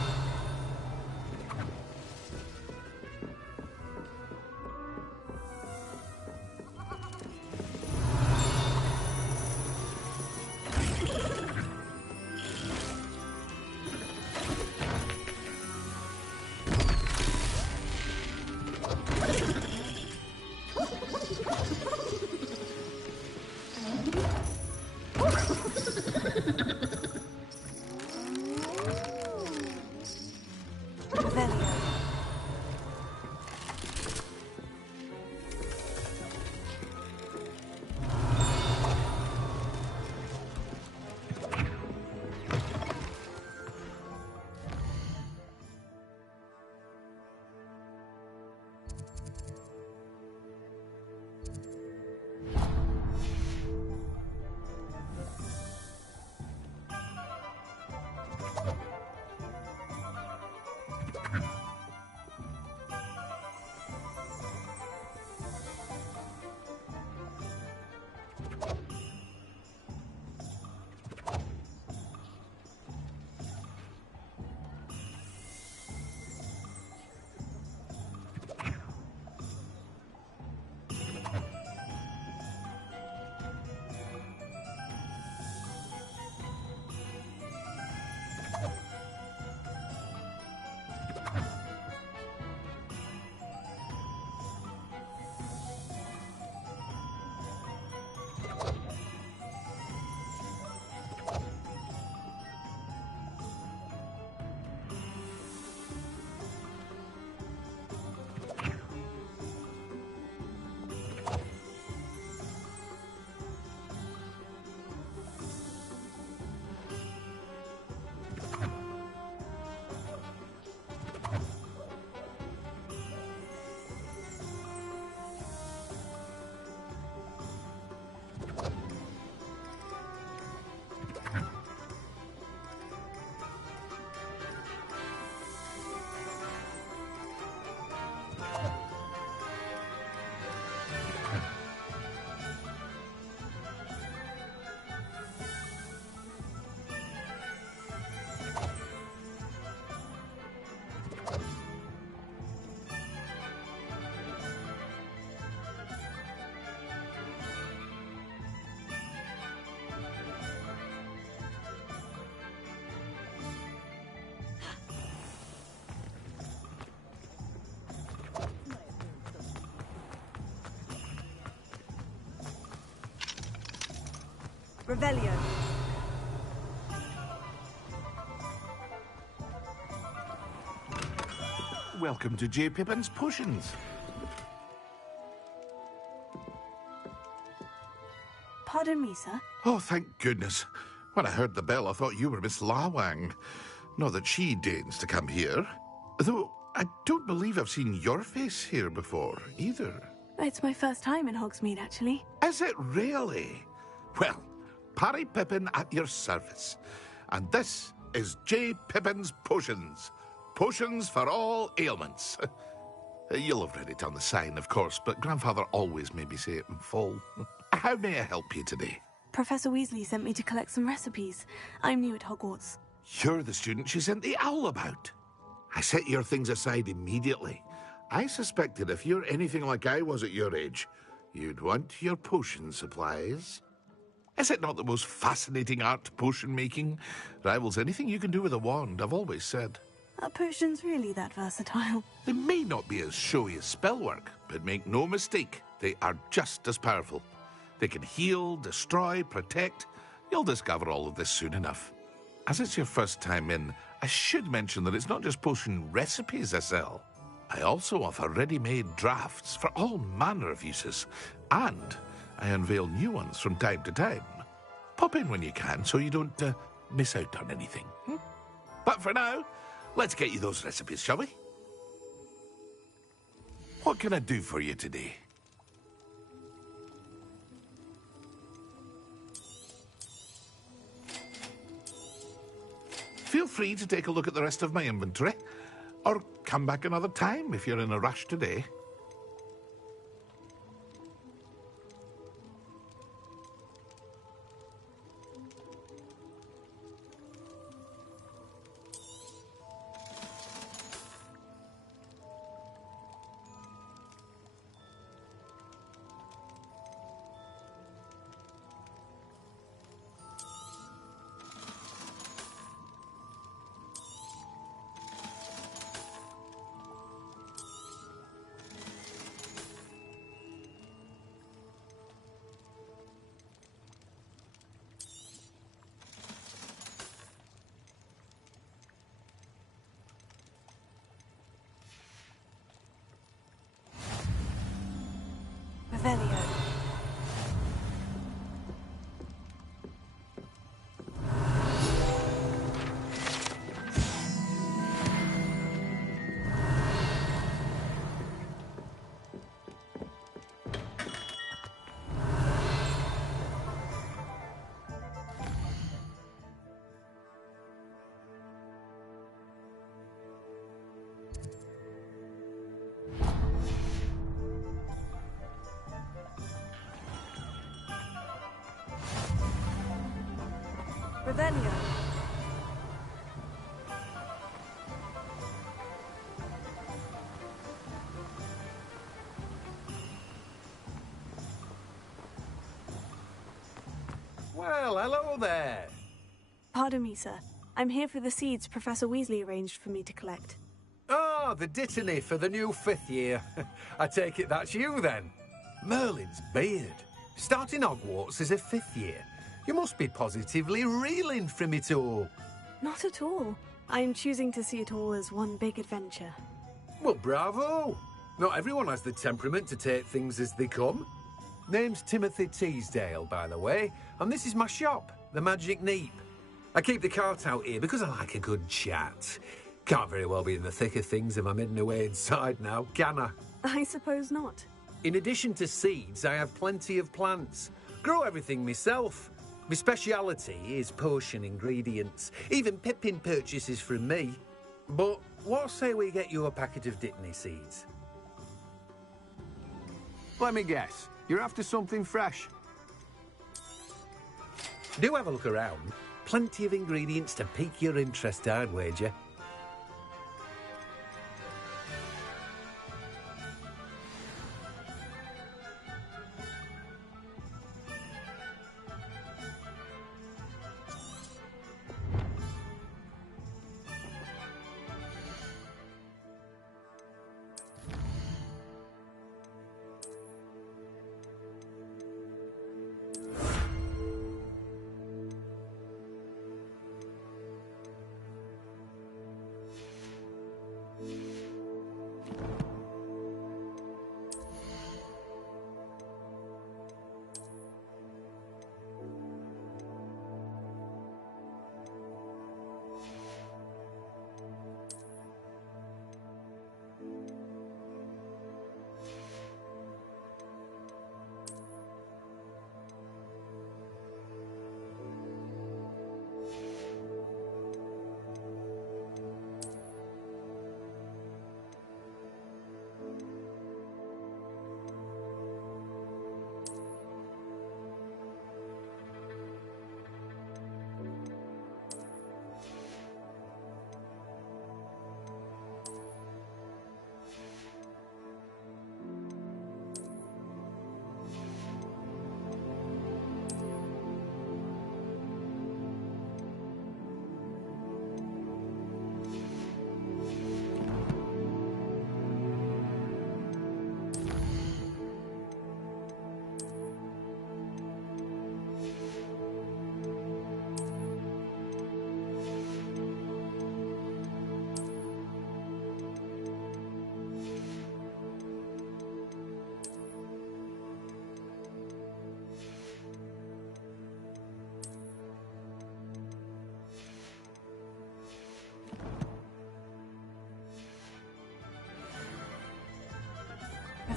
Revelio. Welcome to J. Pippin's Potions. Pardon me, sir. Oh, thank goodness. When I heard the bell, I thought you were Miss Lawang. Not that she deigns to come here. Though I don't believe I've seen your face here before, either. It's my first time in Hogsmeade, actually. Is it really? Well, Parry Pippin at your service. And this is J. Pippin's Potions. Potions for all ailments. You'll have read it on the sign, of course, but Grandfather always made me say it in full. How may I help you today? Professor Weasley sent me to collect some recipes. I'm new at Hogwarts. You're the student she sent the owl about. I set your things aside immediately. I suspected if you're anything like I was at your age, you'd want your potion supplies. Is it not the most fascinating art, potion making? Rivals anything you can do with a wand, I've always said. Are potions really that versatile? They may not be as showy as spellwork, but make no mistake, they are just as powerful. They can heal, destroy, protect. You'll discover all of this soon enough. As it's your first time in, I should mention that it's not just potion recipes I sell. I also offer ready-made drafts for all manner of uses, and I unveil new ones from time to time. Pop in when you can so you don't miss out on anything. But for now, let's get you those recipes, shall we? What can I do for you today? Feel free to take a look at the rest of my inventory, or come back another time if you're in a rush today. Revelio. Well, hello there. Pardon me, sir. I'm here for the seeds Professor Weasley arranged for me to collect. Ah, the dittany for the new 5th year. I take it that's you, then. Merlin's beard. Starting Hogwarts as a 5th year. You must be positively reeling from it all. Not at all. I am choosing to see it all as one big adventure. Well, bravo. Not everyone has the temperament to take things as they come. Name's Timothy Teasdale, by the way, and this is my shop, the Magic Neep. I keep the cart out here because I like a good chat. Can't very well be in the thick of things if I'm hidden away inside now, can I? I suppose not. In addition to seeds, I have plenty of plants. Grow everything myself. My speciality is potion ingredients. Even Pippin purchases from me. But what say we get you a packet of Dittany seeds? Let me guess. You're after something fresh. Do have a look around. Plenty of ingredients to pique your interest, I'd wager.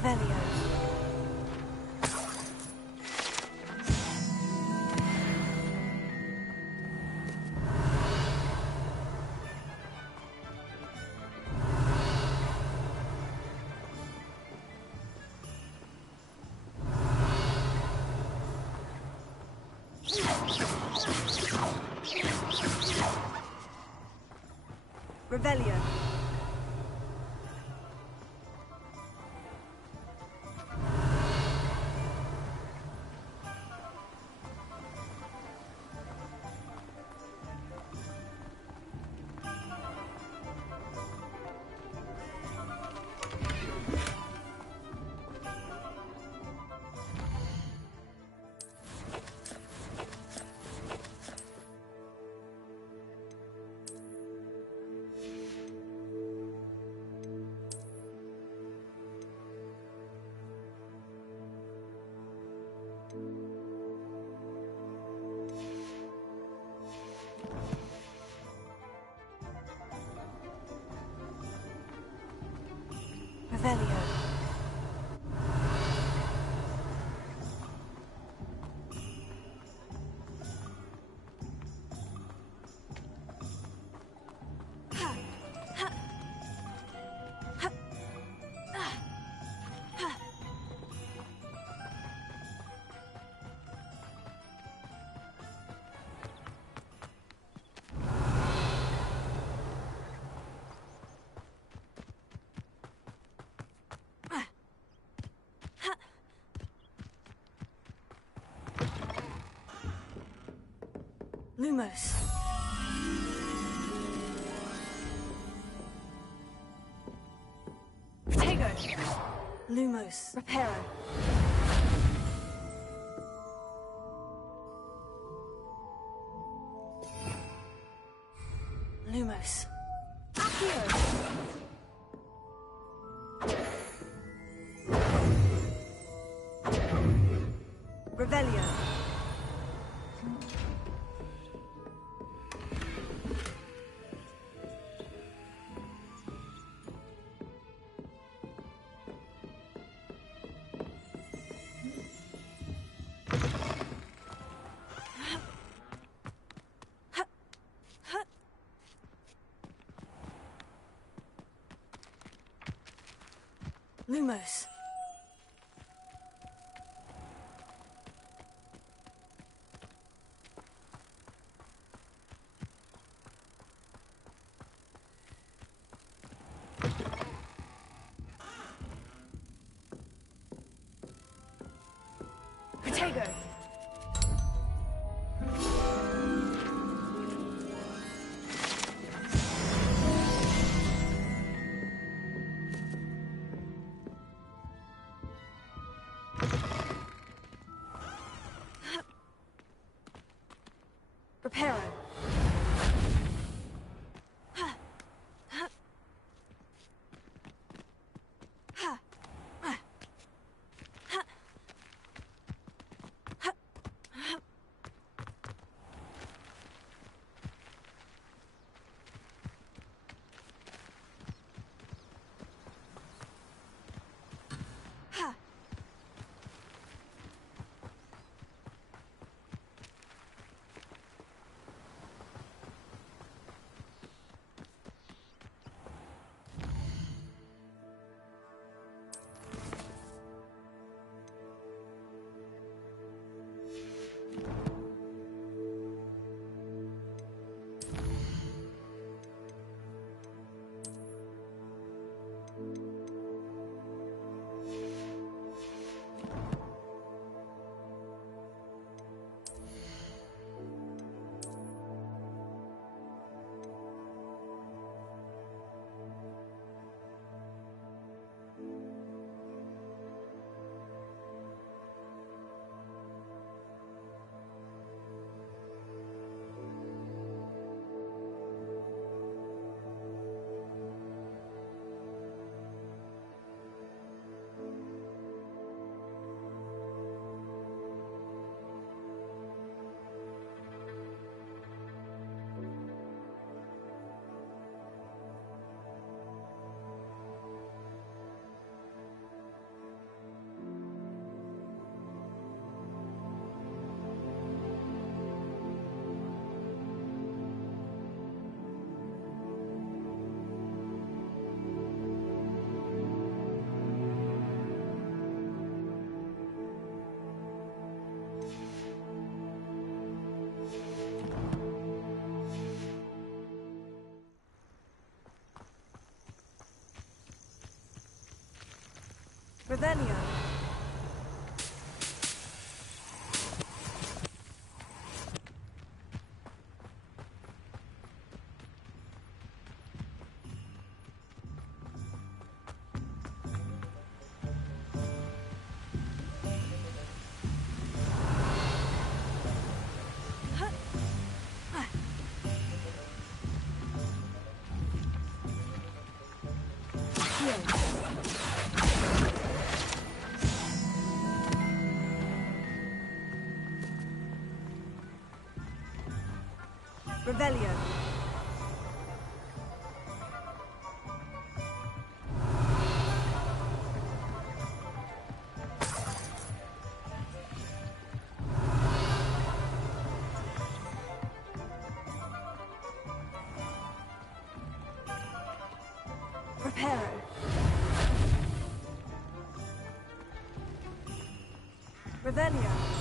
Revelio. Revelio. Revelio. Lumos. Protego. Lumos. Reparo. Lumos. Accio. Revelio. Lumos. Protego. Reparo. Revelio. Revelio. Reparo. Revelio.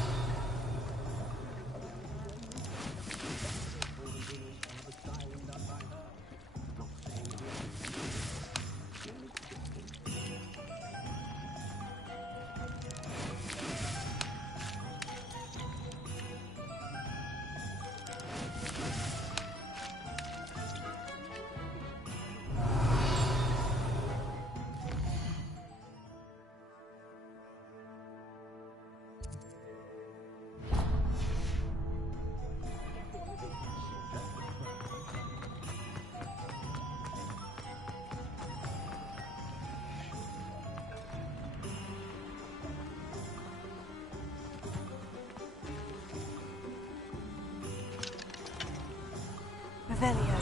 Revelio.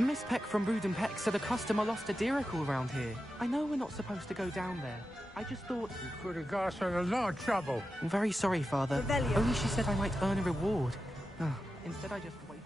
Miss Peck from Brood and Peck said a customer lost a diricle around here. I know we're not supposed to go down there. I just thought... You could have got us in a lot of trouble. I'm very sorry, Father. Revelio. Only she said I might earn a reward. Instead, I just waited.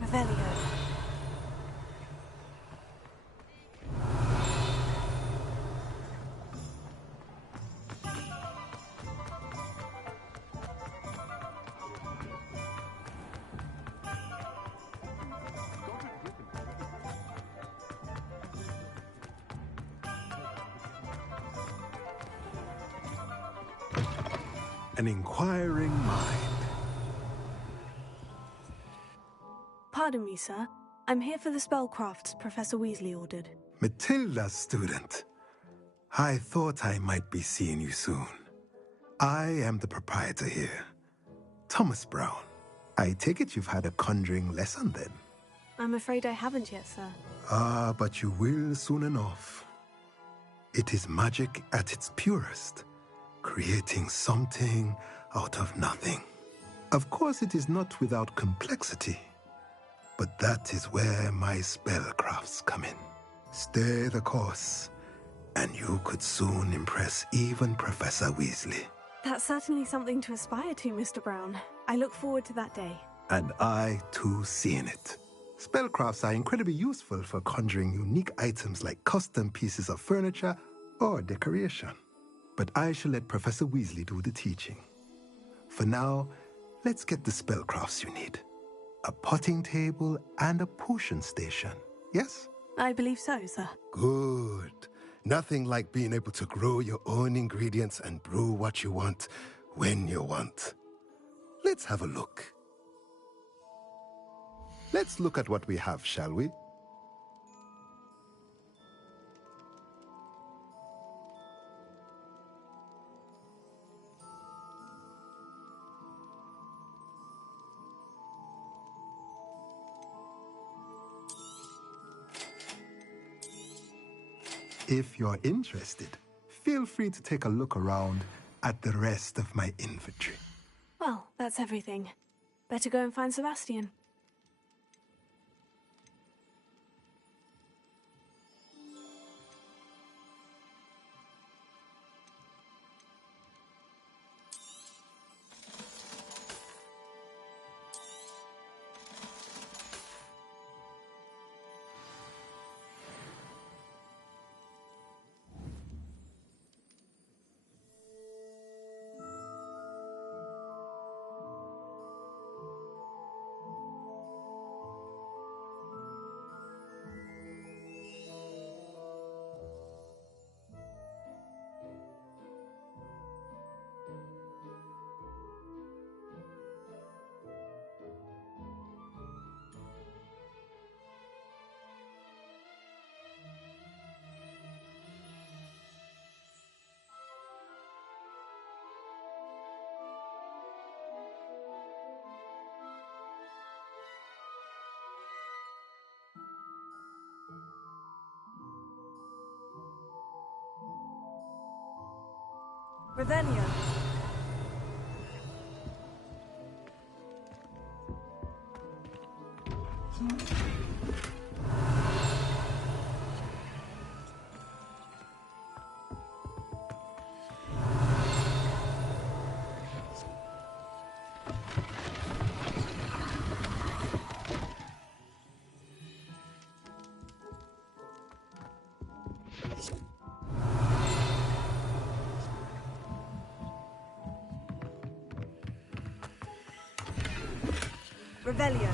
Revelio. An inquiring mind. Pardon me, sir. I'm here for the spellcrafts Professor Weasley ordered. Matilda's student. I thought I might be seeing you soon. I am the proprietor here, Thomas Brown. I take it you've had a conjuring lesson then? I'm afraid I haven't yet, sir. Ah, but you will soon enough. It is magic at its purest, creating something out of nothing. Of course, it is not without complexity, but that is where my spellcrafts come in. Stay the course, and you could soon impress even Professor Weasley. That's certainly something to aspire to, Mr. Brown. I look forward to that day. And I, too, seeing it. Spellcrafts are incredibly useful for conjuring unique items like custom pieces of furniture or decoration. But I shall let Professor Weasley do the teaching. For now, let's get the spellcrafts you need. A potting table and a potion station, yes? I believe so, sir. Good. Nothing like being able to grow your own ingredients and brew what you want when you want. Let's have a look. Let's look at what we have, shall we? If you're interested, feel free to take a look around at the rest of my inventory. Well, that's everything. Better go and find Sebastian. Revelio. Revelio.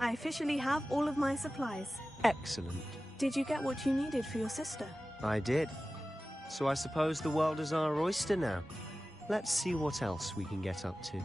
I officially have all of my supplies. Excellent. Did you get what you needed for your sister? I did. So I suppose the world is our oyster now. Let's see what else we can get up to.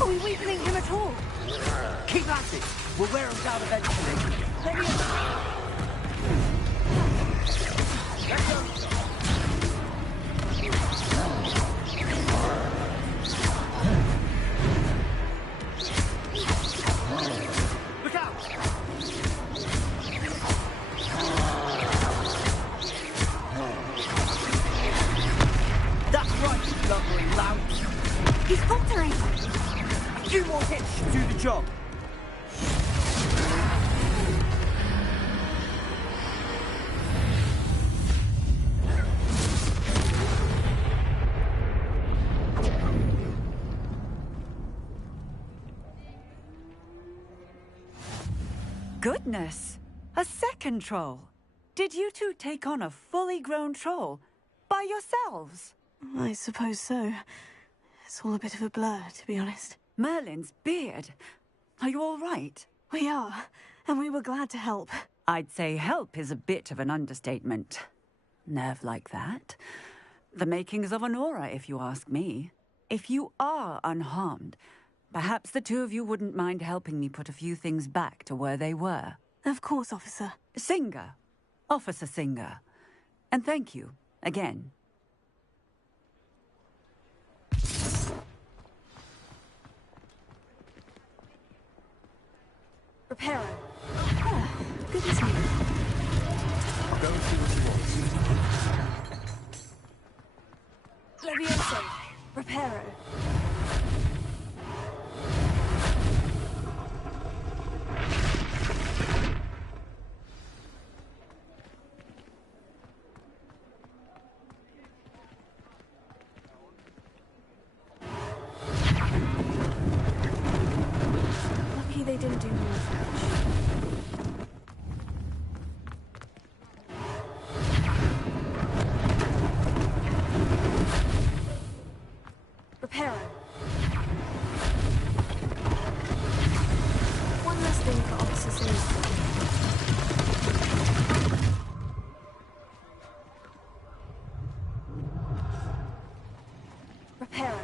Are we weakening him at all? Keep at it. We'll wear him down eventually. Look out! That's right, you lumbering louts. He's faltering. A few more hits should do the job. Goodness! A second troll. Did you two take on a fully grown troll? By yourselves? I suppose so. It's all a bit of a blur, to be honest. Merlin's beard. Are you all right? We are, and we were glad to help. I'd say help is a bit of an understatement. Nerve like that. The makings of an aura, if you ask me. If you are unharmed, perhaps the two of you wouldn't mind helping me put a few things back to where they were. Of course, officer. Singer. Officer Singer. And thank you, again. Reparo. Ah, good to see you. I'll go and see what he wants. Levioso. Reparo. Lucky they didn't do more damage. Reparo. One less thing for Officer Sims. Reparo.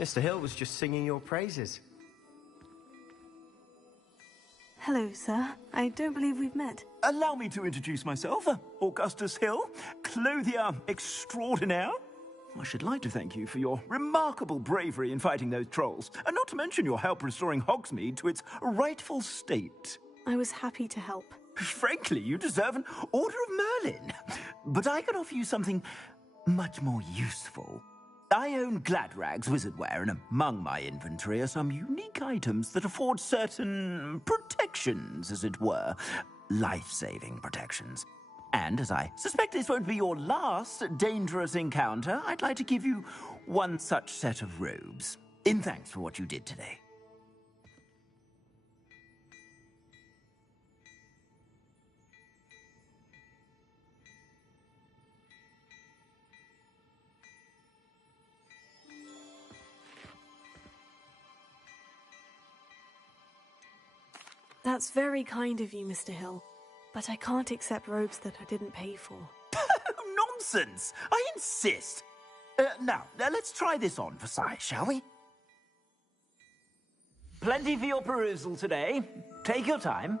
Mr. Hill was just singing your praises. Hello, sir. I don't believe we've met. Allow me to introduce myself, Augustus Hill, clothier extraordinaire. I should like to thank you for your remarkable bravery in fighting those trolls, and not to mention your help restoring Hogsmeade to its rightful state. I was happy to help. Frankly, you deserve an Order of Merlin. But I can offer you something much more useful. I own Gladrag's wizardware, and among my inventory are some unique items that afford certain protections, as it were. Life-saving protections. And as I suspect this won't be your last dangerous encounter, I'd like to give you one such set of robes, in thanks for what you did today. That's very kind of you, Mr. Hill. But I can't accept robes that I didn't pay for. Nonsense! I insist! Now, let's try this on for size, shall we? Plenty for your perusal today. Take your time.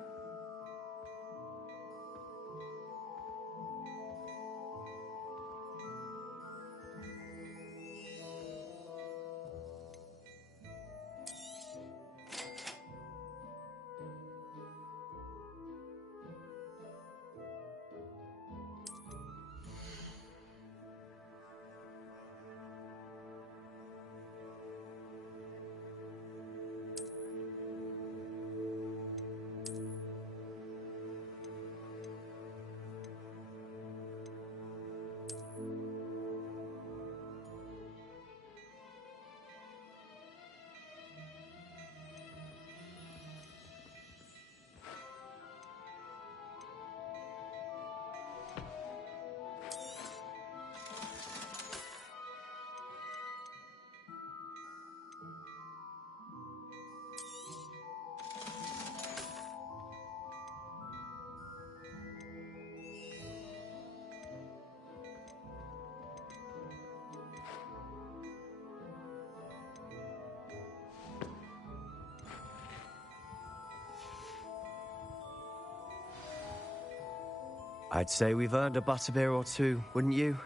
I'd say we've earned a butterbeer or two, wouldn't you?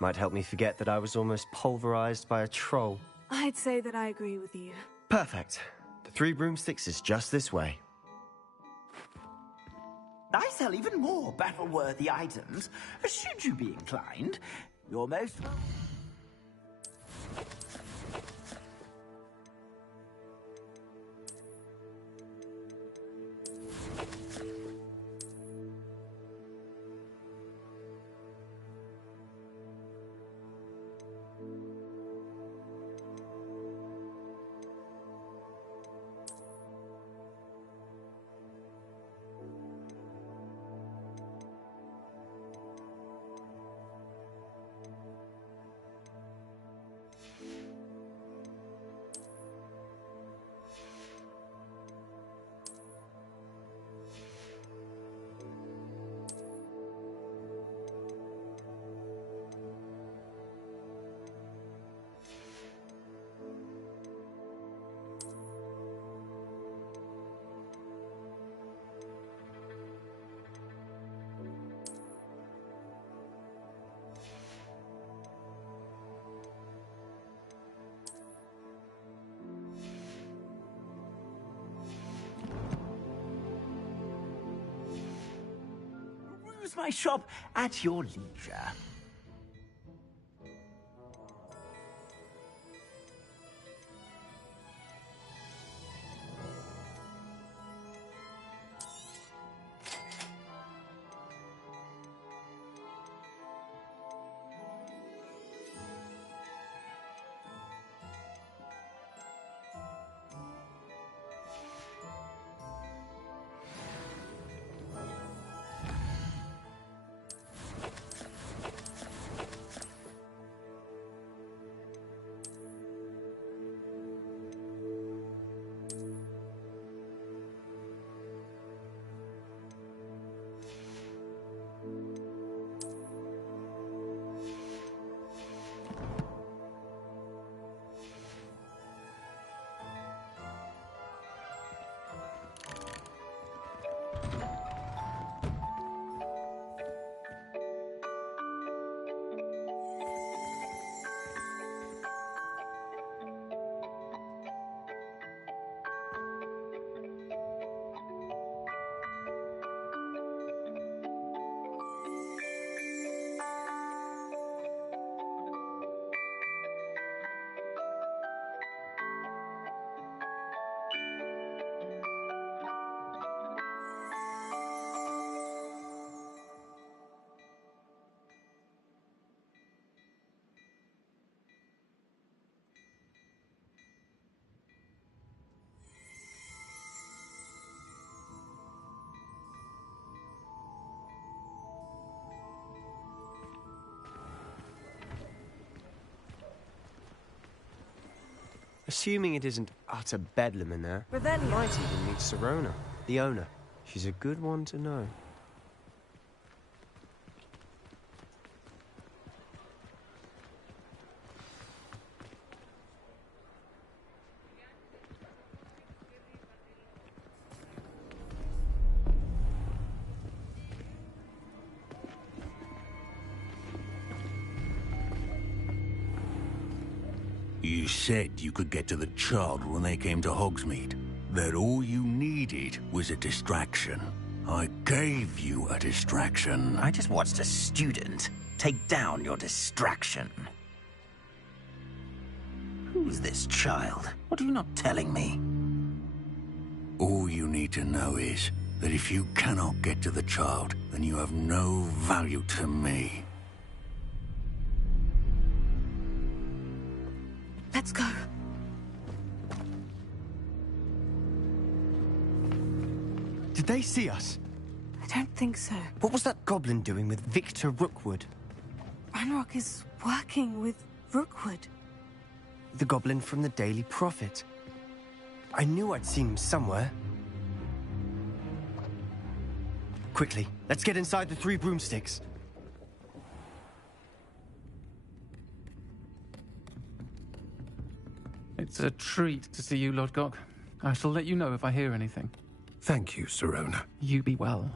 Might help me forget that I was almost pulverized by a troll. I'd say that I agree with you. Perfect. The Three Broomsticks is just this way. I sell even more battle-worthy items, should you be inclined. You're most... use my shop at your leisure. Assuming it isn't utter bedlam in there, Revelio. might even meet Sirona, the owner. She's a good one to know. You said you could get to the child when they came to Hogsmeade. That all you needed was a distraction. I gave you a distraction. I just watched a student take down your distraction. Who's this child? What are you not telling me? All you need to know is that if you cannot get to the child, then you have no value to me. Let's go. Did they see us? I don't think so. What was that goblin doing with Victor Rookwood? Ranrock is working with Rookwood. The goblin from the Daily Prophet. I knew I'd seen him somewhere. Quickly, let's get inside the Three Broomsticks. It's a treat to see you, Lodgok. I shall let you know if I hear anything. Thank you, Sirona. You be well.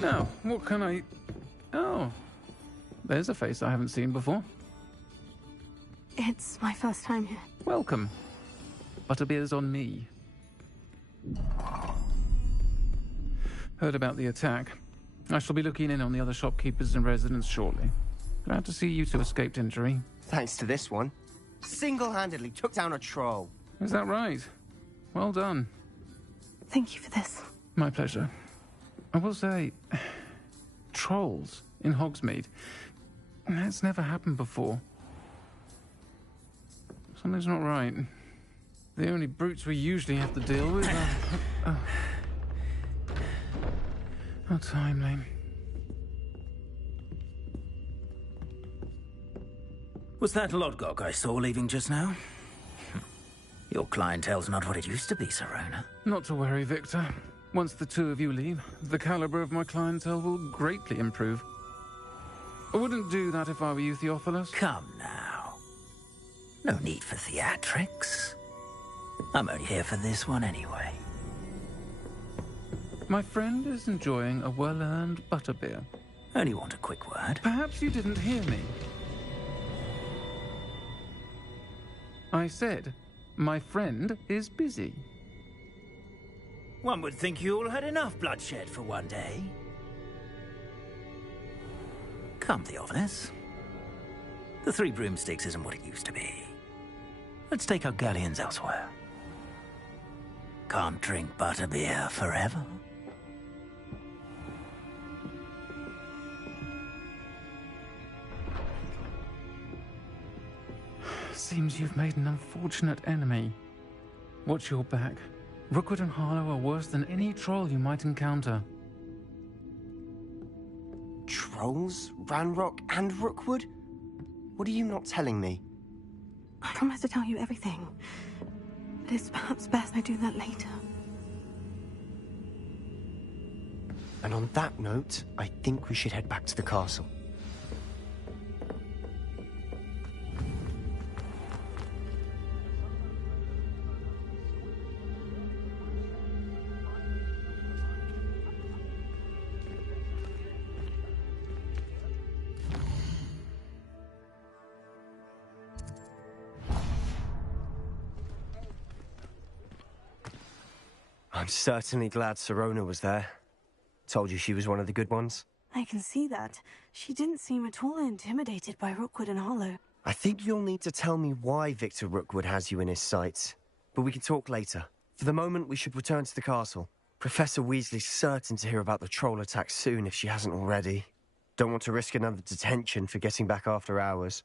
Now, what can I... Oh, there's a face I haven't seen before. It's my first time here. Welcome. Butterbeer's on me. Heard about the attack. I shall be looking in on the other shopkeepers and residents shortly. Glad to see you two escaped injury. Thanks to this one. Single-handedly took down a troll. Is that right? Well done. Thank you for this. My pleasure. I will say, trolls in Hogsmeade. That's never happened before. Something's not right. The only brutes we usually have to deal with are... How timely. Was that Lodgok I saw leaving just now? Your clientele's not what it used to be, Sirona. Not to worry, Victor. Once the two of you leave, the caliber of my clientele will greatly improve. I wouldn't do that if I were you, Theophilus. Come now. No need for theatrics. I'm only here for this one anyway. My friend is enjoying a well-earned butterbeer. Only want a quick word. Perhaps you didn't hear me. I said, my friend is busy. One would think you all had enough bloodshed for one day. Come, Theophilus. The Three Broomsticks isn't what it used to be. Let's take our galleons elsewhere. Can't drink butterbeer forever. Seems you've made an unfortunate enemy. Watch your back. Rookwood and Harlow are worse than any troll you might encounter. Trolls? Ranrock and Rookwood? What are you not telling me? I promise to tell you everything. But it's perhaps best I do that later. And on that note, I think we should head back to the castle. I'm certainly glad Sirona was there. Told you she was one of the good ones. I can see that. She didn't seem at all intimidated by Rookwood and Harlow. I think you'll need to tell me why Victor Rookwood has you in his sights. But we can talk later. For the moment, we should return to the castle. Professor Weasley's certain to hear about the troll attack soon if she hasn't already. Don't want to risk another detention for getting back after hours.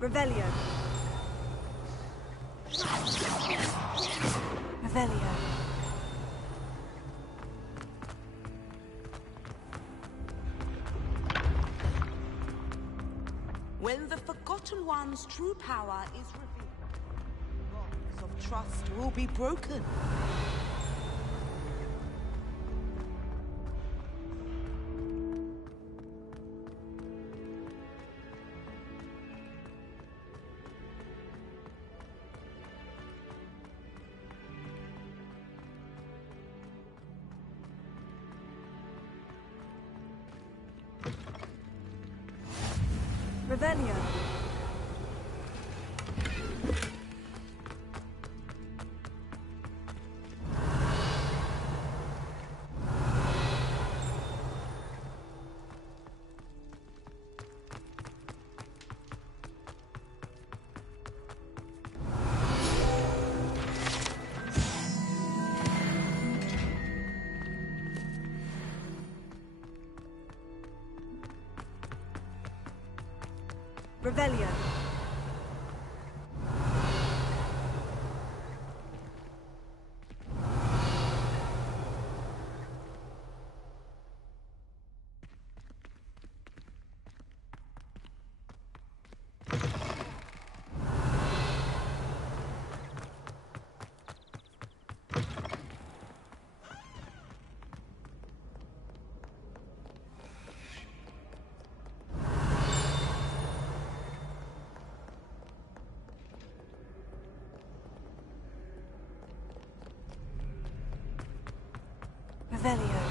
Revelio. Revelio. When the Forgotten One's true power is revealed, bonds of trust will be broken. Revelio. Revelio. Revelio.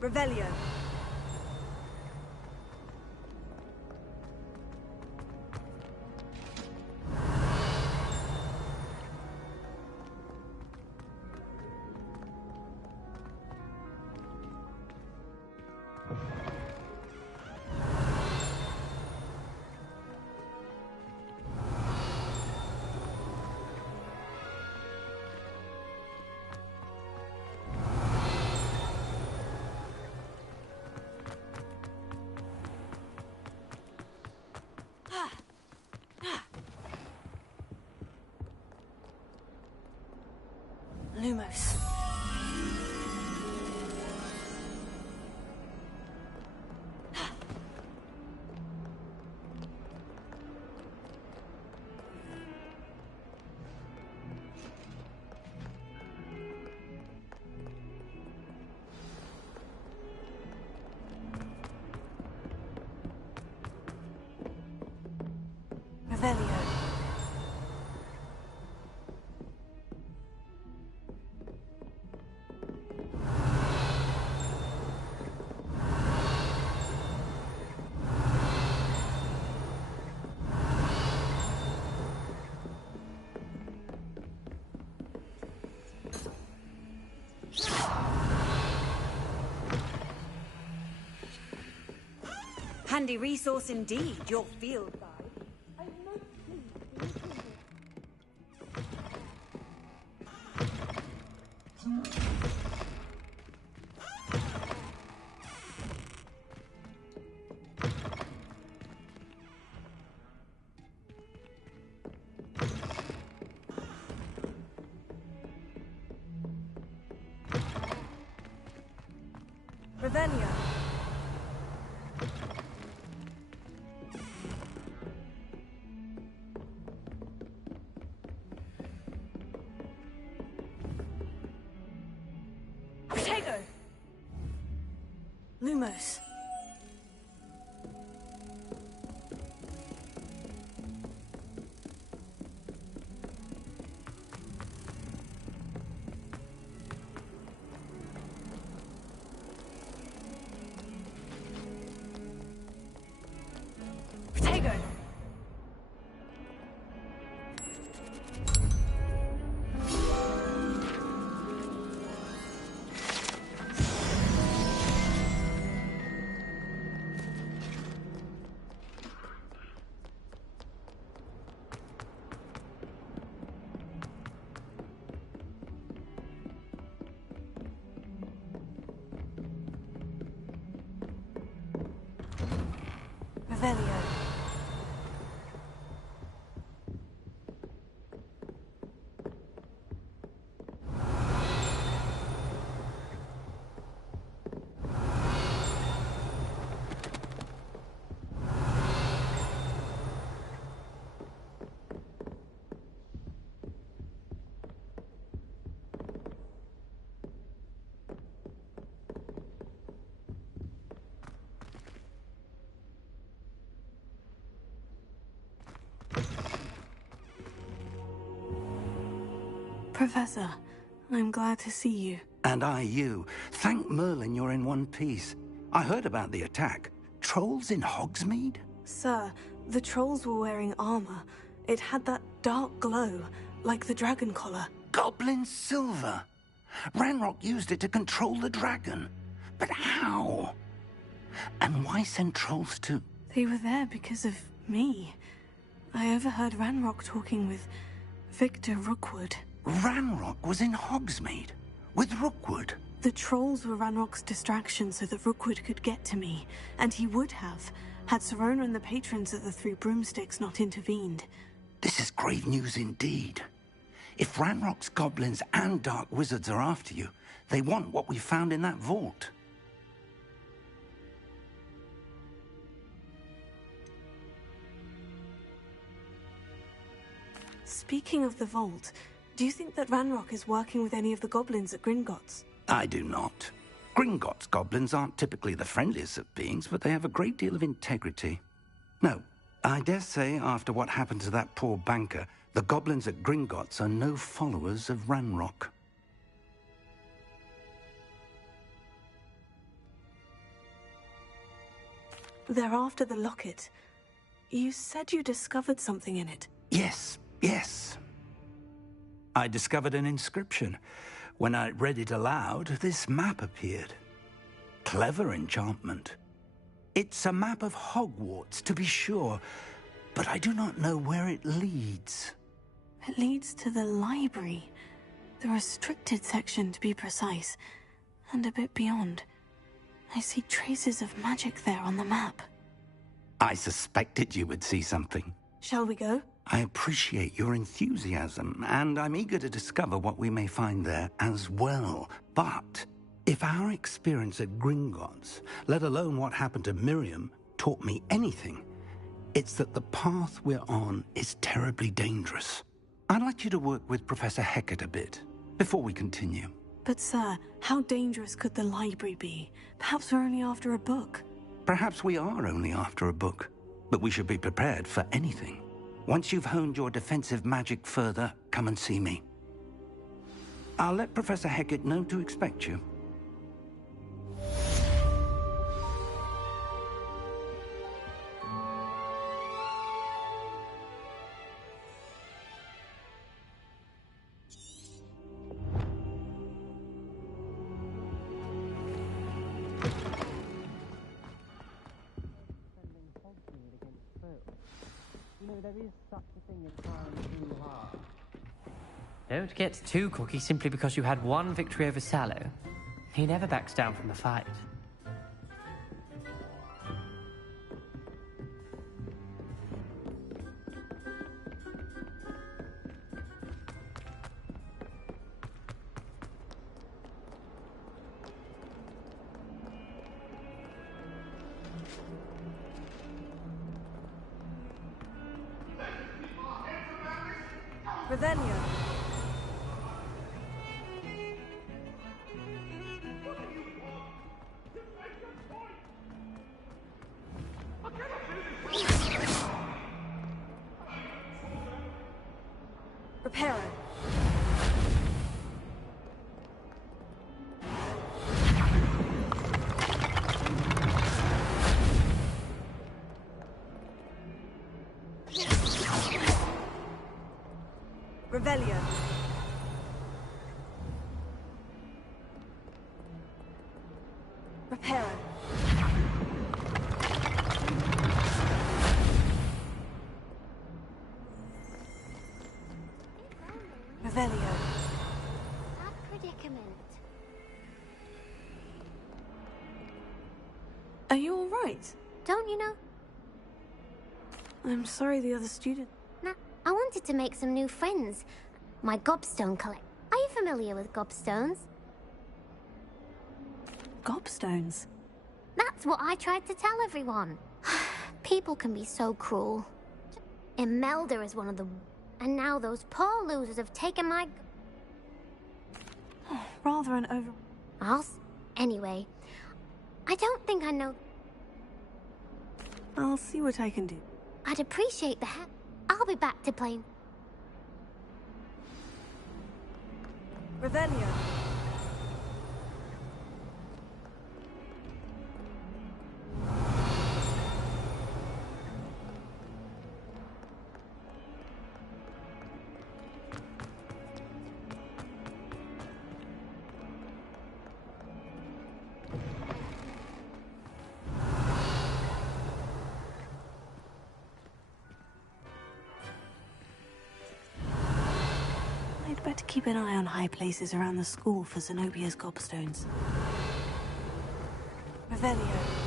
Revelio. Lumos. Revelio. Handy resource indeed, your field guide. Revelio. Protego. Lumos. Protego. Revelio. Professor, I'm glad to see you. And I you. Thank Merlin you're in one piece. I heard about the attack. Trolls in Hogsmeade? Sir, the trolls were wearing armor. It had that dark glow, like the dragon collar. Goblin silver. Ranrock used it to control the dragon. But how? And why send trolls too? They were there because of me. I overheard Ranrock talking with Victor Rookwood. Ranrock was in Hogsmeade? With Rookwood? The trolls were Ranrock's distraction so that Rookwood could get to me. And he would have, had Sirona and the patrons of the Three Broomsticks not intervened. This is grave news indeed. If Ranrock's goblins and dark wizards are after you, they want what we found in that vault. Speaking of the vault, do you think that Ranrock is working with any of the goblins at Gringotts? I do not. Gringotts goblins aren't typically the friendliest of beings, but they have a great deal of integrity. No, I dare say after what happened to that poor banker, the goblins at Gringotts are no followers of Ranrock. They're after the locket. You said you discovered something in it. Yes. I discovered an inscription. When I read it aloud, this map appeared. Clever enchantment. It's a map of Hogwarts, to be sure, but I do not know where it leads. It leads to the library. The restricted section, to be precise, and a bit beyond. I see traces of magic there on the map. I suspected you would see something. Shall we go? I appreciate your enthusiasm, and I'm eager to discover what we may find there as well. But if our experience at Gringotts, let alone what happened to Miriam, taught me anything, it's that the path we're on is terribly dangerous. I'd like you to work with Professor Hecat a bit, before we continue. But sir, how dangerous could the library be? Perhaps we're only after a book. Perhaps we are only after a book, but we should be prepared for anything. Once you've honed your defensive magic further, come and see me. I'll let Professor Hecat know to expect you. There is such a thing as trying too hard. Don't get too cocky simply because you had one victory over Sallow. He never backs down from a fight. Revelio. Reparo. Revelio. Reparo. Revelio. That predicament. Are you all right? Don't you know? I'm sorry the other student... Nah, I wanted to make some new friends. My gobstone collect. Are you familiar with gobstones? Gobstones? That's what I tried to tell everyone. People can be so cruel. Imelda is one of them. And now those poor losers have taken my... Rather an over... Anyway, I don't think I know... I'll see what I can do. I'd appreciate the help. I'll be back to play. Revelio. I'd better keep an eye on high places around the school for Zenobia's gobstones. Revelio.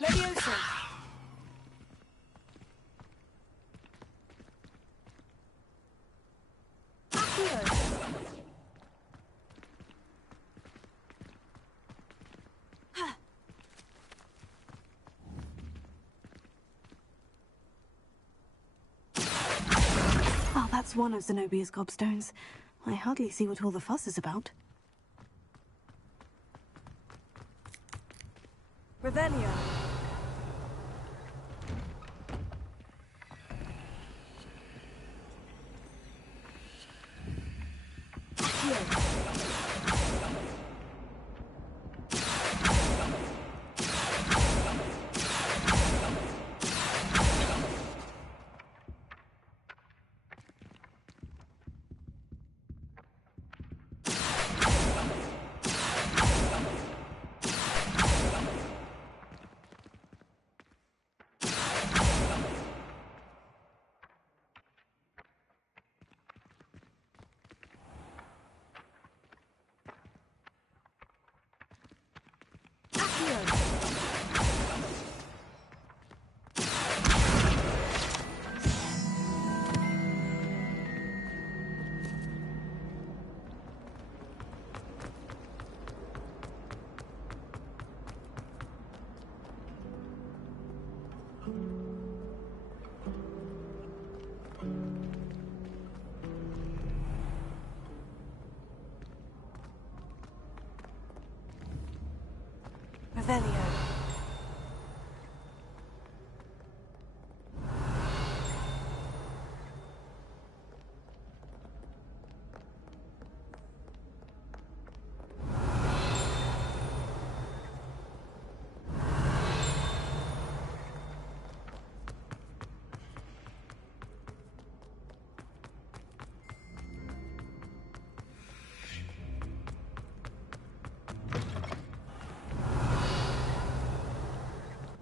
Leviosa. Well, that's one of Zenobia's gobstones. I hardly see what all the fuss is about. Revelio. Revelio.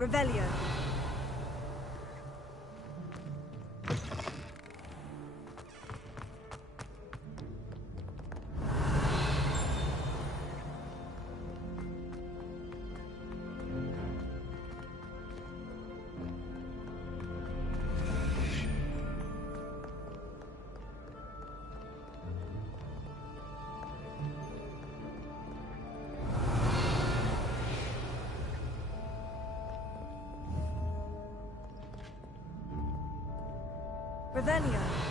Revelio. Revelio.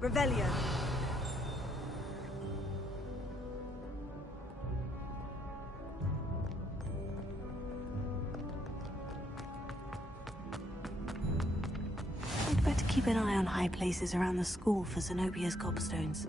Revelio. I'd better keep an eye on high places around the school for Zenobia's gobstones.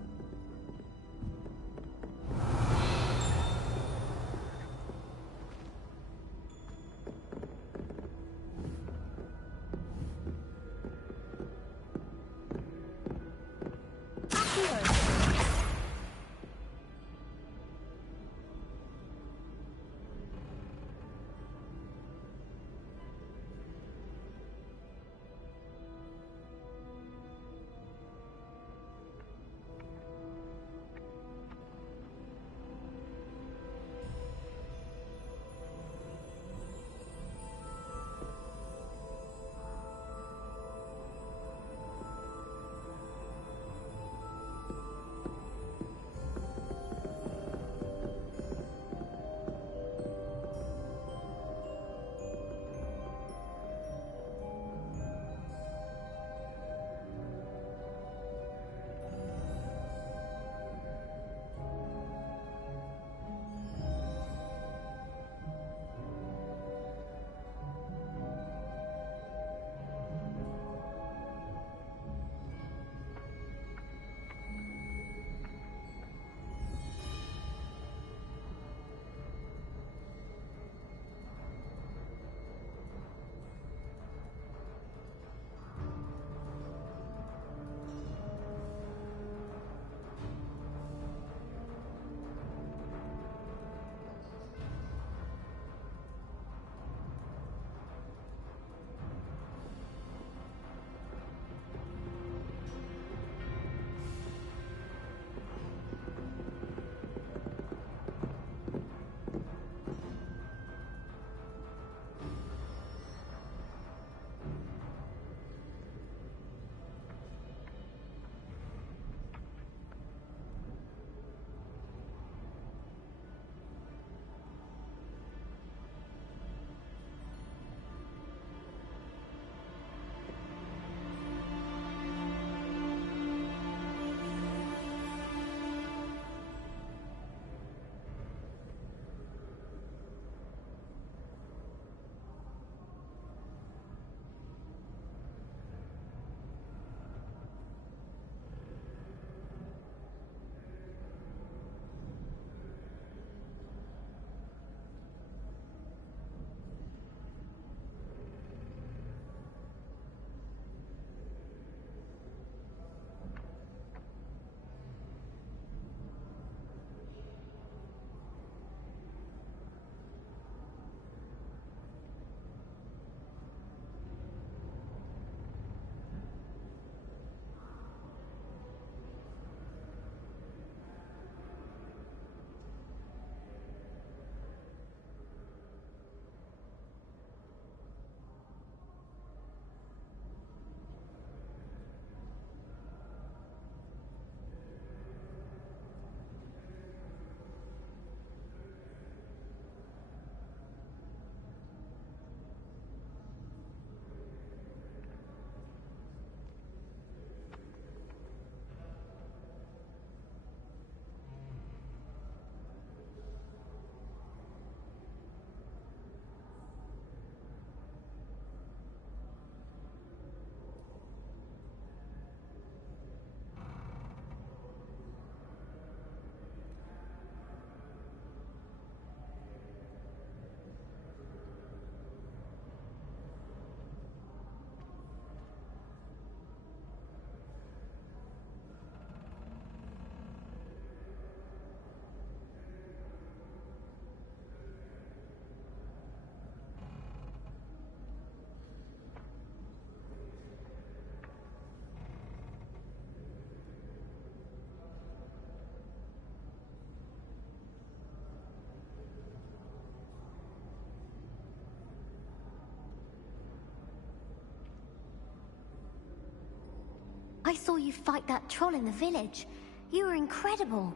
I saw you fight that troll in the village. You were incredible.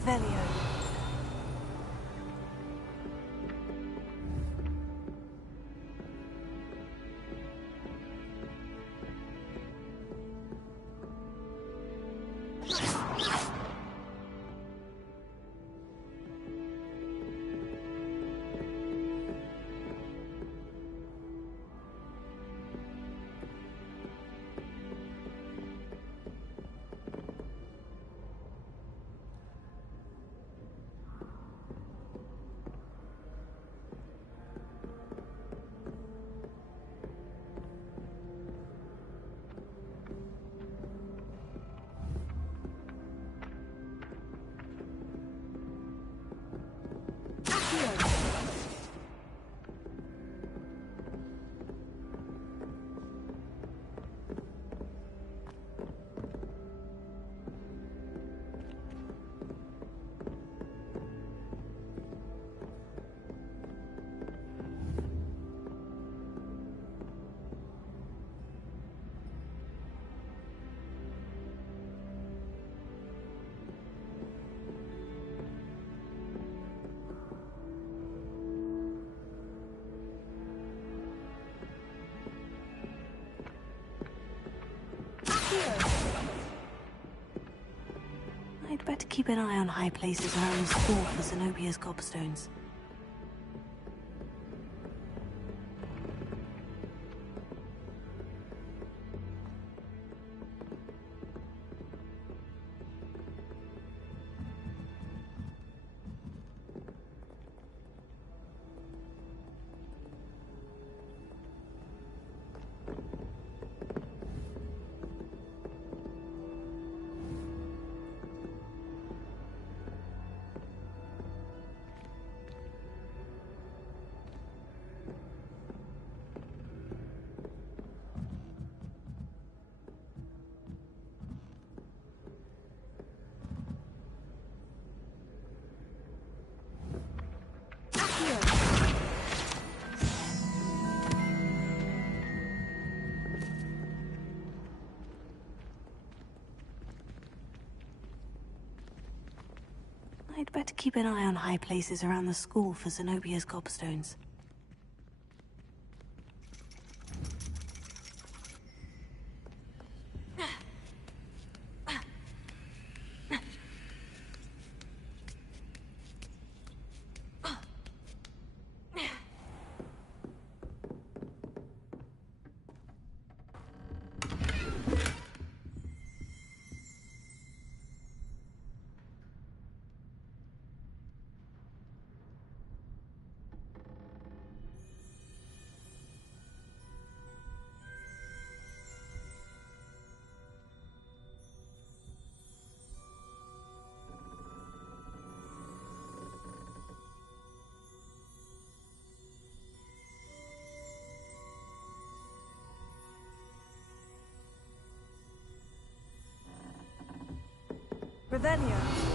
Revelio. I'd better keep an eye on high places around the school for Zenobia's gobstones. I'd better keep an eye on high places around the school for Zenobia's gobstones. Revelio.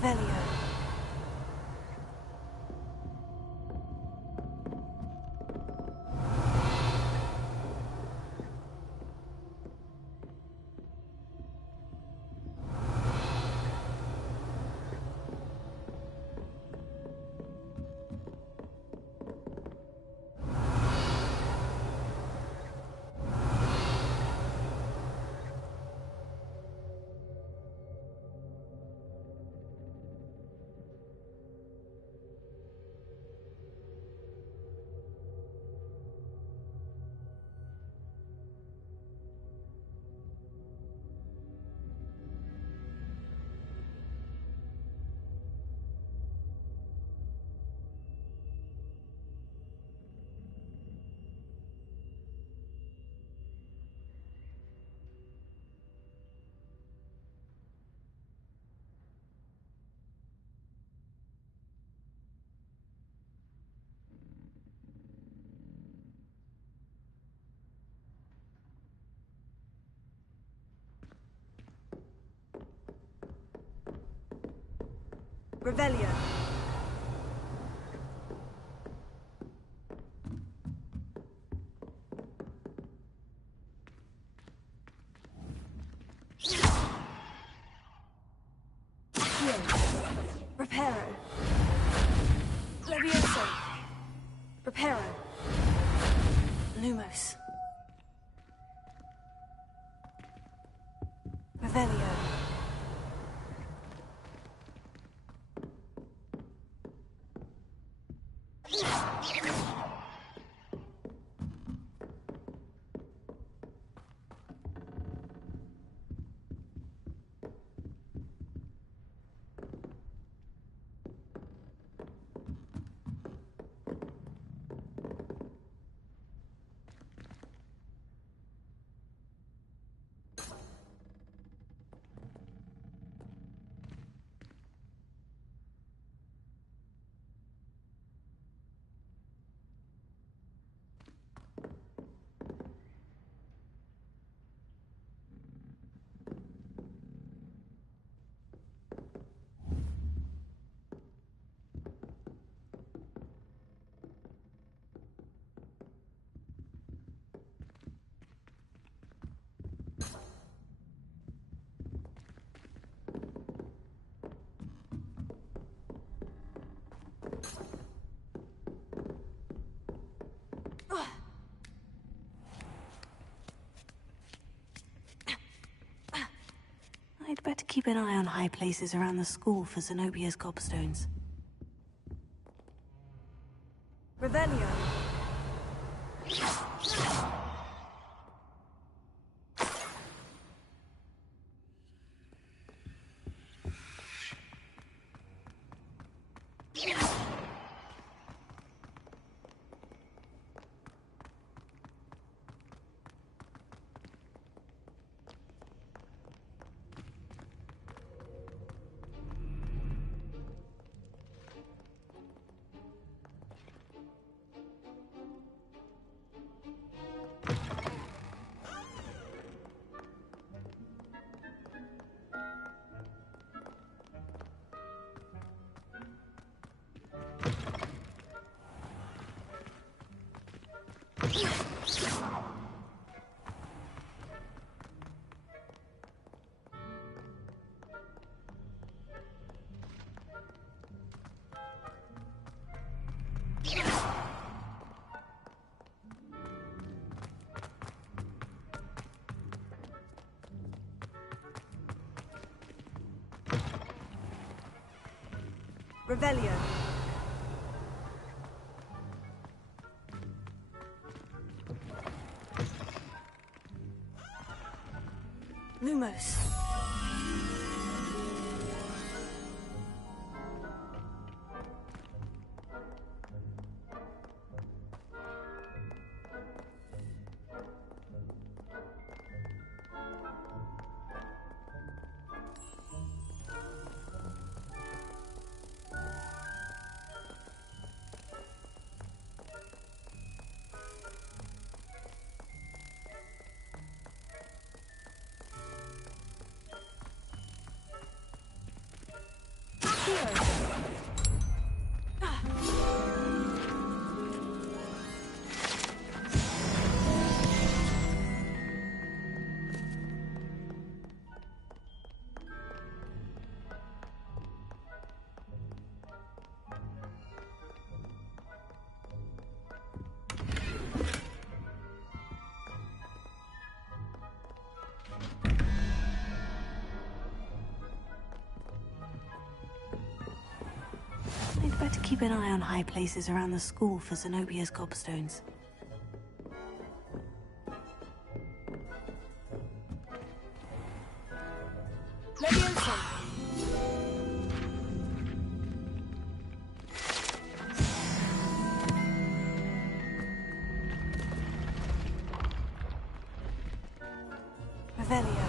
Revelio. Revelio. Reparo. Levioso. Reparo. Lumos. Revelio. I'd better keep an eye on high places around the school for Zenobia's gobstones. Revelio. Revelio. Lumos. better keep an eye on high places around the school for Zenobia's gobstones. Leviosa! Revelio.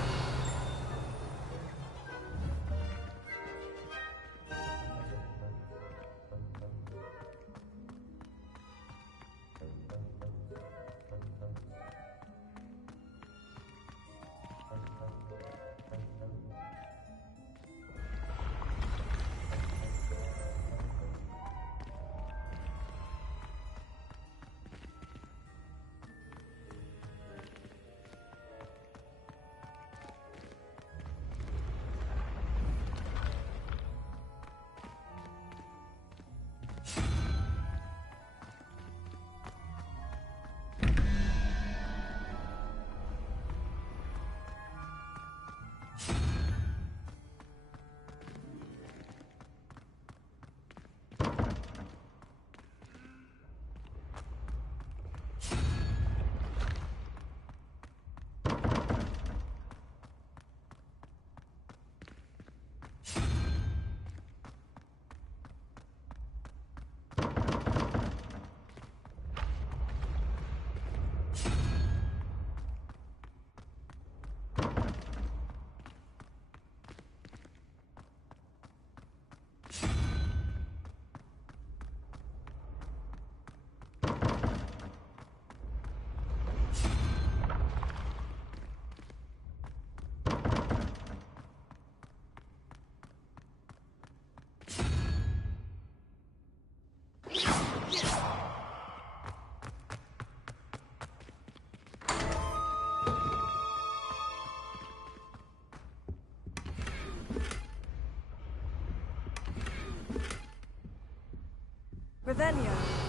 Revelio.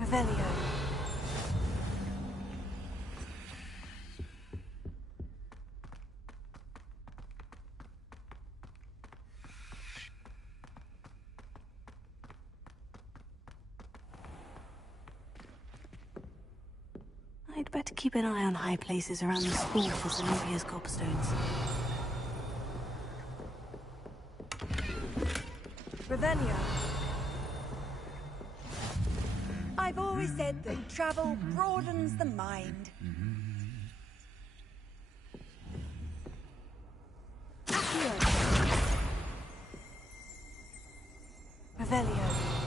Revelio. I'd better keep an eye on high places around the school for Zenobia's gobstones. Revelio. I've always said that travel broadens the mind. Accio. Revelio.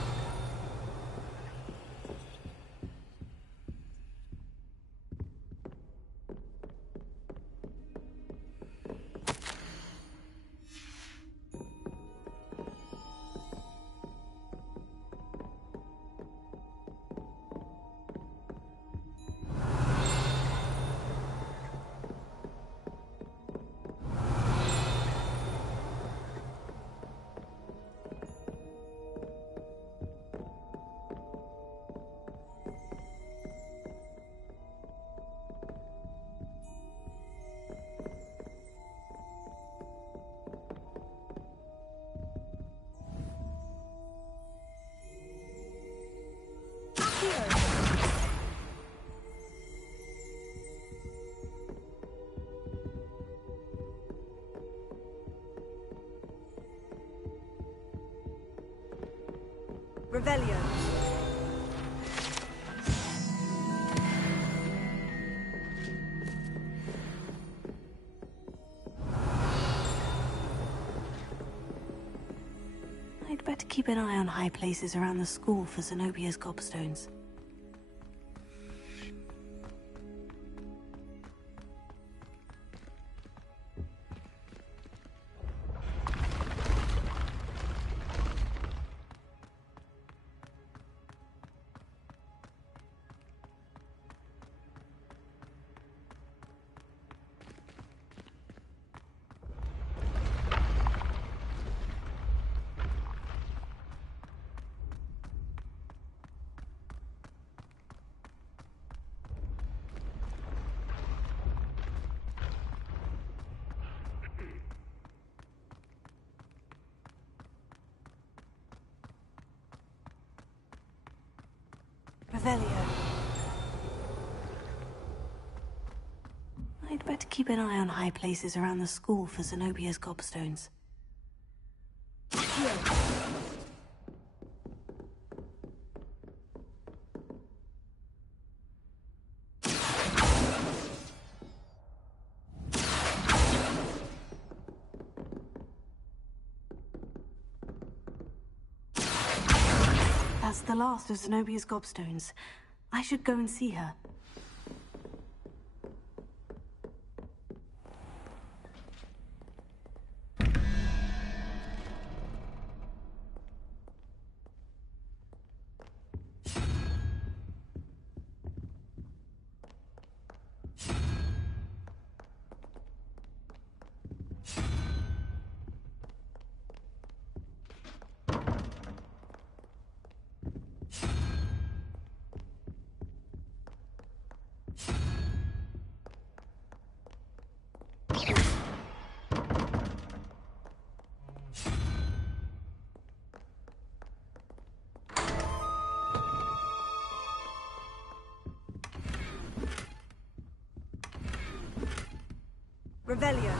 Revelio. I'd better keep an eye on high places around the school for Zenobia's gobstones. Revelio. I'd better keep an eye on high places around the school for Zenobia's gobstones. That's the last of Zenobia's gobstones. I should go and see her. Revelio.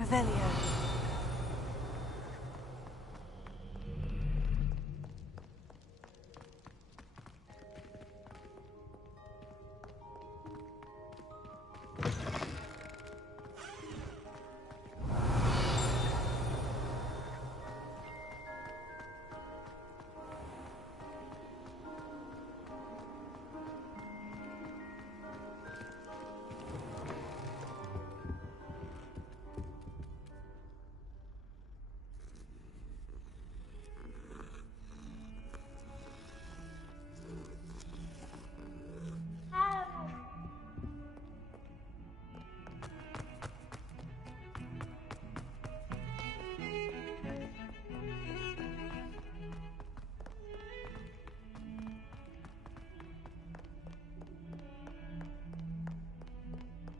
Revelio.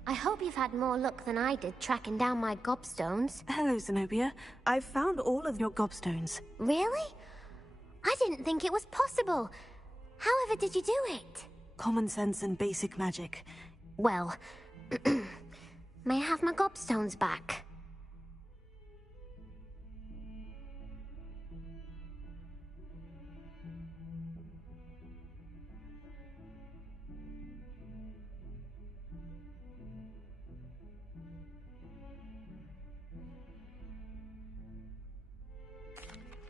I hope you've had more luck than I did tracking down my gobstones. Hello, Zenobia. I've found all of your gobstones. Really? I didn't think it was possible. However did you do it? Common sense and basic magic. Well, may I have my gobstones back?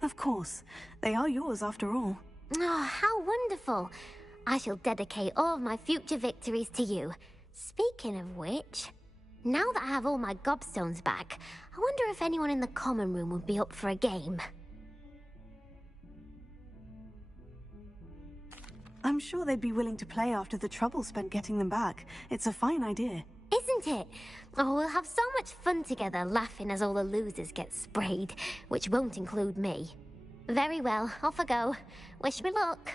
Of course. They are yours after all. Oh, how wonderful. I shall dedicate all of my future victories to you. Speaking of which, now that I have all my gobstones back, I wonder if anyone in the common room would be up for a game. I'm sure they'd be willing to play after the trouble spent getting them back. It's a fine idea. Isn't it? Oh, we'll have so much fun together, laughing as all the losers get sprayed, which won't include me. Very well, off I go. Wish me luck.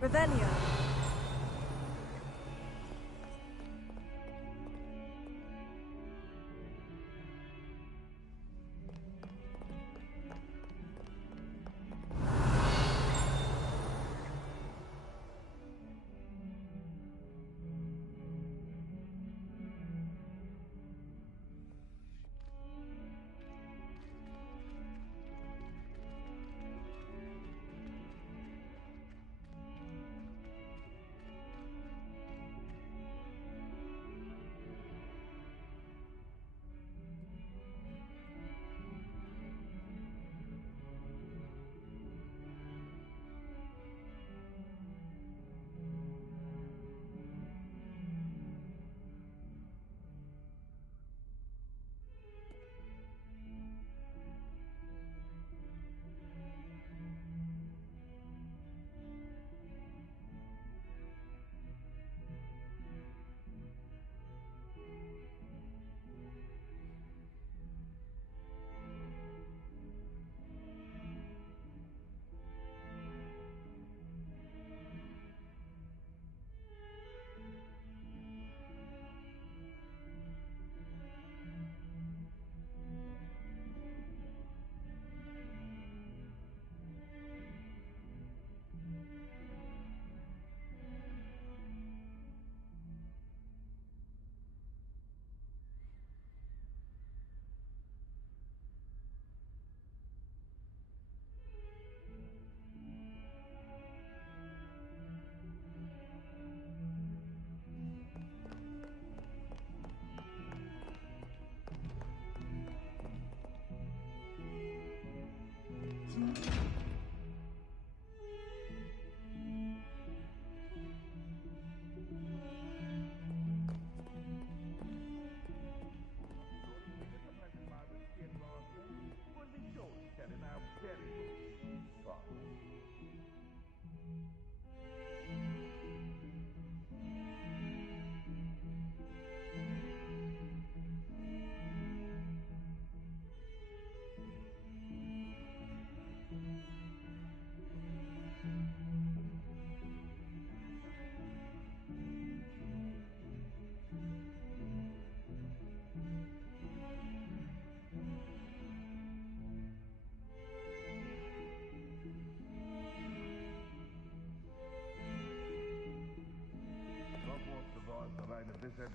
Revelio.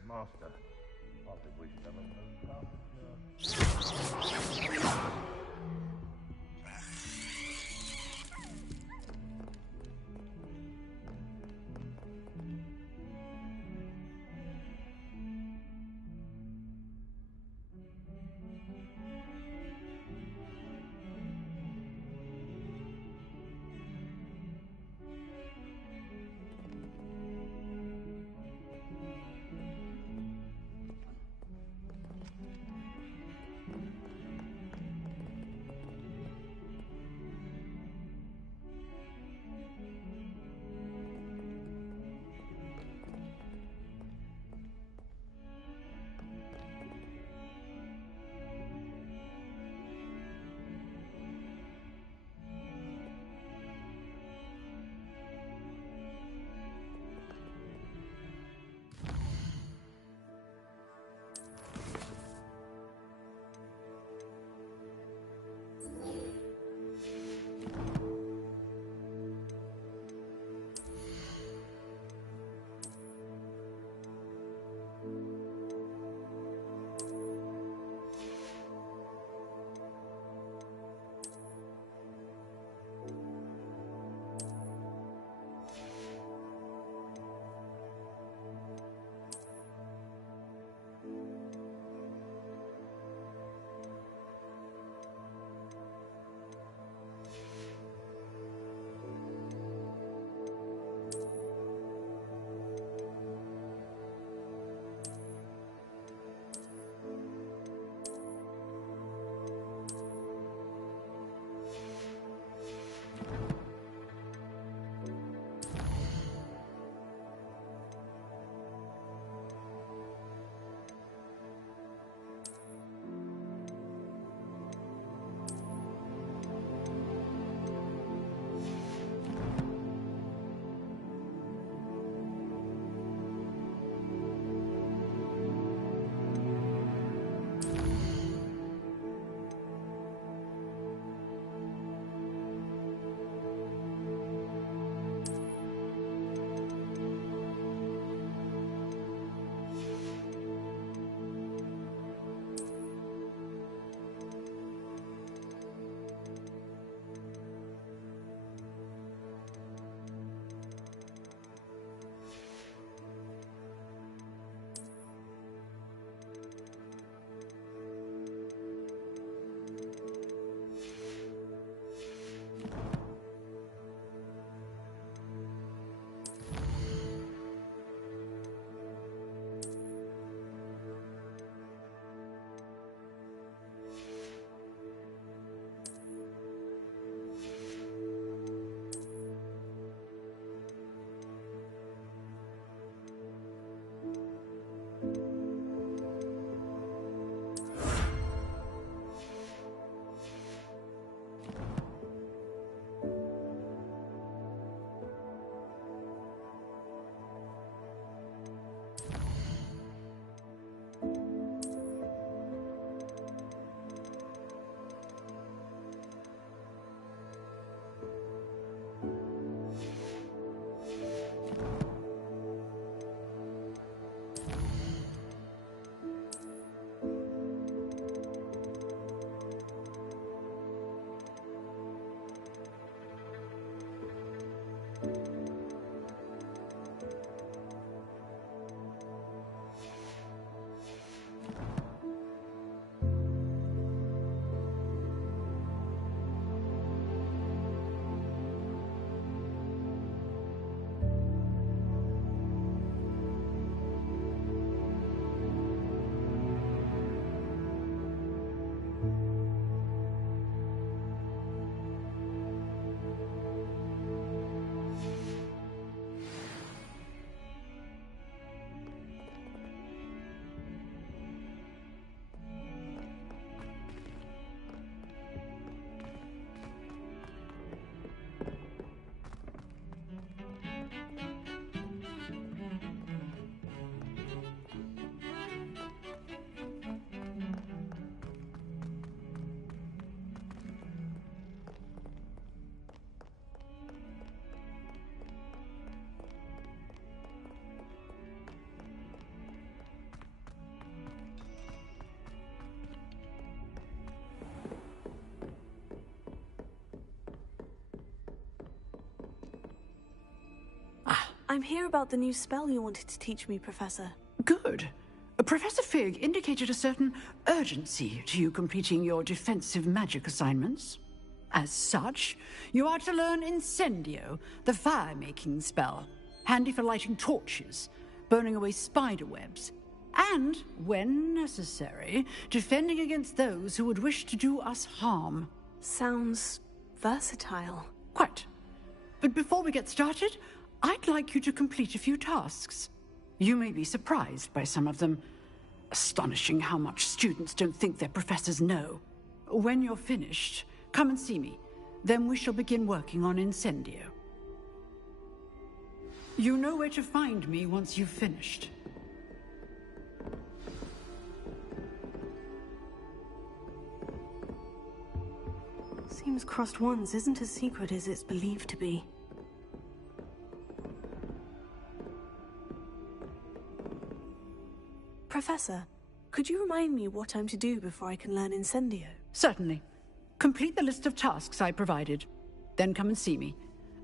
Master, after wisdom and I'm here about the new spell you wanted to teach me, Professor. Good. Professor Fig indicated a certain urgency to you completing your defensive magic assignments. As such, you are to learn Incendio, the fire-making spell, handy for lighting torches, burning away spider webs, and, when necessary, defending against those who would wish to do us harm. Sounds versatile. Quite. But before we get started, I'd like you to complete a few tasks. You may be surprised by some of them. Astonishing how much students don't think their professors know. When you're finished, come and see me. Then we shall begin working on Incendio. You know where to find me once you've finished. Seems Crossed Wands isn't as secret as it's believed to be. Professor, could you remind me what I'm to do before I can learn Incendio? Certainly. Complete the list of tasks I provided. Then come and see me.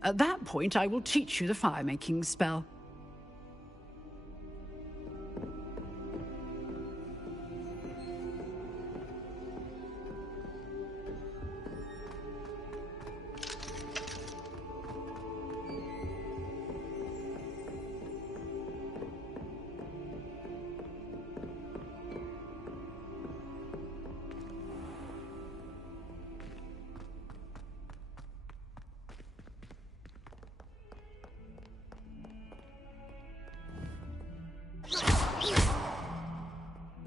At that point, I will teach you the fire-making spell.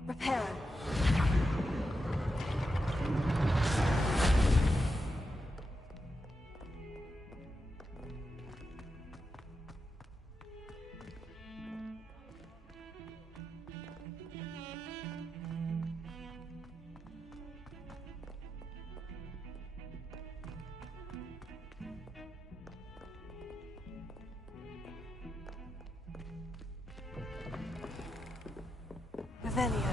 Reparo. Revelio.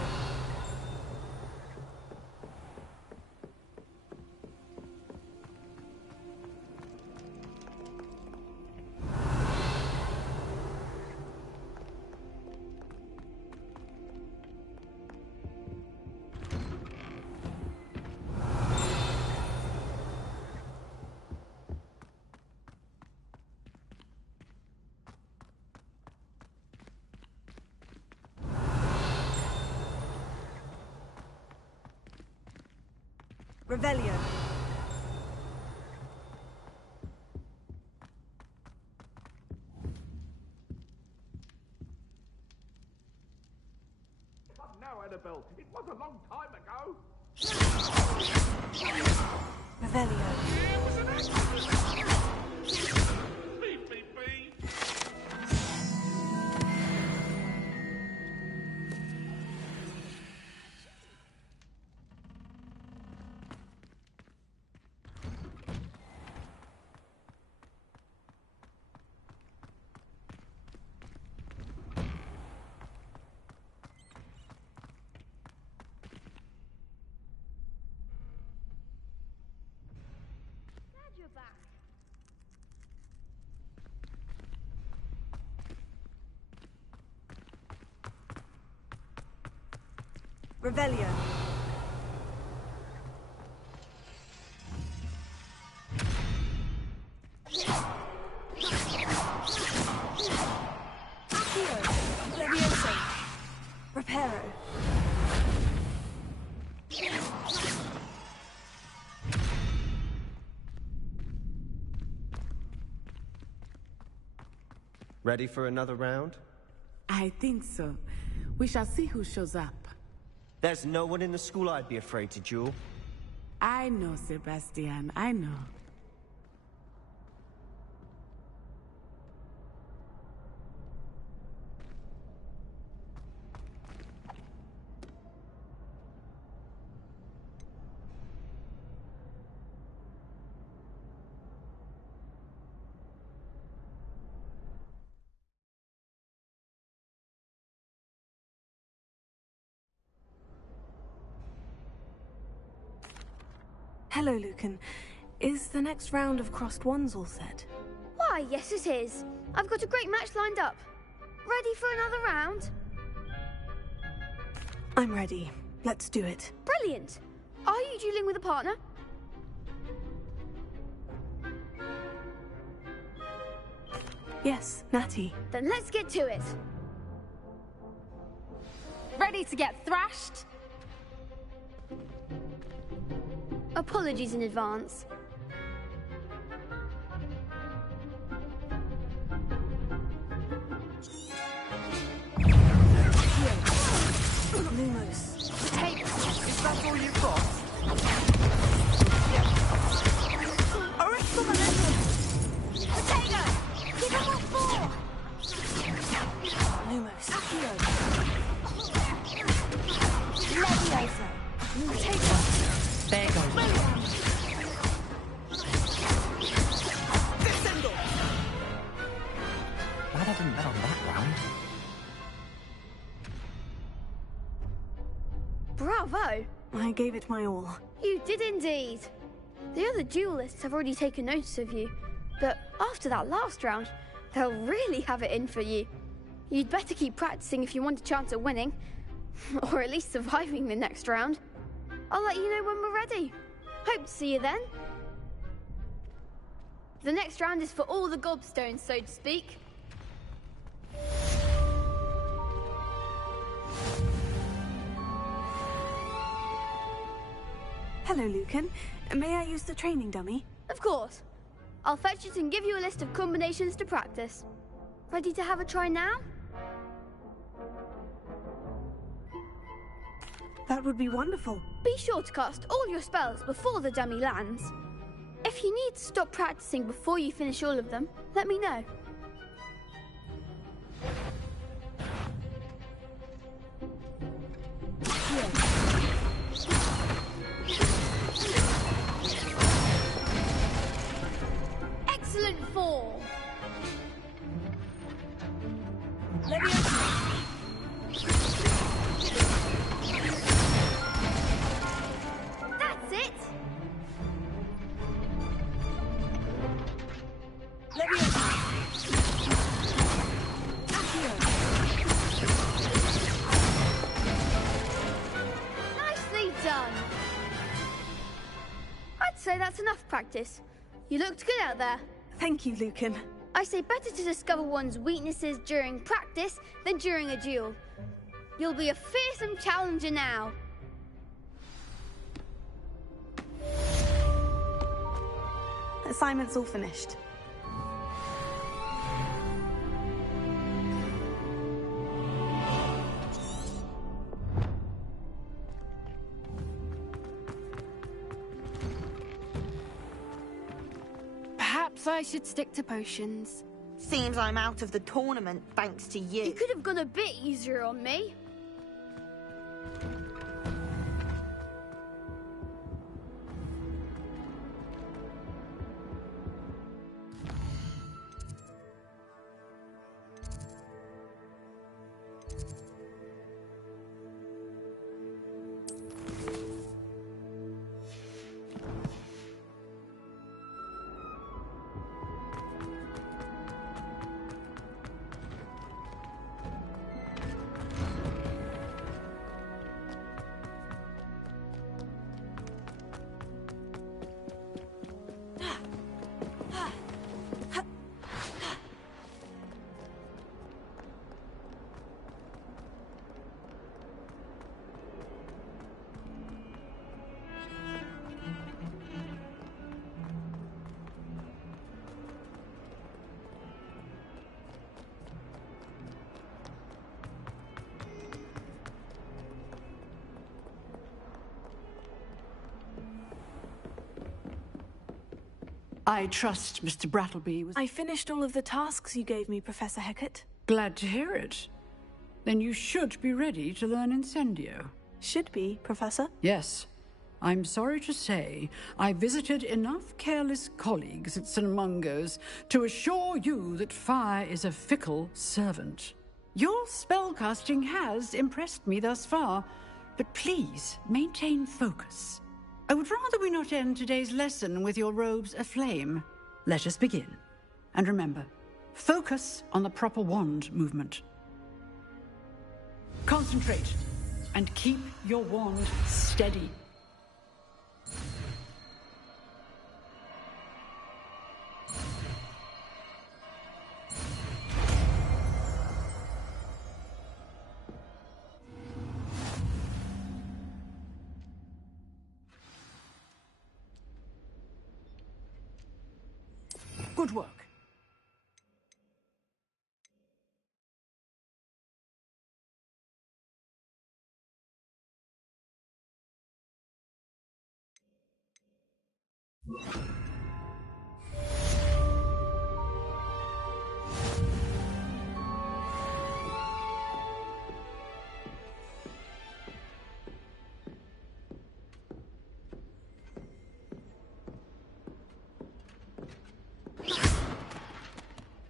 Revelio. Now, Annabelle, it was a long time ago. Revelio. It was an accident. Leave me be. Revelio. Levioso. Reparo. Ready for another round? I think so. We shall see who shows up. There's no one in the school I'd be afraid to duel. I know, Sebastian, I know. Hello, Lucan. Is the next round of Crossed Wands all set? Why, yes it is. I've got a great match lined up. Ready for another round? I'm ready. Let's do it. Brilliant! Are you dueling with a partner? Yes, Natty. Then let's get to it. Ready to get thrashed? Apologies in advance. Lumos. Take. Is that all you've got? Potato! Give him all four! Lumos. Accio! Leviosa! Potato! There goes. Descendo! Glad I didn't bet on that round. Bravo! I gave it my all. You did indeed. The other duelists have already taken notice of you, but after that last round, they'll really have it in for you. You'd better keep practicing if you want a chance at winning, or at least surviving the next round. I'll let you know when we're ready. Hope to see you then. The next round is for all the gobstones, so to speak. Hello, Lucan. May I use the training dummy? Of course. I'll fetch it and give you a list of combinations to practice. Ready to have a try now? That would be wonderful. Be sure to cast all your spells before the dummy lands. If you need to stop practicing before you finish all of them, let me know. Excellent form. That's it. Nicely done. I'd say that's enough practice. You looked good out there. Thank you, Lucan. I say better to discover one's weaknesses during practice than during a duel. You'll be a fearsome challenger now. Assignment's all finished. Perhaps I should stick to potions. Seems I'm out of the tournament thanks to you. You could have gone a bit easier on me. I trust Mr. Brattleby was... I finished all of the tasks you gave me, Professor Hecat. Glad to hear it. Then you should be ready to learn Incendio. Should be, Professor. Yes. I'm sorry to say, I visited enough careless colleagues at St. Mungo's to assure you that fire is a fickle servant. Your spellcasting has impressed me thus far, but please maintain focus. I would rather we not end today's lesson with your robes aflame. Let us begin. And remember, Focus on the proper wand movement. Concentrate and keep your wand steady. Good work.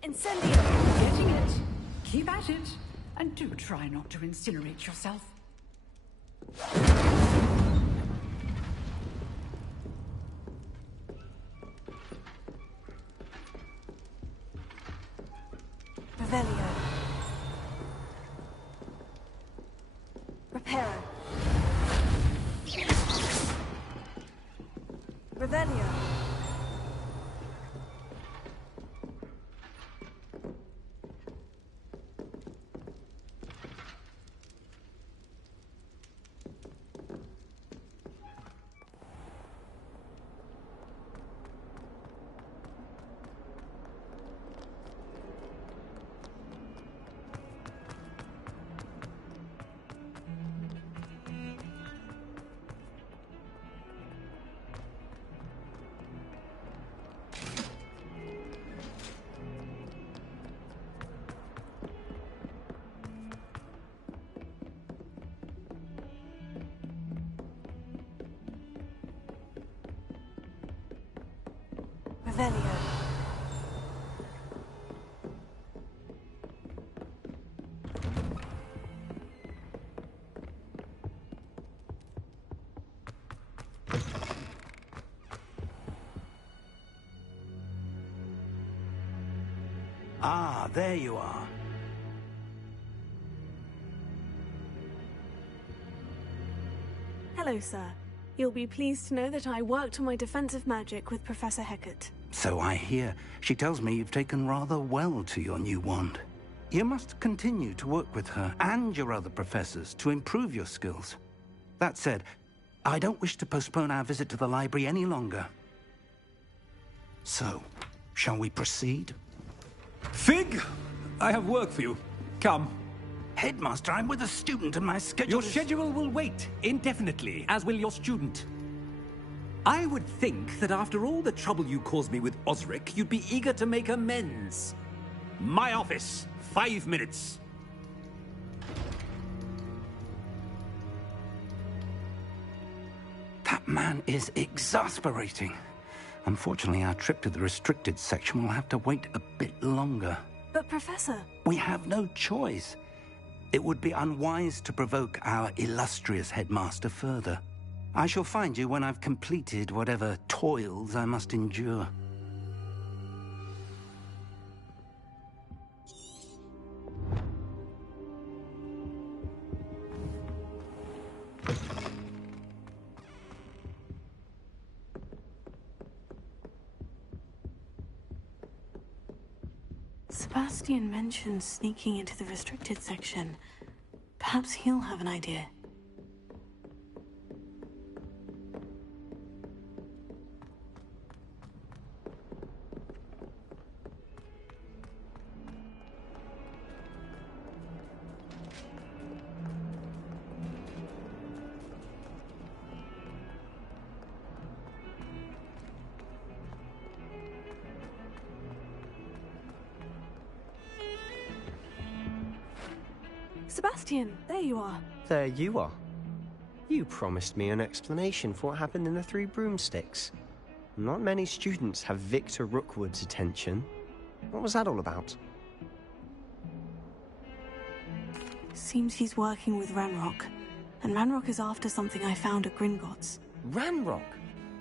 Incendio! Getting it. Keep at it. And do try not to incinerate yourself. Revelio. Reparo. Revelio. Revelio. Ah, there you are. Hello, sir. You'll be pleased to know that I worked on my defensive magic with Professor Hecat. So I hear. She tells me you've taken rather well to your new wand. You must continue to work with her and your other professors to improve your skills. That said, I don't wish to postpone our visit to the library any longer. So, shall we proceed? Fig! I have work for you. Come. Headmaster, I'm with a student and my schedule Your schedule will wait indefinitely, as will your student. I would think that after all the trouble you caused me with Osric, you'd be eager to make amends. My office, 5 minutes. That man is exasperating. Unfortunately, our trip to the restricted section will have to wait a bit longer. But, Professor... We have no choice. It would be unwise to provoke our illustrious headmaster further. I shall find you when I've completed whatever toils I must endure. Sebastian mentioned sneaking into the restricted section. Perhaps he'll have an idea. Sebastian, there you are. There you are. You promised me an explanation for what happened in the Three Broomsticks. Not many students have Victor Rookwood's attention. What was that all about? Seems he's working with Ranrock. And Ranrock is after something I found at Gringotts. Ranrock?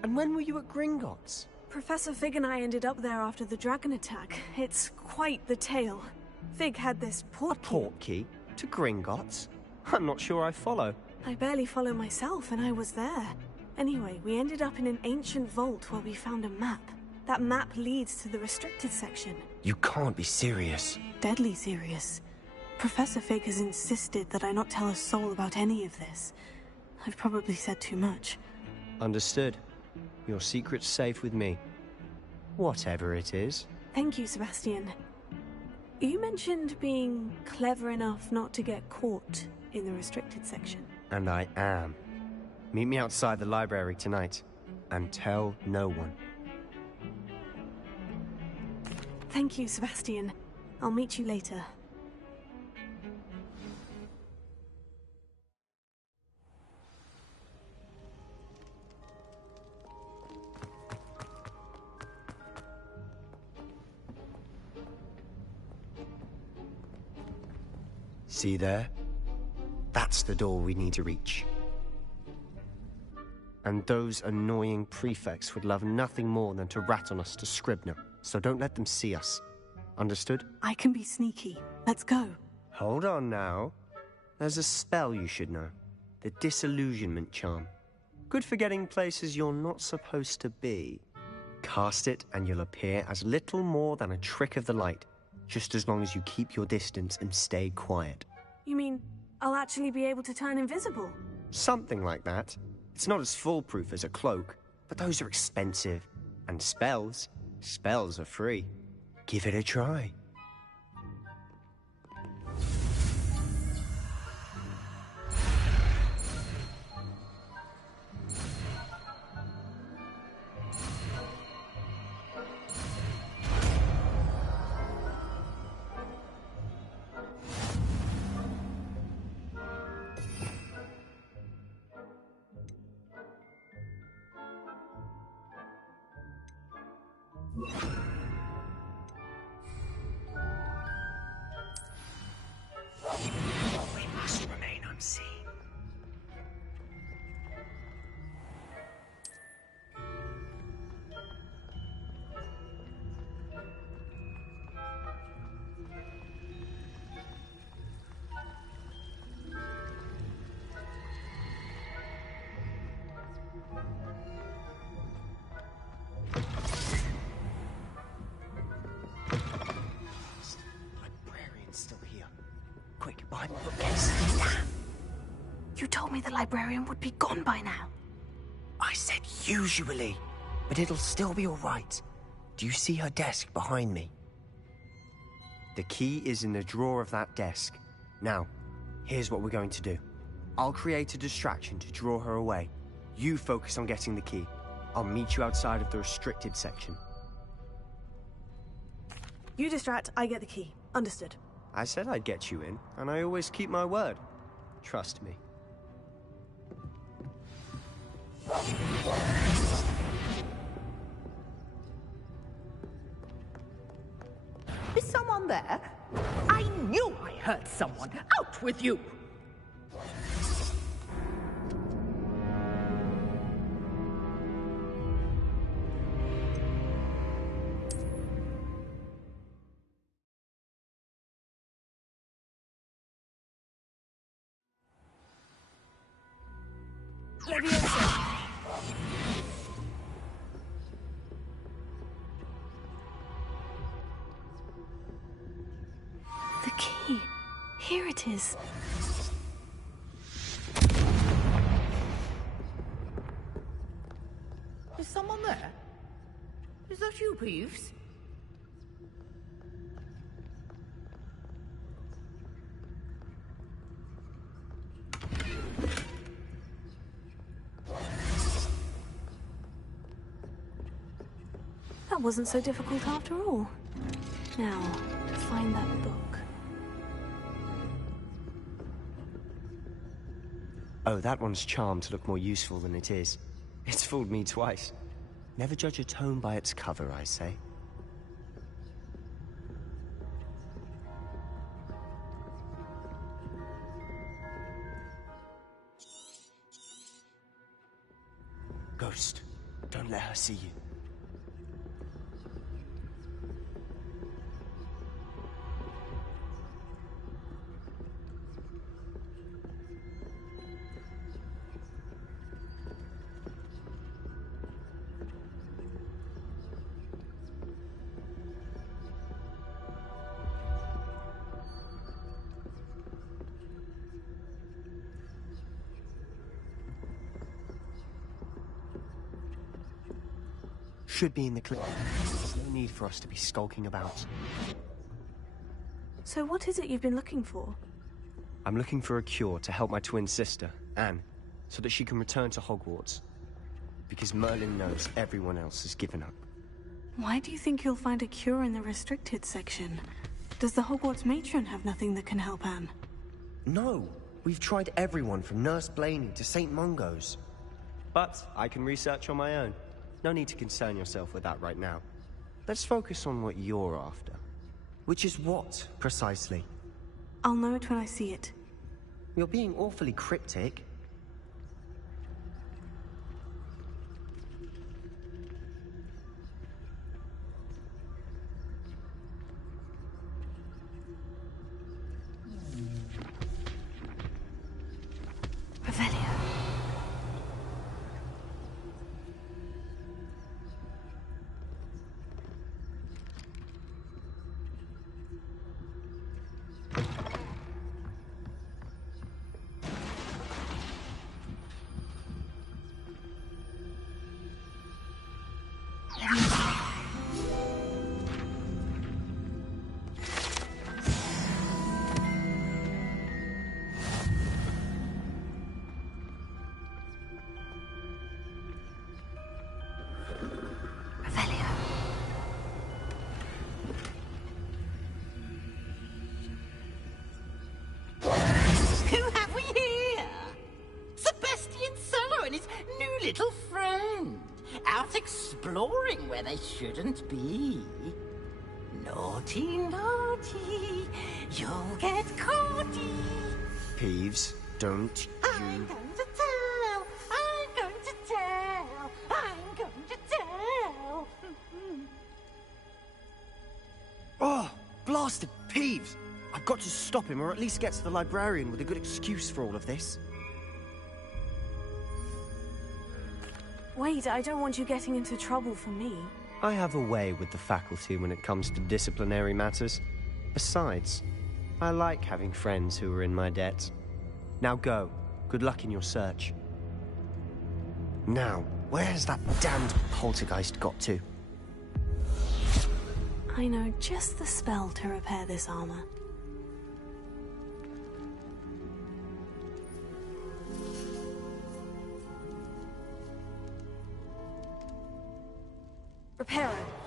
And when were you at Gringotts? Professor Fig and I ended up there after the dragon attack. It's quite the tale. Fig had this port key. Port key? To Gringotts? I'm not sure I follow. I barely follow myself, and I was there. Anyway, we ended up in an ancient vault where we found a map. That map leads to the restricted section. You can't be serious. Deadly serious. Professor Fig has insisted that I not tell a soul about any of this. I've probably said too much. Understood. Your secret's safe with me. Whatever it is. Thank you, Sebastian. You mentioned being clever enough not to get caught in the restricted section. And I am. Meet me outside the library tonight. And tell no one. Thank you, Sebastian. I'll meet you later. See there? That's the door we need to reach. And those annoying prefects would love nothing more than to rat on us to Scribner, so don't let them see us. Understood? I can be sneaky. Let's go. Hold on now. There's a spell you should know. The Disillusionment Charm. Good for getting places you're not supposed to be. Cast it and you'll appear as little more than a trick of the light, just as long as you keep your distance and stay quiet. You mean I'll actually be able to turn invisible? Something like that. It's not as foolproof as a cloak, but those are expensive. And spells are free. Give it a try. We must remain unseen. Still here. Quick, behind the bookcase. You told me the librarian would be gone by now. I said usually, but it'll still be all right. Do you see her desk behind me? The key is in the drawer of that desk. Now, here's what we're going to do. I'll create a distraction to draw her away. You focus on getting the key. I'll meet you outside of the restricted section. You distract, I get the key. Understood. I said I'd get you in, and I always keep my word. Trust me. Is someone there? I knew I heard someone. Out with you! The key. Here it is. Is someone there? Is that you, Peeves? That wasn't so difficult after all. Now, to find that book. Oh, that one's charmed to look more useful than it is. It's fooled me twice. Never judge a tome by its cover, I say. Ghost, don't let her see you. should be in the clinic. There's no need for us to be skulking about. So what is it you've been looking for? I'm looking for a cure to help my twin sister, Anne, so that she can return to Hogwarts. Because Merlin knows everyone else has given up. Why do you think you'll find a cure in the restricted section? Does the Hogwarts matron have nothing that can help Anne? No, we've tried everyone from Nurse Blaney to St. Mungo's. But I can research on my own. No need to concern yourself with that right now. Let's focus on what you're after. Which is what, precisely? I'll know it when I see it. You're being awfully cryptic. Who have we here? Sebastian Sallow and his new little friend. Out exploring where they shouldn't be. Naughty, naughty. You'll get caughty. Peeves, don't I'm going to tell. I'm going to tell. I'm going to tell. Oh, blasted Peeves! I've got to stop him, or at least get to the librarian with a good excuse for all of this. Wait, I don't want you getting into trouble for me. I have a way with the faculty when it comes to disciplinary matters. Besides, I like having friends who are in my debt. Now go. Good luck in your search. Now, where's that damned poltergeist got to? I know just the spell to repair this armor. Repair it.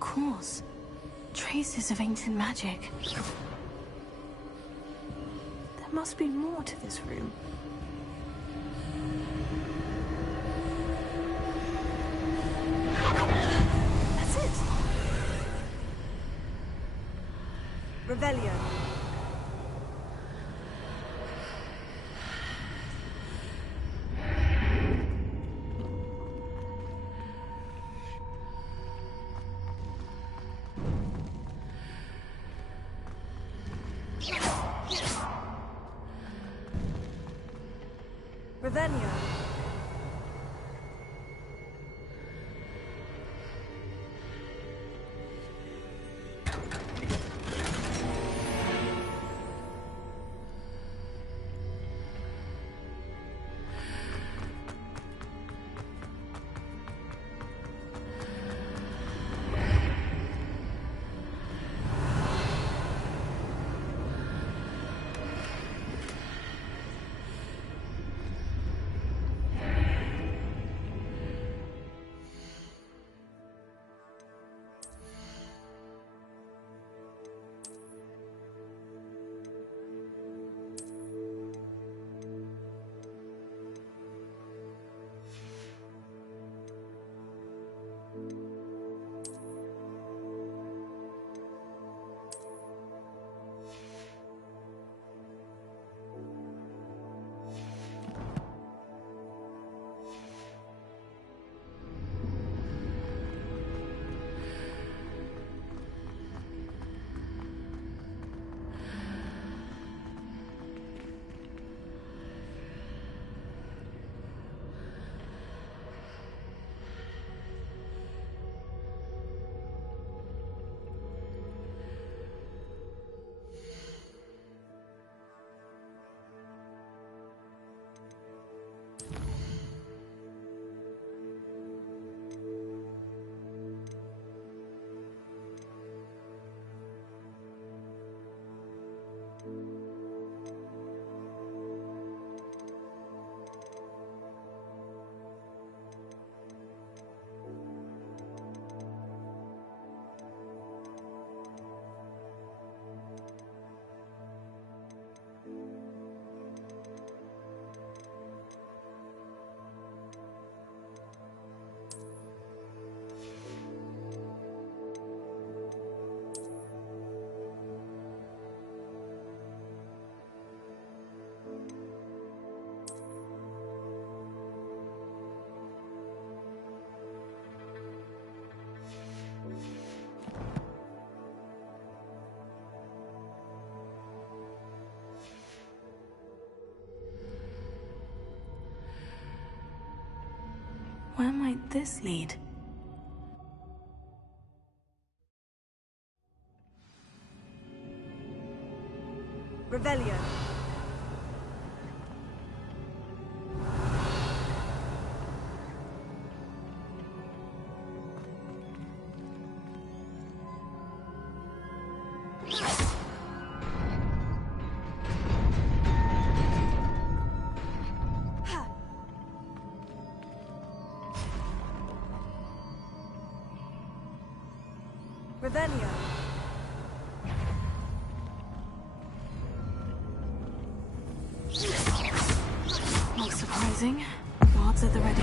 Of course. Traces of ancient magic. There must be more to this room. That's it! Revelio. Revelio. Where might this lead? Revelio. Revelio. Not surprising. Guards at the ready.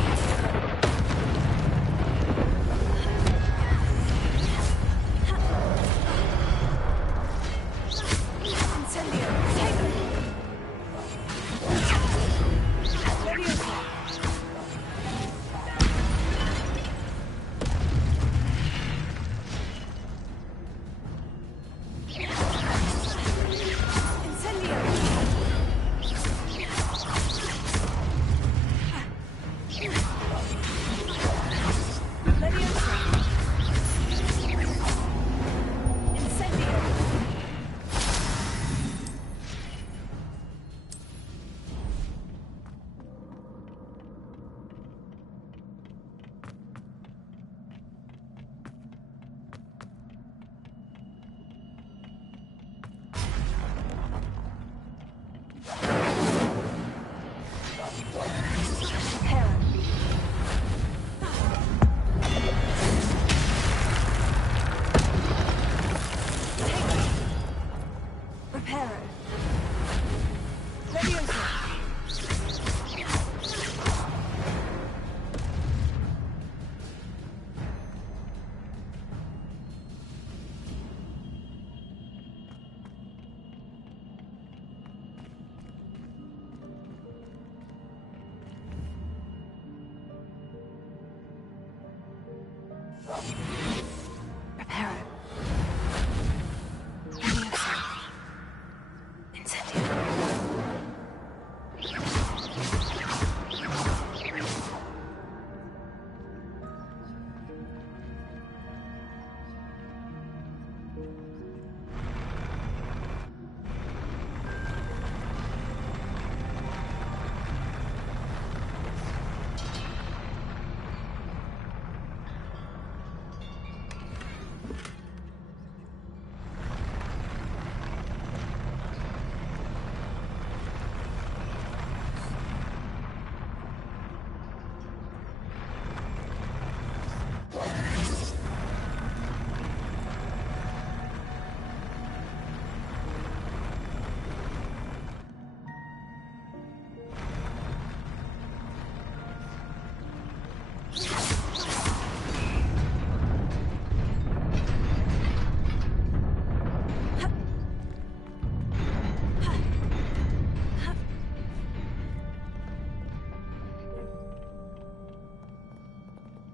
Reparo. Leviosa. Incendio.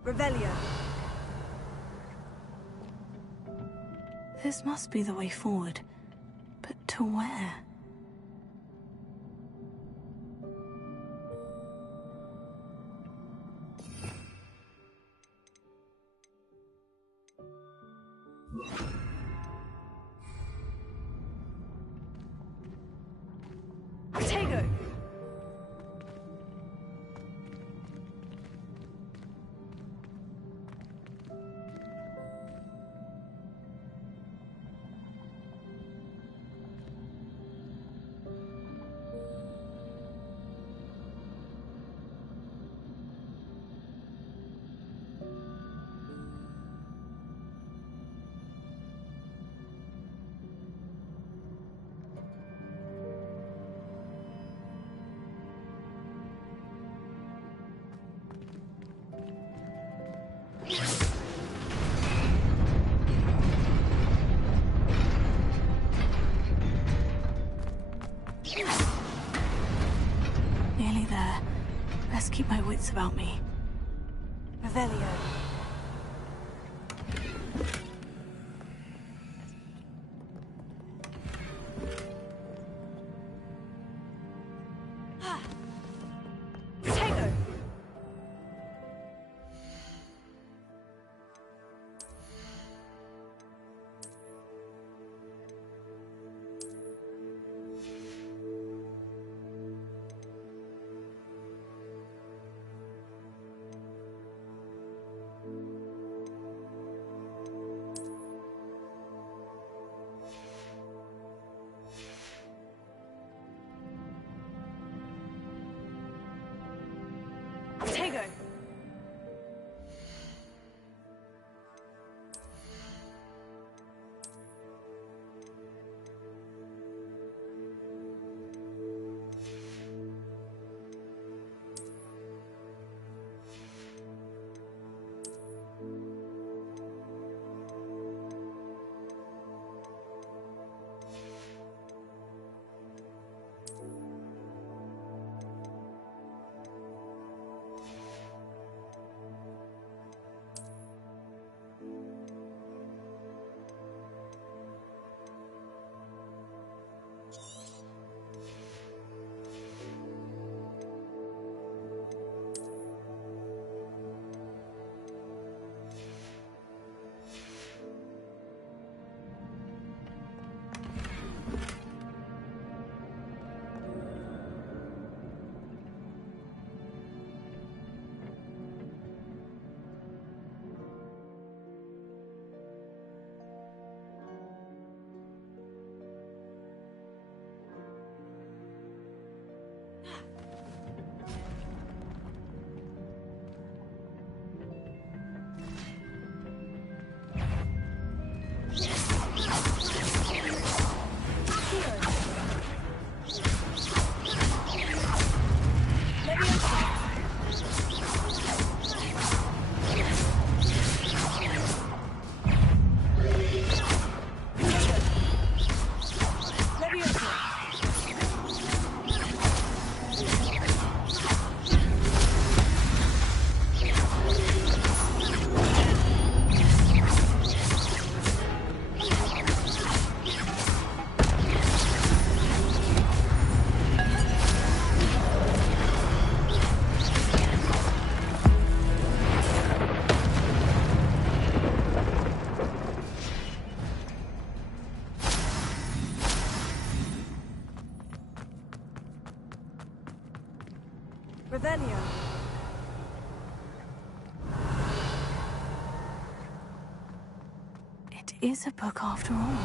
Revelio. This must be the way forward. But to where? Tego. Nearly there. Best keep my wits about me. Revelio. Tego. Tego. Revelio. It is a book after all.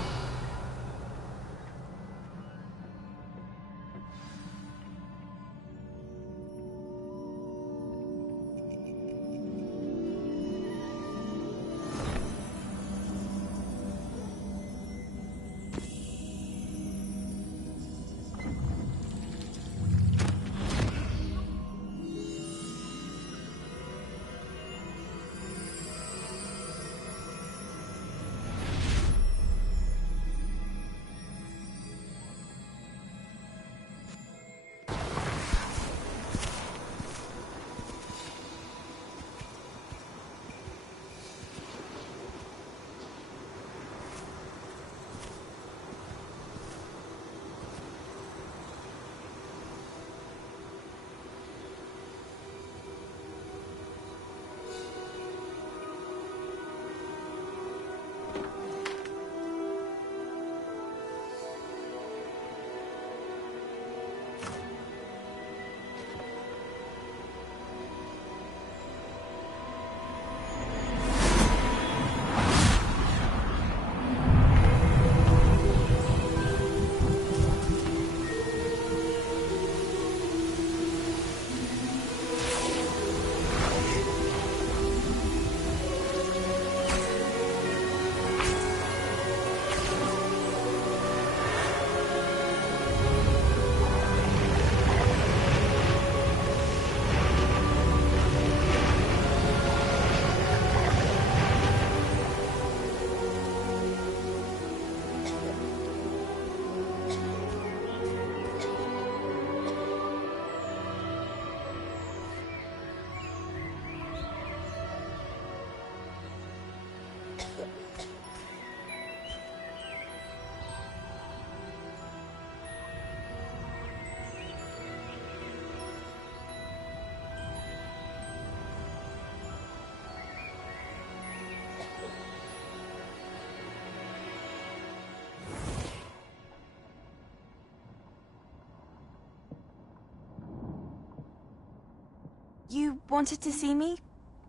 You wanted to see me?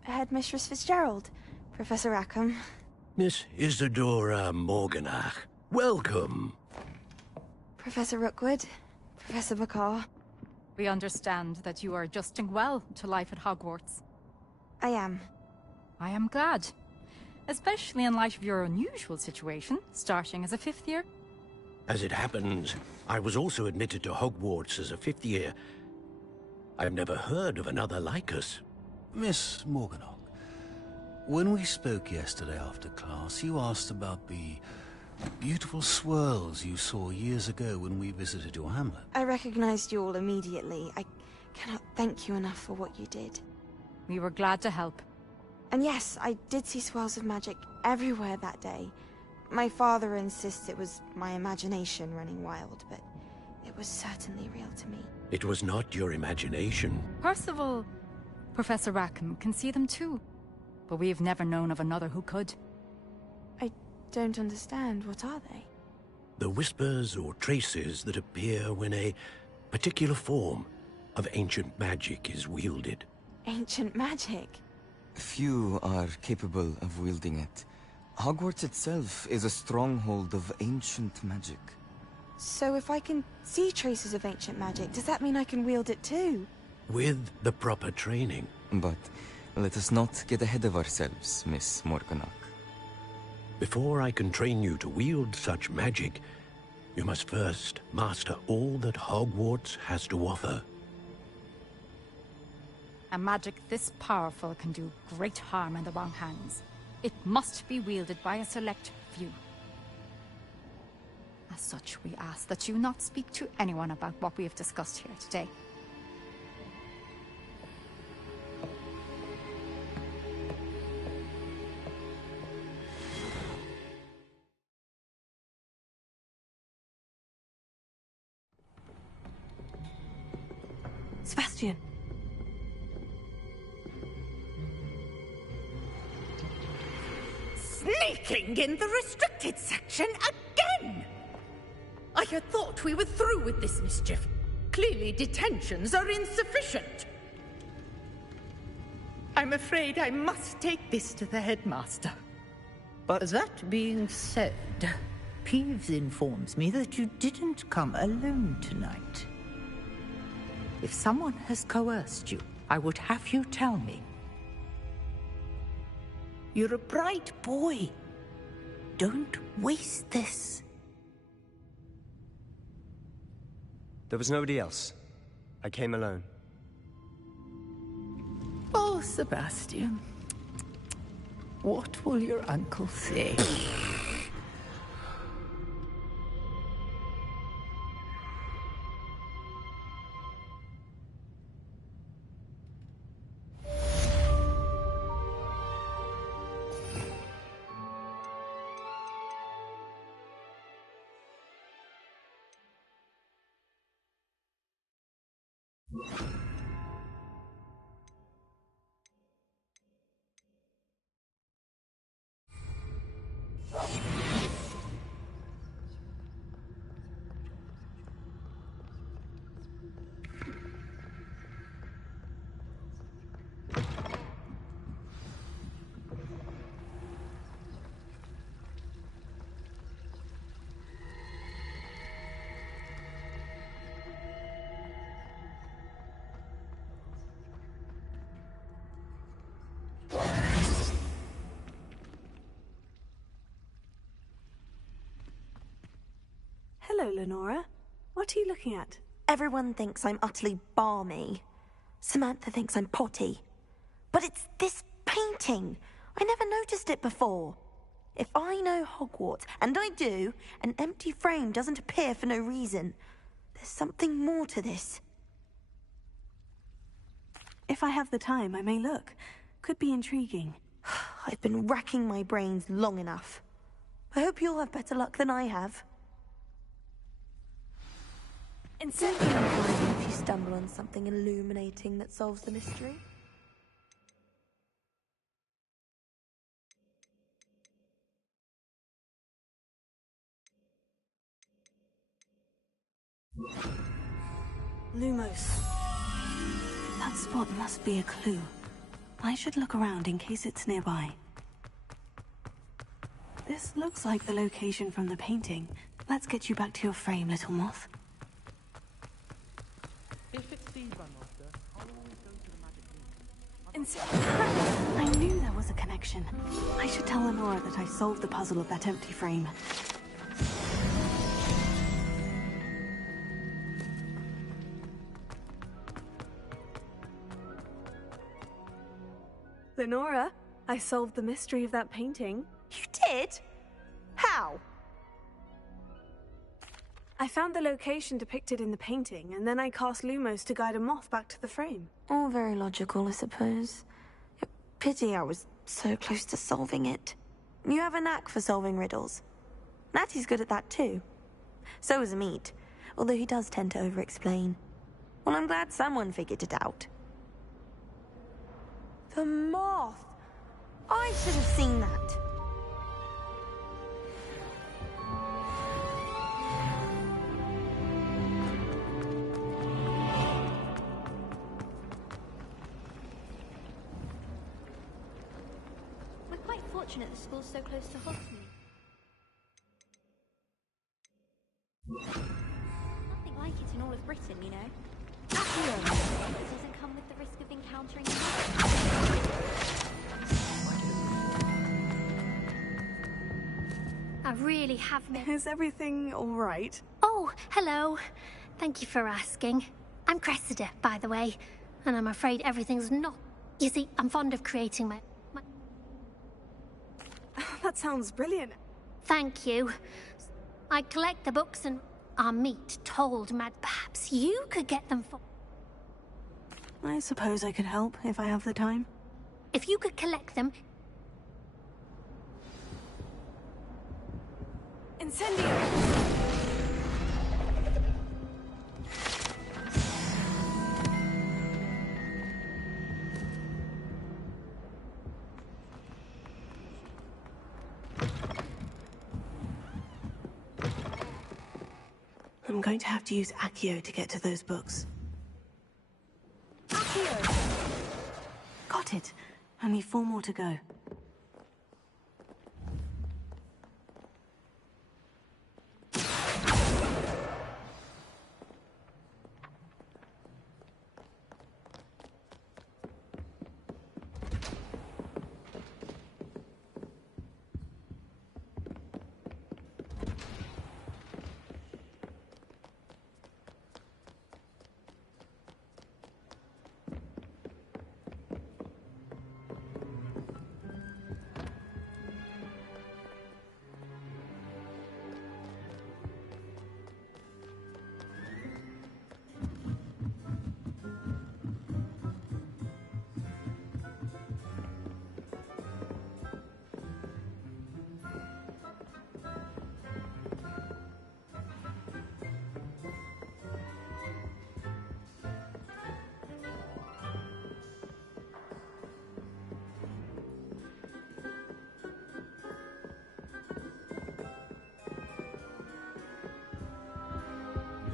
Headmistress Fitzgerald, Professor Rackham. Miss Isadora Morganach, welcome. Professor Rookwood, Professor McCaw. We understand that you are adjusting well to life at Hogwarts. I am. I am glad. Especially in light of your unusual situation, starting as a 5th year. As it happens, I was also admitted to Hogwarts as a 5th year. I've never heard of another like us. Miss Morganach, when we spoke yesterday after class, you asked about the beautiful swirls you saw years ago when we visited your hamlet. I recognized you all immediately. I cannot thank you enough for what you did. We were glad to help. And yes, I did see swirls of magic everywhere that day. My father insists it was my imagination running wild, but it was certainly real to me. It was not your imagination. Percival, Professor Rackham can see them too. But we've never known of another who could. I don't understand. What are they? The whispers or traces that appear when a particular form of ancient magic is wielded. Ancient magic? Few are capable of wielding it. Hogwarts itself is a stronghold of ancient magic. So if I can see traces of ancient magic, does that mean I can wield it too? With the proper training. But let us not get ahead of ourselves, Miss Morganach. Before I can train you to wield such magic, you must first master all that Hogwarts has to offer. A magic this powerful can do great harm in the wrong hands. It must be wielded by a select few. As such, we ask that you not speak to anyone about what we have discussed here today. Sebastian. Sneaking in the restricted section again! I had thought we were through with this mischief. Clearly detentions are insufficient. I'm afraid I must take this to the headmaster. But that being said, Peeves informs me that you didn't come alone tonight. If someone has coerced you, I would have you tell me. You're a bright boy. Don't waste this. there was nobody else. I came alone. Oh, Sebastian. What will your uncle say? Hello, Lenora. What are you looking at? Everyone thinks I'm utterly balmy. Samantha thinks I'm potty. But it's this painting. I never noticed it before. If I know Hogwarts, and I do, an empty frame doesn't appear for no reason. There's something more to this. If I have the time, I may look. Could be intriguing. I've been racking my brains long enough. I hope you'll have better luck than I have. Instead if you stumble on something illuminating that solves the mystery. Lumos. That spot must be a clue. I should look around in case it's nearby. This looks like the location from the painting. Let's get you back to your frame, little moth. If it's the Master, I'll always go to the magic room. I knew there was a connection. I should tell Lenora that I solved the puzzle of that empty frame. Lenora, I solved the mystery of that painting. You did? How? I found the location depicted in the painting, and then I cast Lumos to guide a moth back to the frame. All very logical, I suppose. Pity I was so close to solving it. You have a knack for solving riddles. Natty's good at that too. So is Amit, although he does tend to over-explain. Well, I'm glad someone figured it out. The moth! I should have seen that. We're quite fortunate the school's so close to Hogsmeade. Nothing like it in all of Britain, you know. It doesn't come with the risk of encountering I really have no... Is everything all right? Oh, hello. Thank you for asking. I'm Cressida, by the way, and I'm afraid everything's not... You see, I'm fond of creating my... That sounds brilliant. Thank you. I collect the books and Amit told Mad perhaps you could get them for... I suppose I could help if I have the time. If you could collect them... Incendio! I'm going to have to use Accio to get to those books. Accio! Got it. Only 4 more to go.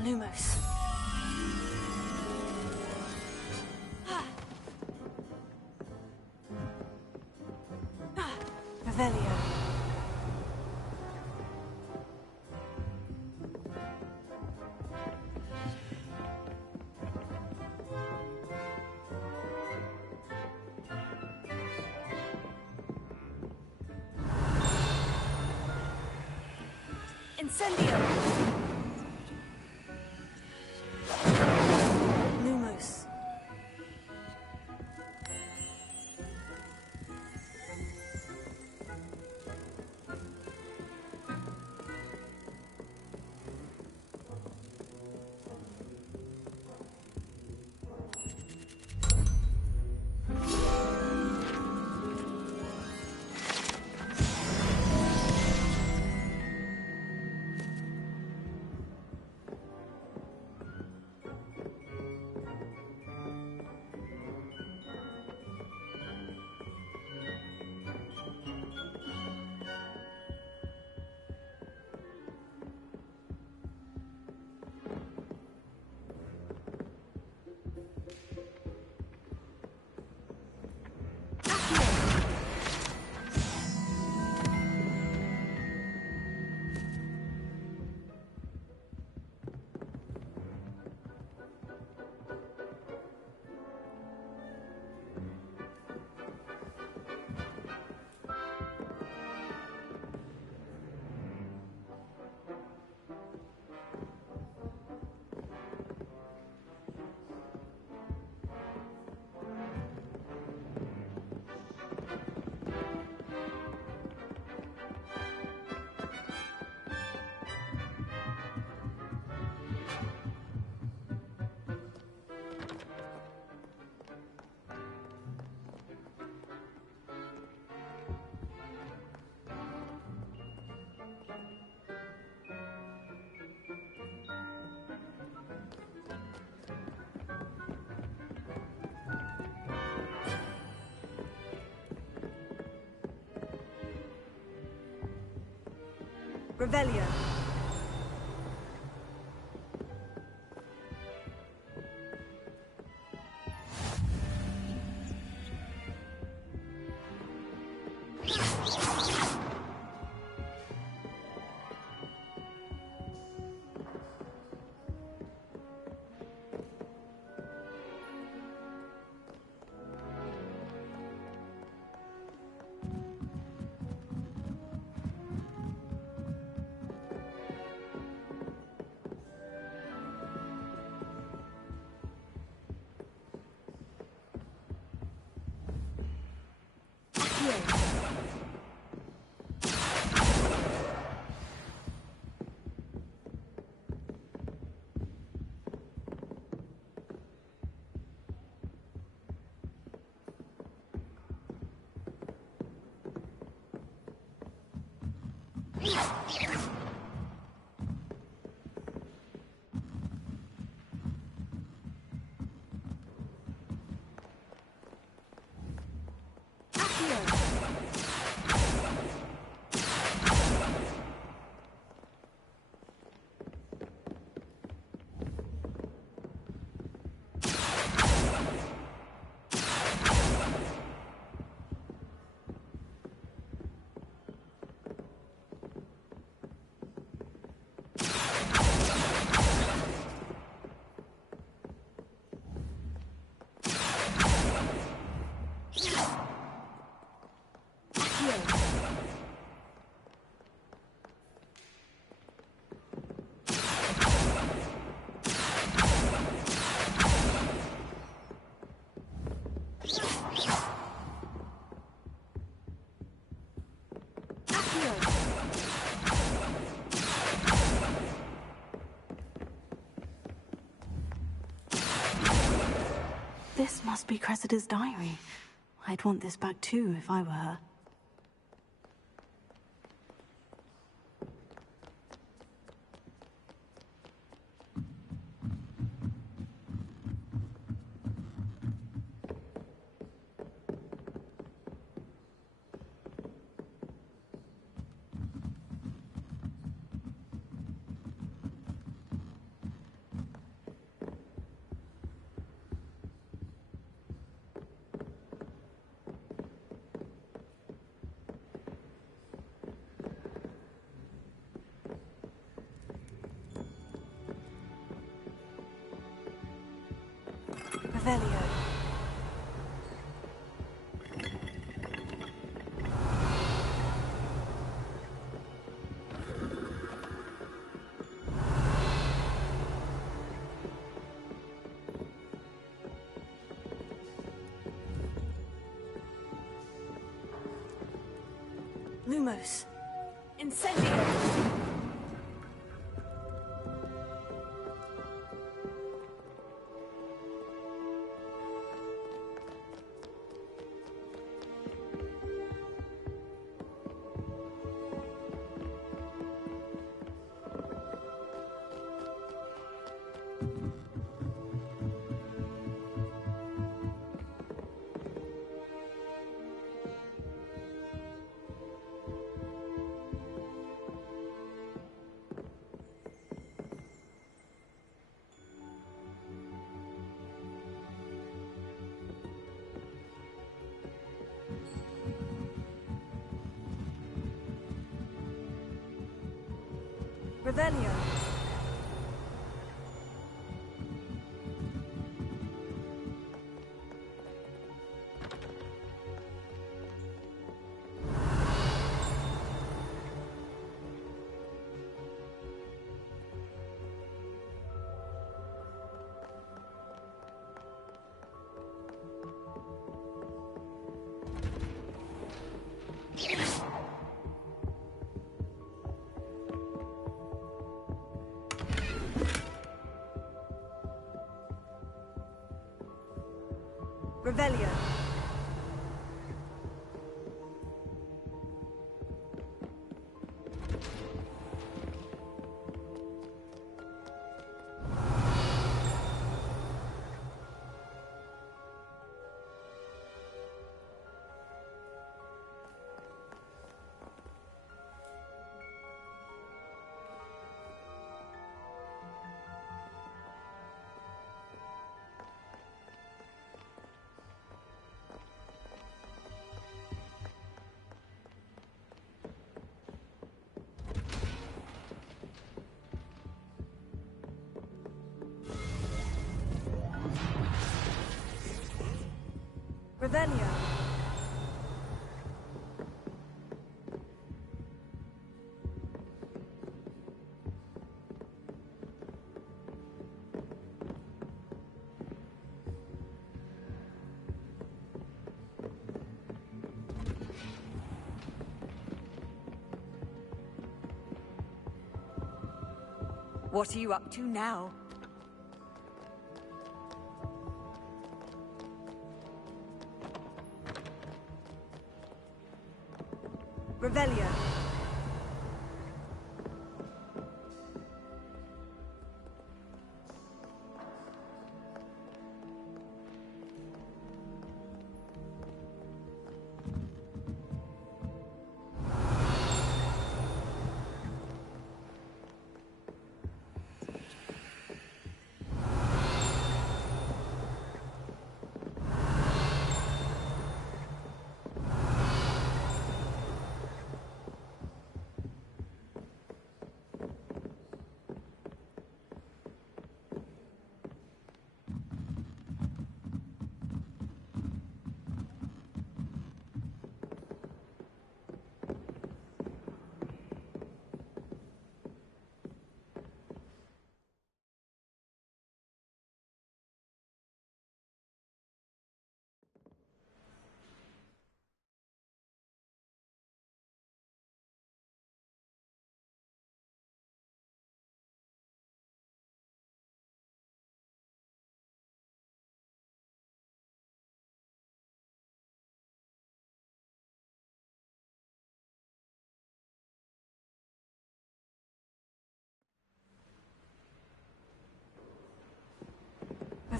Lumos. Revelio. Incendio. Lumos. Revelio. must be Cressida's diary. I'd want this back too if I were her. Revelio. Lumos. Incendio. Revelio. Revelio. Revelio. What are you up to now? Revelio.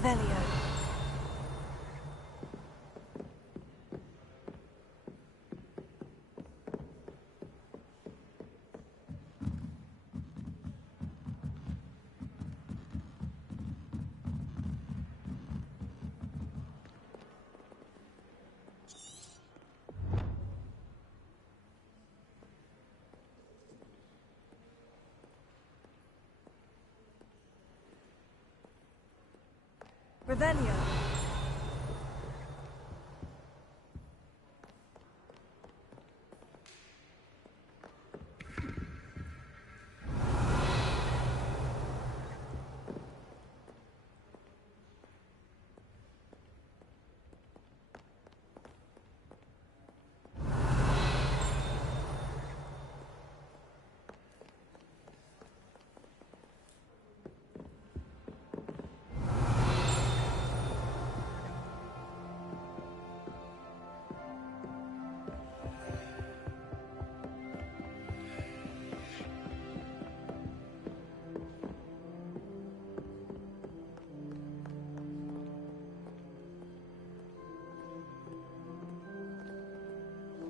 Revelio. Revelio.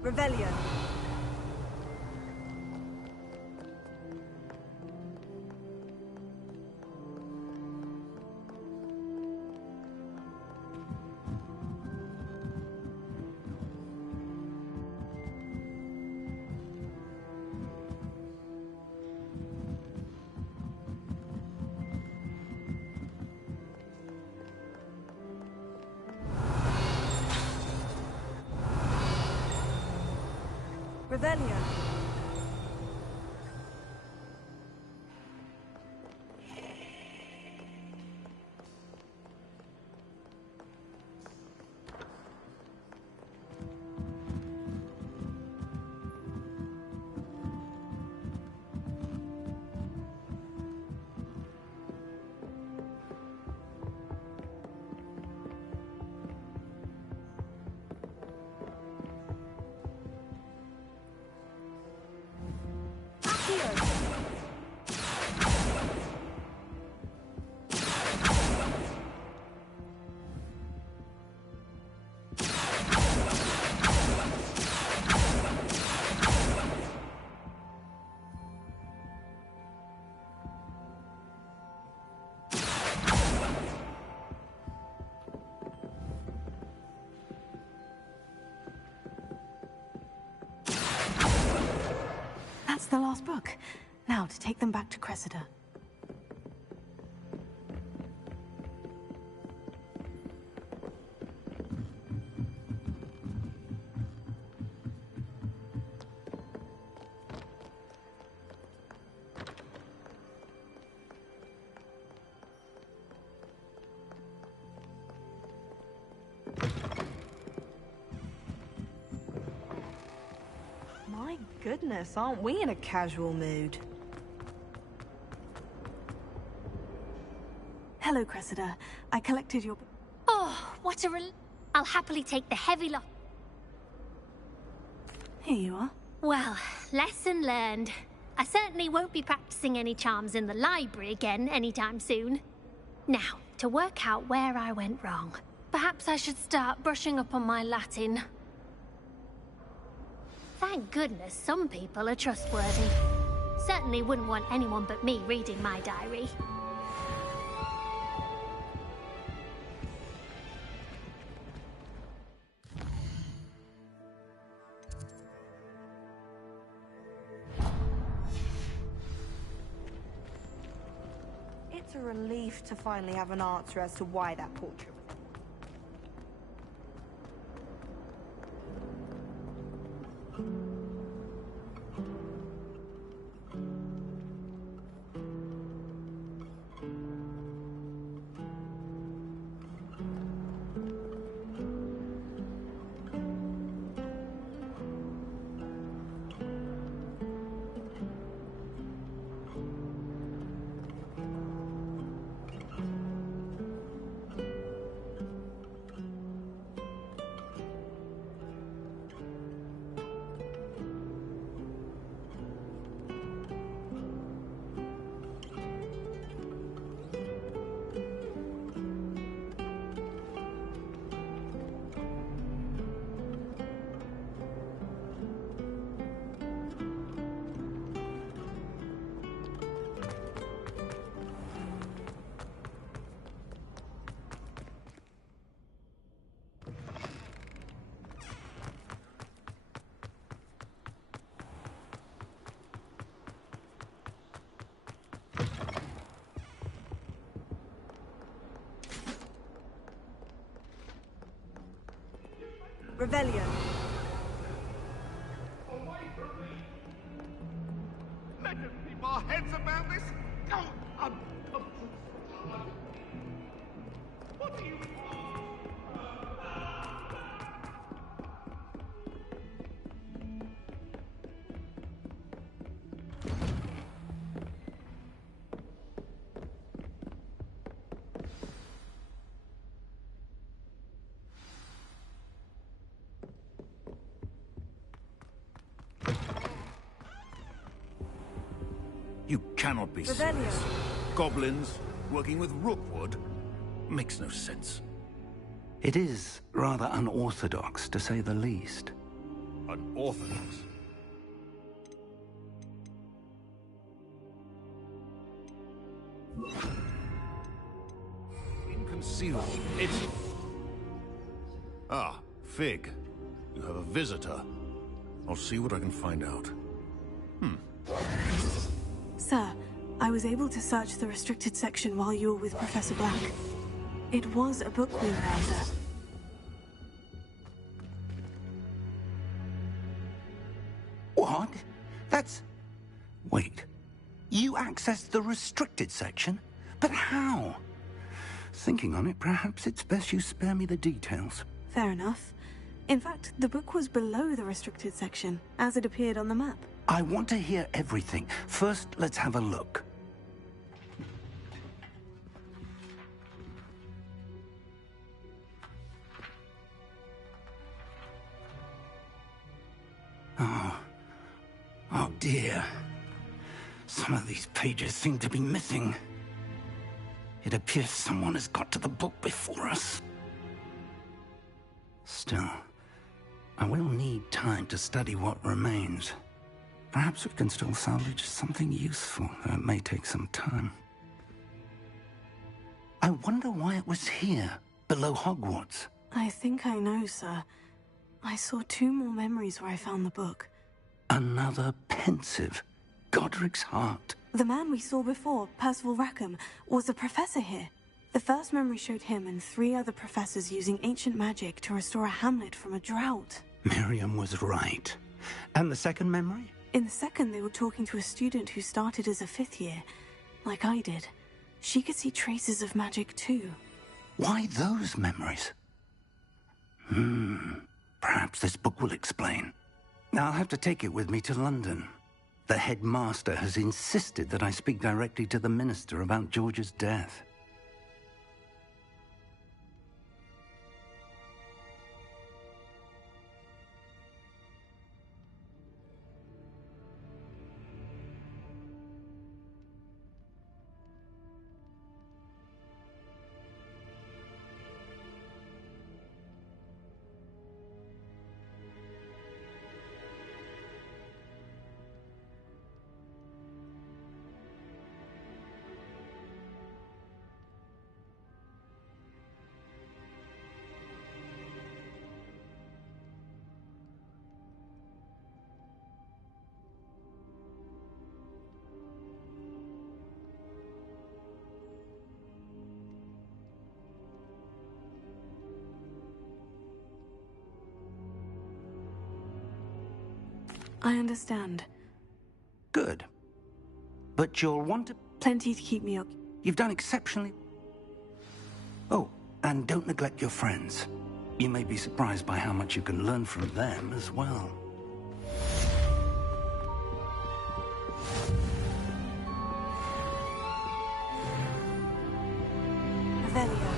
Revelio. Revelio. That's the last book. Now to take them back to Cressida. My goodness, aren't we in a casual mood? Hello, Cressida. I collected your... Oh, what a I'll happily take the heavy lot. Here you are. Well, lesson learned. I certainly won't be practicing any charms in the library again anytime soon. Now, to work out where I went wrong. Perhaps I should start brushing up on my Latin. Thank goodness some people are trustworthy. Certainly wouldn't want anyone but me reading my diary. It's a relief to finally have an answer as to why that portrait was... Revelio. Let us keep our heads about this. Oh, what do you... You cannot be serious. Goblins working with Rookwood makes no sense. It is rather unorthodox, to say the least. Unorthodox? Inconceivable. It's... Ah, Fig. You have a visitor. I'll see what I can find out. Sir, I was able to search the restricted section while you were with Professor Black. It was a book we were after. What? That's... Wait. You accessed the restricted section? But how? Thinking on it, perhaps it's best you spare me the details. Fair enough. In fact, the book was below the restricted section, as it appeared on the map. I want to hear everything. First, let's have a look. Oh dear. Some of these pages seem to be missing. It appears someone has got to the book before us. Still, I will need time to study what remains. Perhaps we can still salvage something useful, though it may take some time. I wonder why it was here, below Hogwarts. I think I know, sir. I saw 2 more memories where I found the book. Another pensive. Godric's heart. The man we saw before, Percival Rackham, was a professor here. The first memory showed him and 3 other professors using ancient magic to restore a hamlet from a drought. Miriam was right. And the second memory? In the second, they were talking to a student who started as a 5th year, like I did. She could see traces of magic too. Why those memories? Perhaps this book will explain. I'll have to take it with me to London. The headmaster has insisted that I speak directly to the minister about George's death. I understand. Good. But you'll want to... Plenty to keep me up. You've done exceptionally... Oh, and don't neglect your friends. You may be surprised by how much you can learn from them as well. Revelio.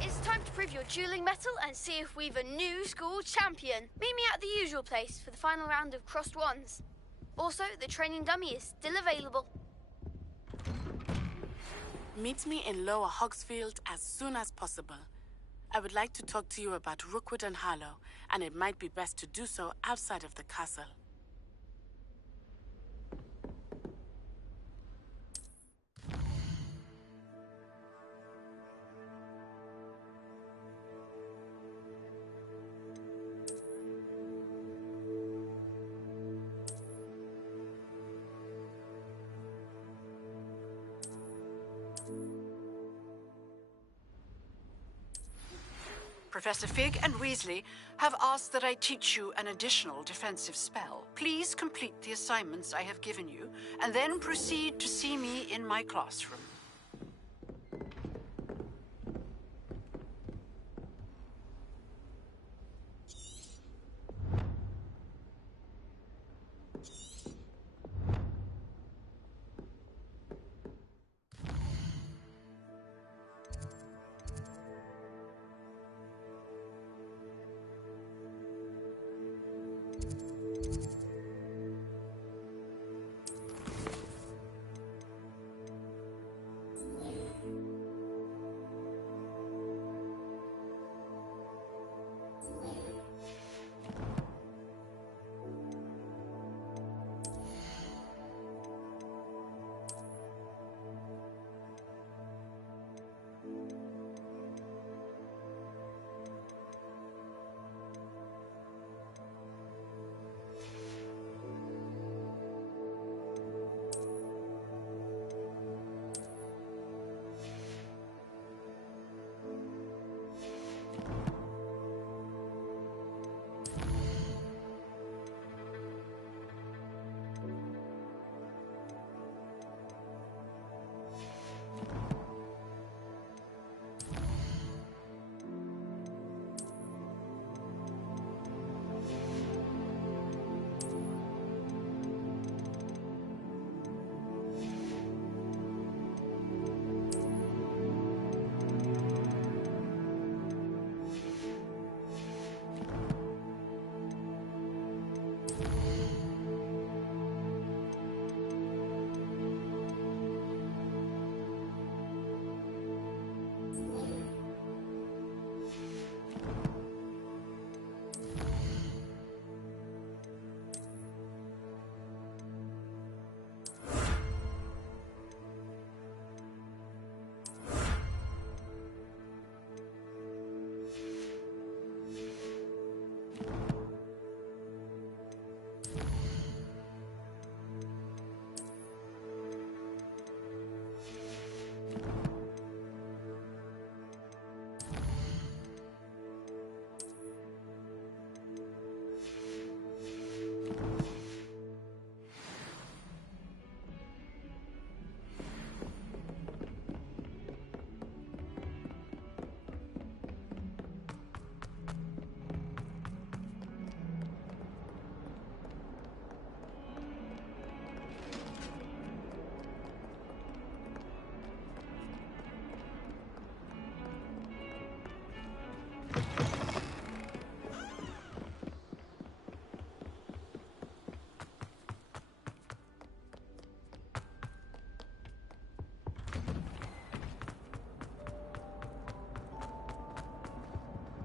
It's time to prove your dueling mettle and see if we've a new school champion. Meet me at the usual place for the final round of crossed wands. Also, the training dummy is still available. Meet me in Lower Hogsfield as soon as possible. I would like to talk to you about Rookwood and Harlow, and it might be best to do so outside of the castle. Professor Fig and Weasley have asked that I teach you an additional defensive spell. Please complete the assignments I have given you, and then proceed to see me in my classroom.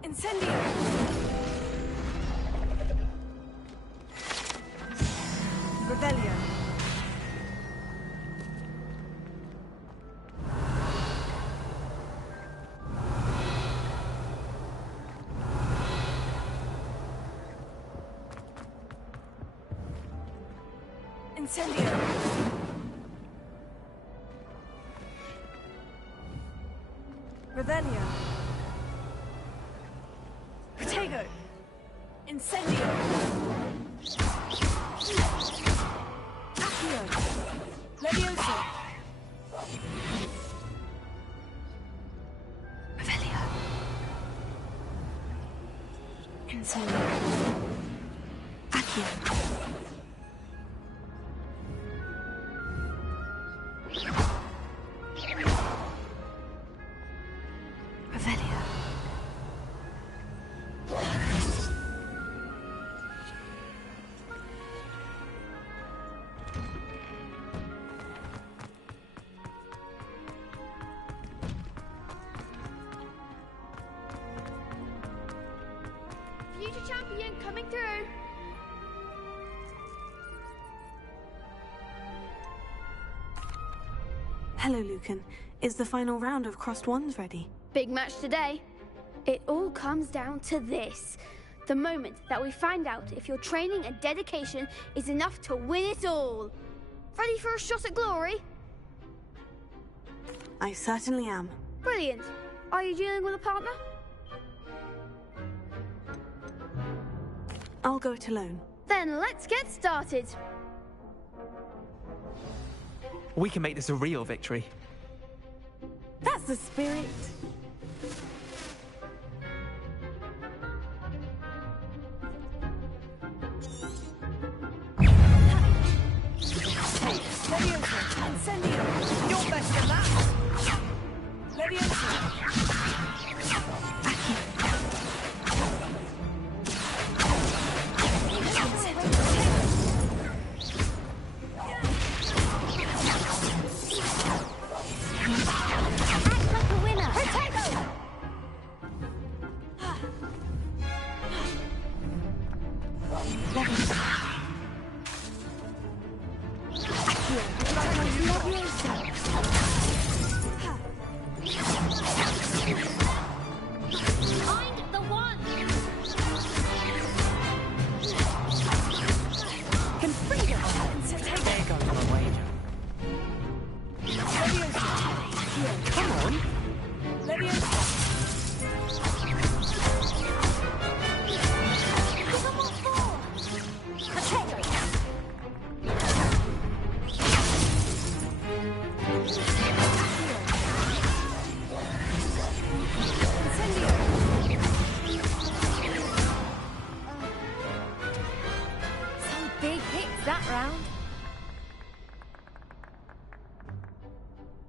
Incendio! Rebellion. Incendio. Rebellion. Protego. Incendio. Accio. Levioso. Revelio. Incendio. Accio. Future champion coming through. Hello, Lucan. Is the final round of Crossed Wands ready? Big match today. It all comes down to this. The moment that we find out if your training and dedication is enough to win it all. Ready for a shot at glory? I certainly am. Brilliant. Are you dealing with a partner? I'll go it alone. Then let's get started. We can make this a real victory. That's the spirit. Leviosa, Incendio. You're better than that. Leviosa.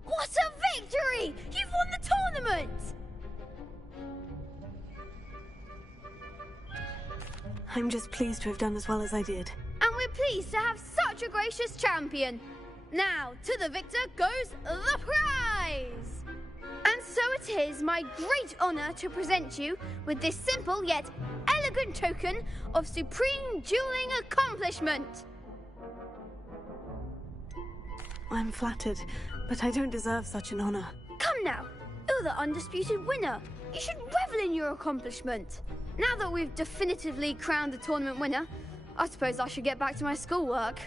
What a victory! You've won the tournament! I'm just pleased to have done as well as I did. And we're pleased to have such a gracious champion. Now, to the victor goes the prize! And so it is my great honour to present you with this simple yet elegant token of supreme dueling accomplishment. I'm flattered, but I don't deserve such an honour. Come now, you're the undisputed winner. You should revel in your accomplishment. Now that we've definitively crowned the tournament winner, I suppose I should get back to my schoolwork.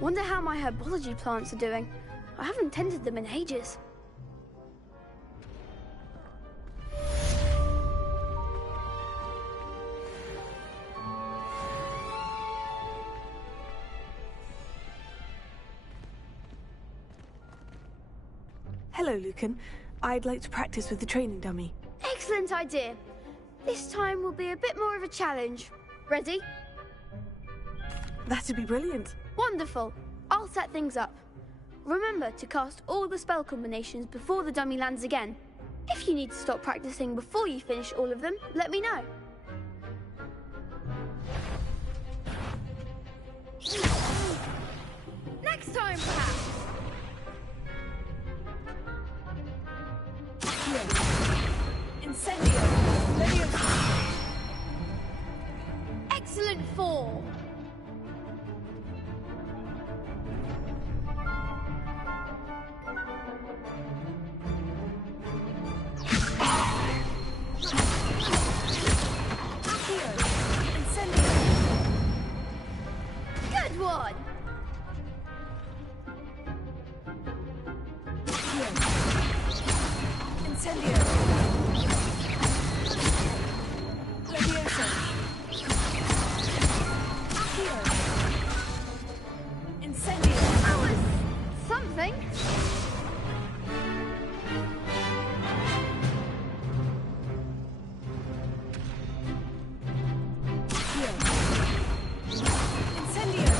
Wonder how my herbology plants are doing. I haven't tended them in ages. Hello, Lucan. I'd like to practice with the training dummy. Excellent idea. This time will be a bit more of a challenge. Ready? That'd be brilliant. Wonderful. I'll set things up. Remember to cast all the spell combinations before the dummy lands again. If you need to stop practicing before you finish all of them, let me know. Next time, perhaps. Incendio. Leviosa. Excellent form. Good one. Incendio. Leviosa. Accio. Incendio. That was something. Incendio.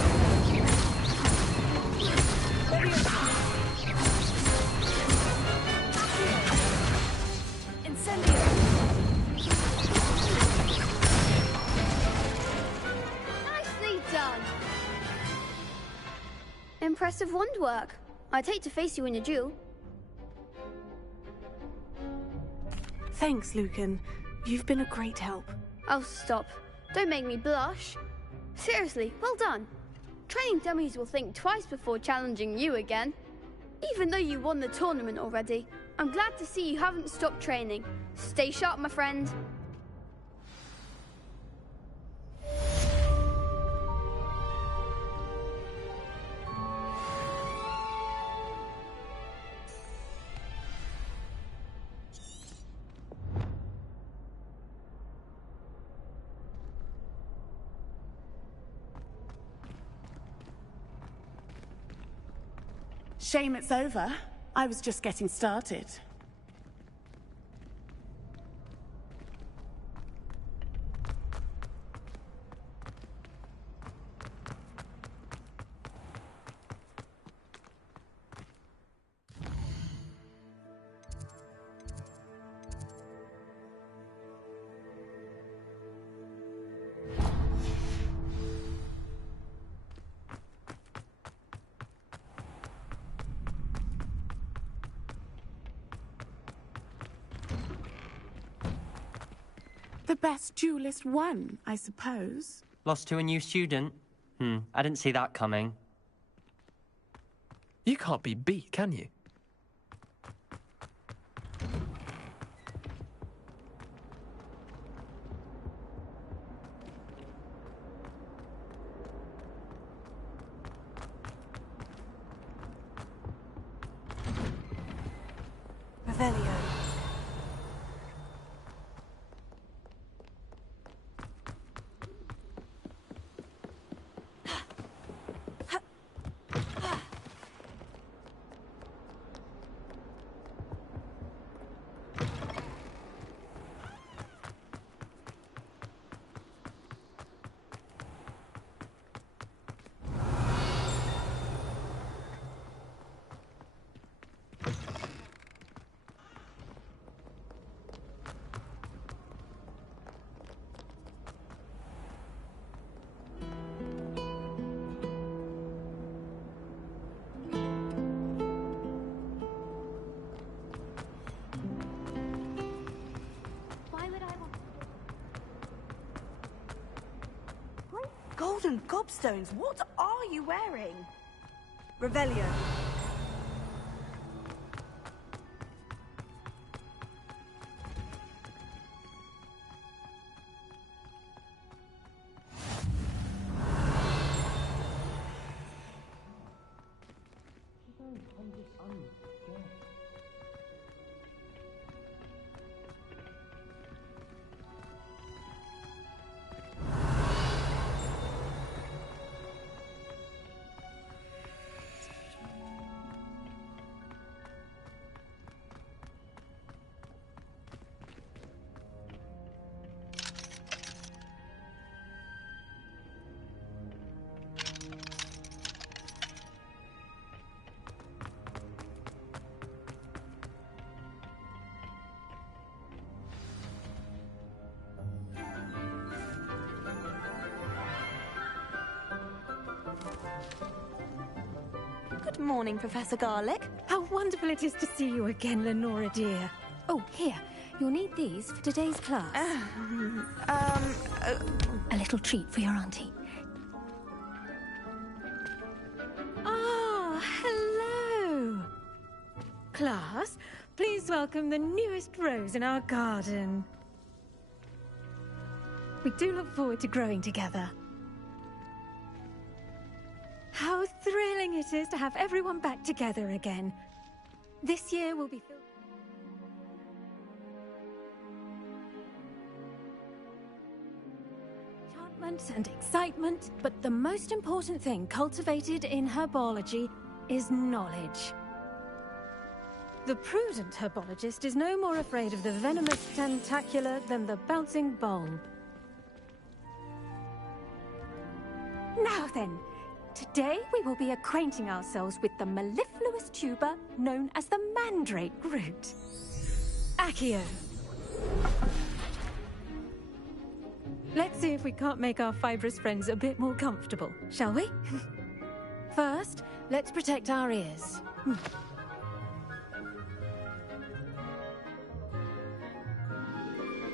Leviosa. Incendio. Nicely done. Impressive wand work. I'd hate to face you in a duel. Thanks, Lucan. You've been a great help. Oh, stop. Don't make me blush. Seriously, well done. Training dummies will think twice before challenging you again. Even though you won the tournament already, I'm glad to see you haven't stopped training. Stay sharp, my friend. Shame it's over. I was just getting started. The best duelist won, I suppose. Lost to a new student? I didn't see that coming. You can't be beat, can you? Revelio. Golden gobstones, what are you wearing? Revelio. Good morning, Professor Garlic. How wonderful it is to see you again, Lenora dear. Oh, here. You'll need these for today's class. A little treat for your auntie. Ah, hello. Class, please welcome the newest rose in our garden. We do look forward to growing together. How thrilling it is to have everyone back together again. This year will be filled with enchantment and excitement, but the most important thing cultivated in herbology is knowledge. The prudent herbologist is no more afraid of the venomous tentacular than the bouncing bulb. Now then, today we will be acquainting ourselves with the mellifluous tuber known as the mandrake root. Accio. Let's see if we can't make our fibrous friends a bit more comfortable, shall we? First, let's protect our ears.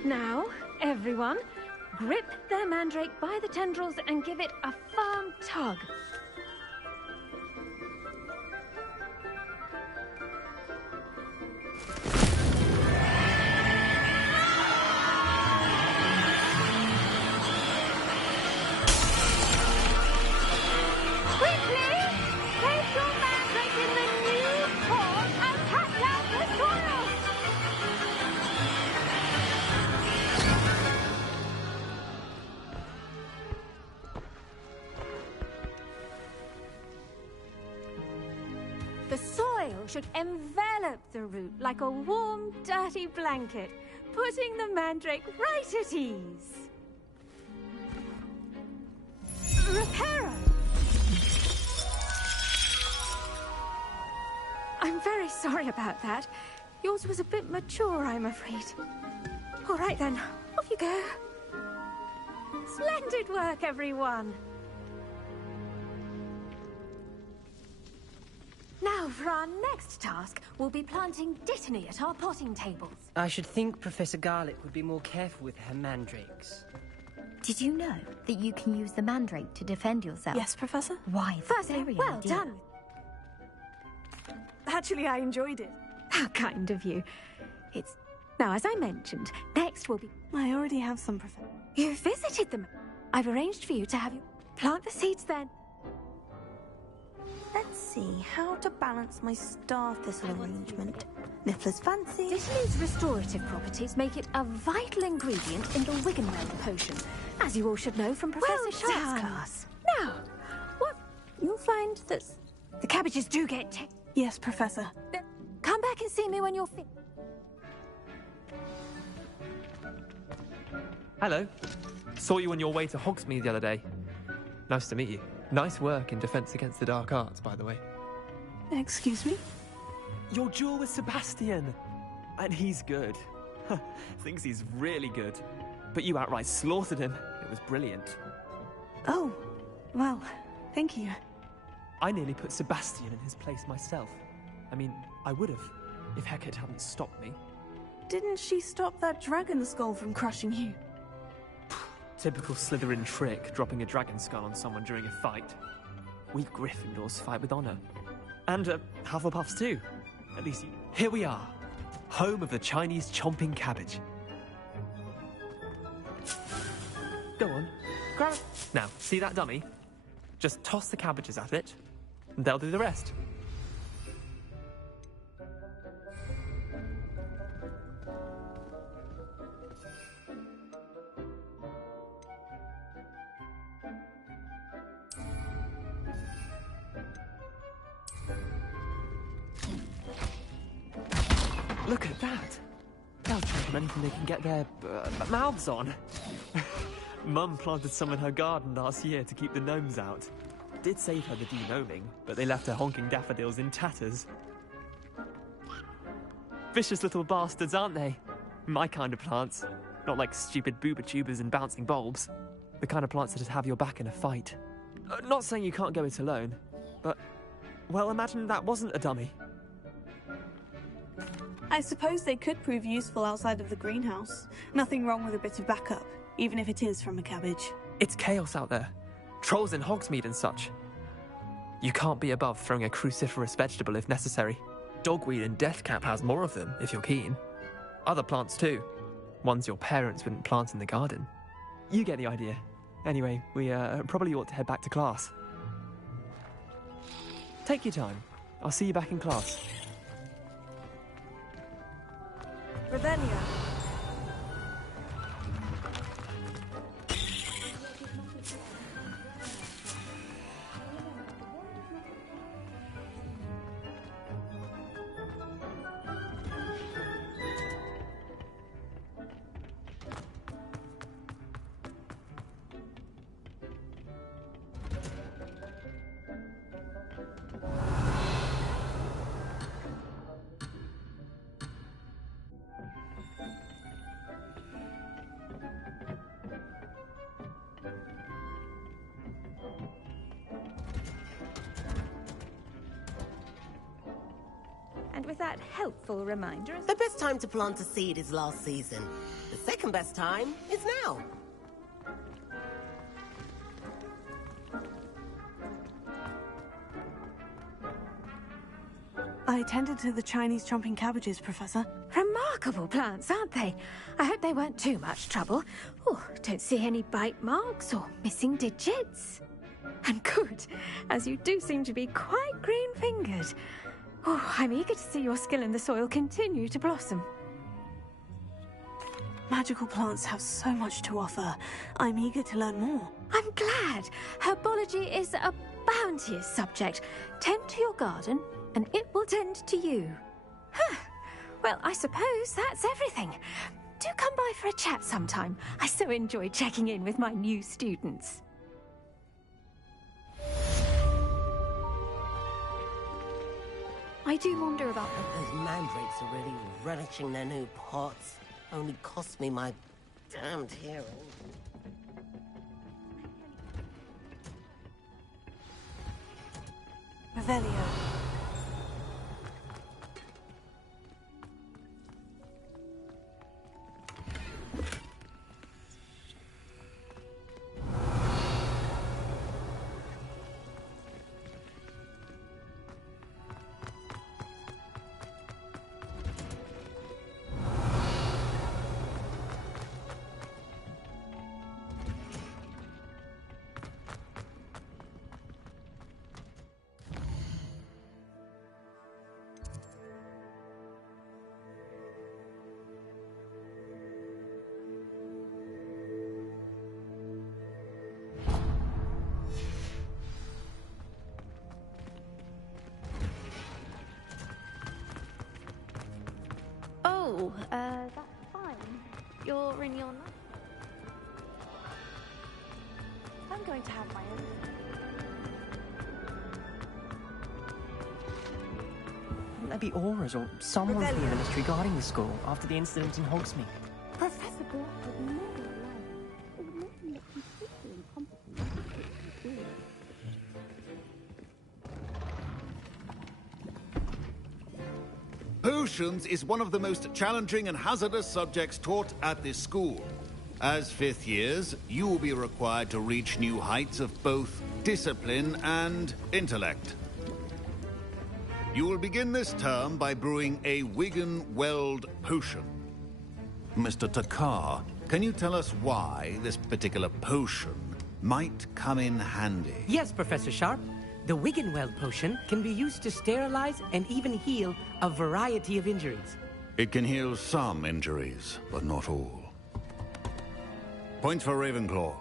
Now, everyone, grip their mandrake by the tendrils and give it a firm tug. Quickly! Take your mandrake in the new form and cut down the soil! soil should envelop the root like a warm, dirty blanket, putting the mandrake right at ease. Reparo! I'm very sorry about that. Yours was a bit mature, I'm afraid. All right then, off you go. Splendid work, everyone. Now, for our next task, we'll be planting Dittany at our potting tables. I should think Professor Garlick would be more careful with her mandrakes. Did you know that you can use the mandrake to defend yourself? Yes, Professor? Why? Firstly, well done. Actually, I enjoyed it. How kind of you. It's... Now, as I mentioned, next will be... I already have some, Professor. You visited them. I've arranged for you to have you plant the seeds then. Let's see how to balance my star thistle arrangement. Niffler's fancy. Dittany's restorative properties make it a vital ingredient in the Wiggenweld potion, as you all should know from Professor Sharp's class. Now, what you'll find that the cabbages do get Yes, Professor. Come back and see me when you're fit. Hello. Saw you on your way to Hogsmeade the other day. Nice to meet you. Nice work in Defense Against the Dark Arts, by the way. Excuse me? Your duel with Sebastian! And he's good. Thinks he's really good. But you outright slaughtered him. It was brilliant. Oh, well, thank you. I nearly put Sebastian in his place myself. I mean, I would have, if Hecate hadn't stopped me. Didn't she stop that dragon skull from crushing you? Typical Slytherin trick, dropping a dragon skull on someone during a fight. We Gryffindors fight with honor. And Hufflepuffs too. At least, here we are. Home of the Chinese chomping cabbage. Go on, grab it. Now, see that dummy? Just toss the cabbages at it, and they'll do the rest. Look at that! They'll choke on anything they can get their mouths on. Mum planted some in her garden last year to keep the gnomes out. Did save her the de-gnoming, but they left her honking daffodils in tatters. Vicious little bastards, aren't they? My kind of plants. Not like stupid booba tubers and bouncing bulbs. The kind of plants that'd have your back in a fight. Not saying you can't go it alone, but... well, imagine that wasn't a dummy. I suppose they could prove useful outside of the greenhouse. Nothing wrong with a bit of backup, even if it is from a cabbage. It's chaos out there. Trolls in Hogsmeade and such. You can't be above throwing a cruciferous vegetable if necessary. Dogweed and deathcap has more of them, if you're keen. Other plants too. Ones your parents wouldn't plant in the garden. You get the idea. Anyway, we probably ought to head back to class. Take your time. I'll see you back in class. Ravenia. And with that helpful reminder... The best time to plant a seed is last season. The second best time is now. I attended to the Chinese chomping cabbages, Professor. Remarkable plants, aren't they? I hope they weren't too much trouble. Oh, don't see any bite marks or missing digits. And good, as you do seem to be quite green-fingered. Oh, I'm eager to see your skill in the soil continue to blossom. Magical plants have so much to offer. I'm eager to learn more. I'm glad. Herbology is a bounteous subject. Tend to your garden, and it will tend to you. Huh. Well, I suppose that's everything. Do come by for a chat sometime. I so enjoy checking in with my new students. I do wonder about Those mandrakes are really relishing their new pots. Only cost me my damned hearing. Revelio. Oh, that's fine. You're in your night. I'm going to have my own. Wouldn't there be auras or someone from the ministry guarding the school after the incident in Hogsmeade? Professor Black would never allow it. It would make me look completely incompetent. Potions is one of the most challenging and hazardous subjects taught at this school. As fifth years, you will be required to reach new heights of both discipline and intellect. You will begin this term by brewing a Wigan-Weld potion. Mr. Takar, can you tell us why this particular potion might come in handy? Yes, Professor Sharp. The Wigan-Weld potion can be used to sterilize and even heal a variety of injuries. It can heal some injuries, but not all. Points for Ravenclaw.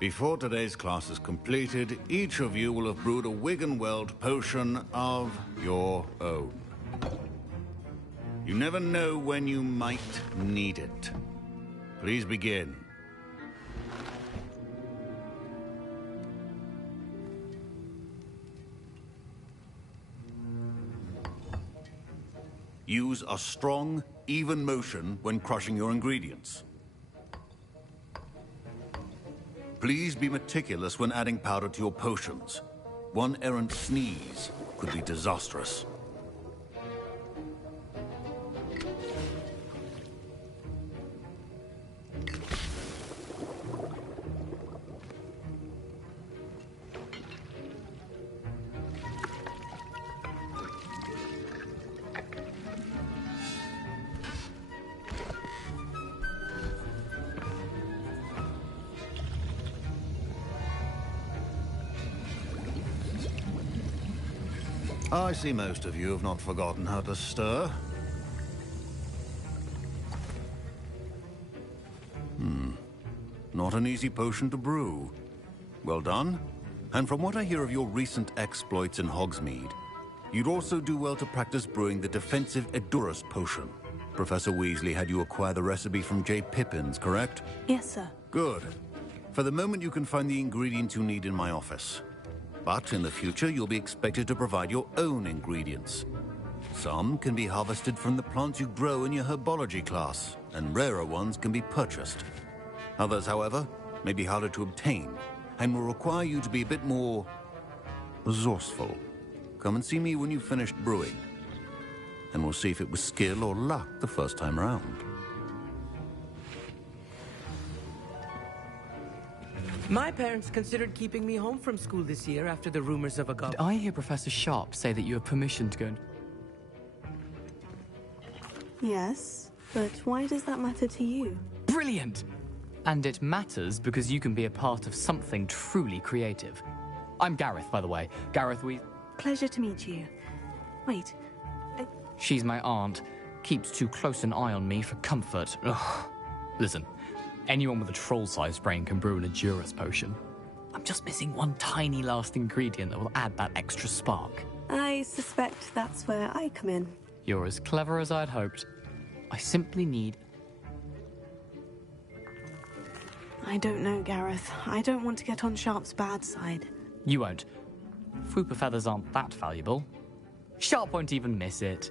Before today's class is completed, each of you will have brewed a Wigan-Weld potion of your own. You never know when you might need it. Please begin. Use a strong, even motion when crushing your ingredients. Please be meticulous when adding powder to your potions. One errant sneeze could be disastrous. I see most of you have not forgotten how to stir. Not an easy potion to brew. Well done. And from what I hear of your recent exploits in Hogsmeade, you'd also do well to practice brewing the defensive Edurus potion. Professor Weasley had you acquire the recipe from J. Pippin's, correct? Yes, sir. Good. For the moment, you can find the ingredients you need in my office. But in the future, you'll be expected to provide your own ingredients. Some can be harvested from the plants you grow in your herbology class, and rarer ones can be purchased. Others, however, may be harder to obtain, and will require you to be a bit more resourceful. Come and see me when you've finished brewing, and we'll see if it was skill or luck the first time around. My parents considered keeping me home from school this year after the rumors of a Did I hear Professor Sharp say that you have permission to go and... Yes, but why does that matter to you? Brilliant! And it matters because you can be a part of something truly creative. I'm Gareth, by the way. Gareth, Pleasure to meet you. Wait, She's my aunt. Keeps too close an eye on me for comfort. Ugh. Listen, anyone with a troll-sized brain can brew an Edurus potion. I'm just missing one tiny last ingredient that will add that extra spark. I suspect that's where I come in. You're as clever as I'd hoped. I simply need... I don't know, Gareth. I don't want to get on Sharp's bad side. You won't. Fupa feathers aren't that valuable. Sharp won't even miss it.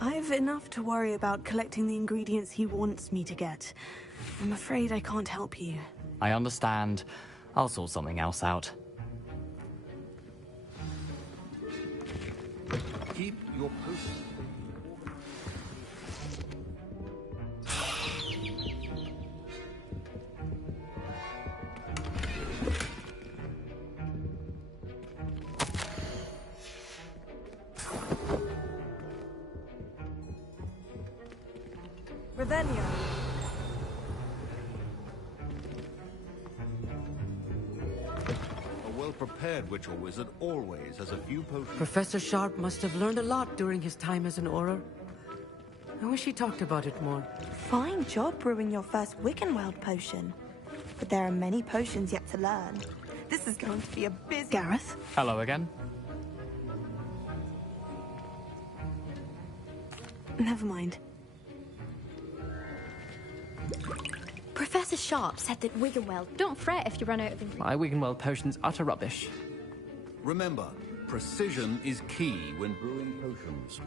I've enough to worry about collecting the ingredients he wants me to get. I'm afraid I can't help you. I understand. I'll sort something else out. Keep your potion. Revelio. A well-prepared witch or wizard always has a few potions. Professor Sharp must have learned a lot during his time as an Auror. I wish he talked about it more. Fine job brewing your first Wiggenweld potion. But there are many potions yet to learn. This is going to be a busy... Gareth? Hello again. Never mind. Professor Sharp said that Wiggenweld... Don't fret if you run out of them. My Wiggenweld potion's utter rubbish. Remember, precision is key when brewing potions.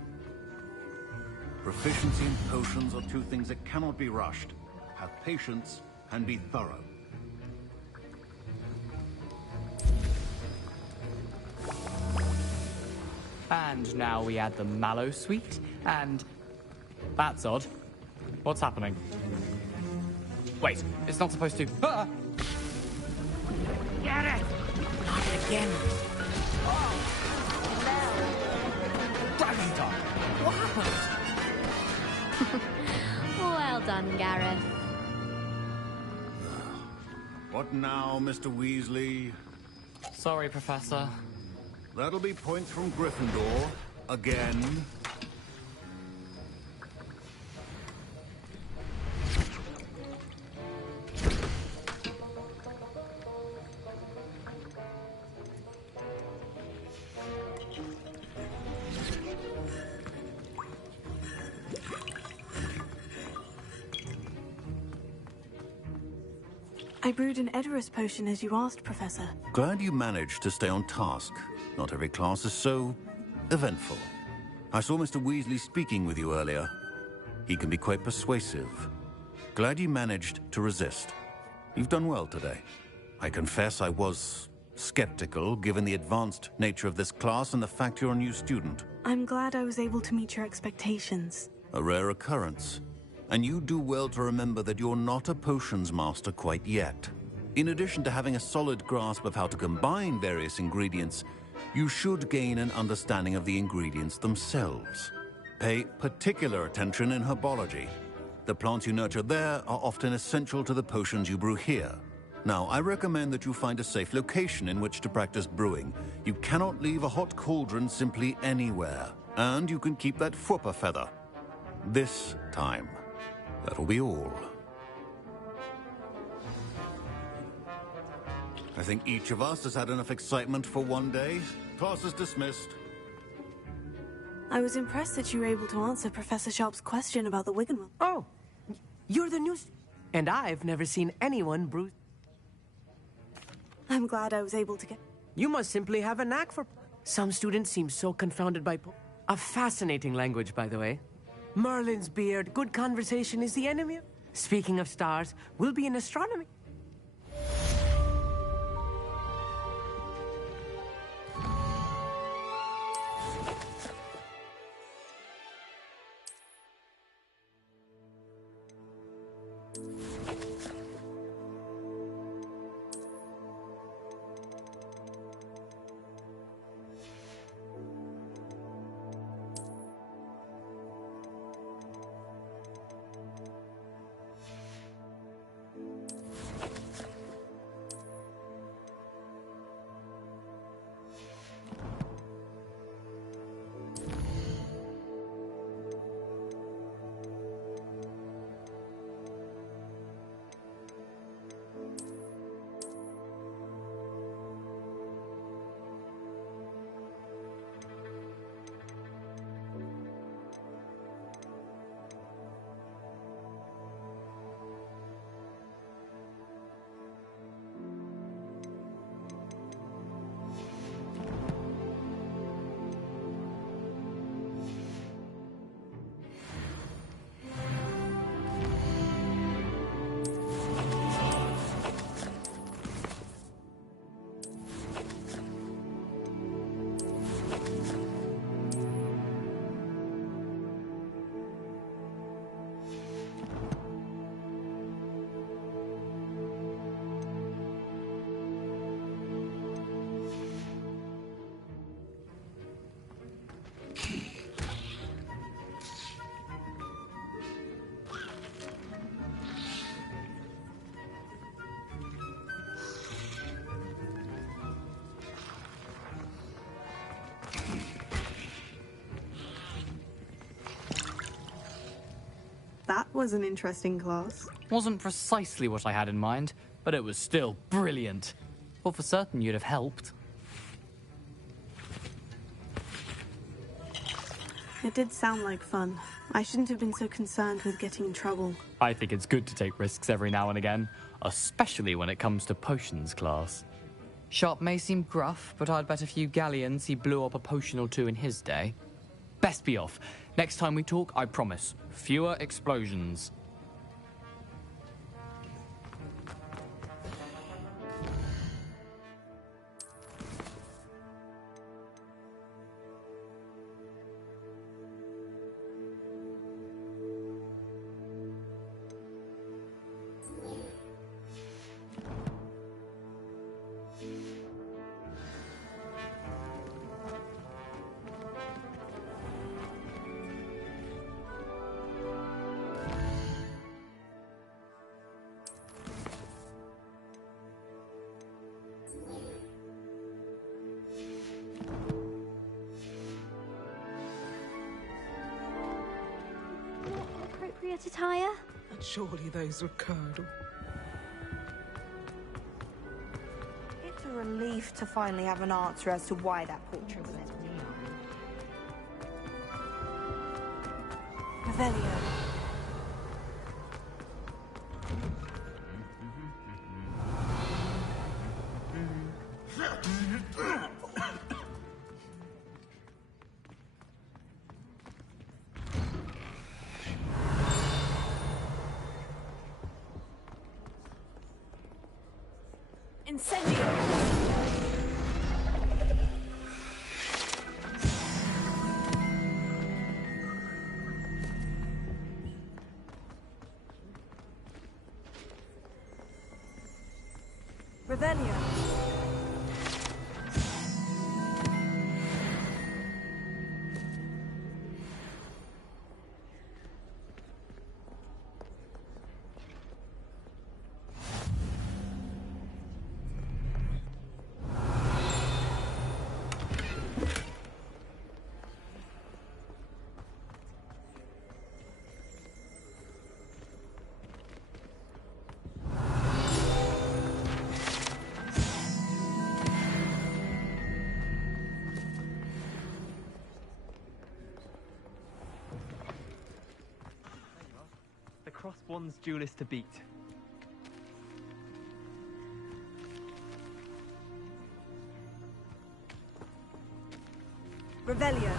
Proficiency in potions are two things that cannot be rushed. Have patience and be thorough. And now we add the mallow sweet, and... That's odd. What's happening? Wait, it's not supposed to... Ah! Get it! Not again. Dragon Dog! What happened? Well done, Gareth. What now, Mr. Weasley? Sorry, Professor. That'll be points from Gryffindor. Again. I brewed an Edorus potion as you asked, Professor. Glad you managed to stay on task. Not every class is so eventful. I saw Mr. Weasley speaking with you earlier. He can be quite persuasive. Glad you managed to resist. You've done well today. I confess I was skeptical, given the advanced nature of this class and the fact you're a new student. I'm glad I was able to meet your expectations. A rare occurrence. And you do well to remember that you're not a potions master quite yet. In addition to having a solid grasp of how to combine various ingredients, you should gain an understanding of the ingredients themselves. Pay particular attention in herbology. The plants you nurture there are often essential to the potions you brew here. Now, I recommend that you find a safe location in which to practice brewing. You cannot leave a hot cauldron simply anywhere. And you can keep that Fupa feather. This time. That'll be all. I think each of us has had enough excitement for one day. Class is dismissed. I was impressed that you were able to answer Professor Sharp's question about the Wiggenweld. Oh, you're the new... And I've never seen anyone brew... I'm glad I was able to get... You must simply have a knack for... Some students seem so confounded by... A fascinating language, by the way. Merlin's beard, good conversation is the enemy of... Speaking of stars, we'll be in astronomy. That was an interesting class. Wasn't precisely what I had in mind, but it was still brilliant. Thought for certain you'd have helped. It did sound like fun. I shouldn't have been so concerned with getting in trouble. I think it's good to take risks every now and again, especially when it comes to potions class. Sharp may seem gruff, but I'd bet a few galleons he blew up a potion or two in his day. Best be off. Next time we talk, I promise, fewer explosions. Appropriate attire? And surely those were curdle. It's a relief to finally have an answer as to why that portrait was meant to be on. Revelio. Incendio! Revelio. The cross one's duelist to beat. Revelio.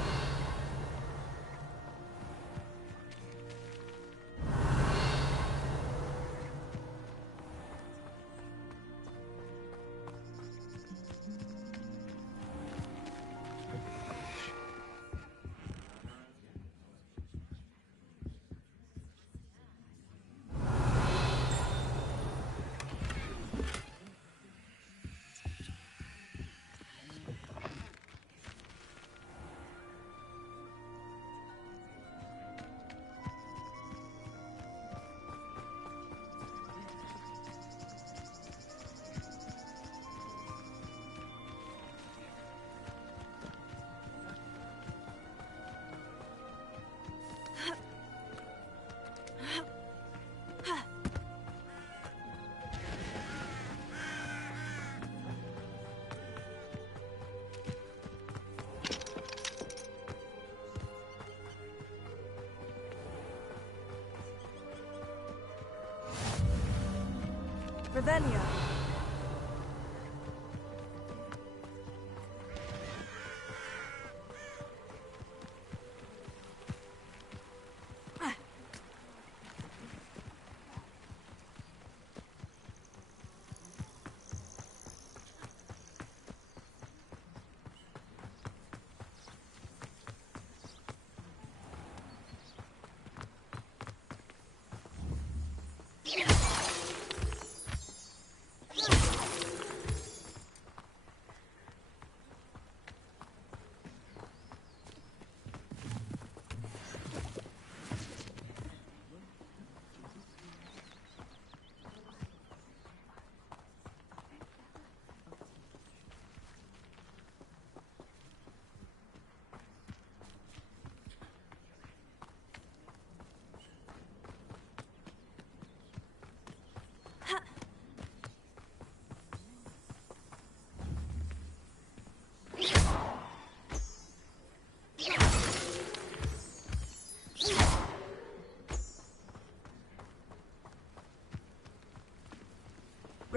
Revelio.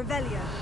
Revelio.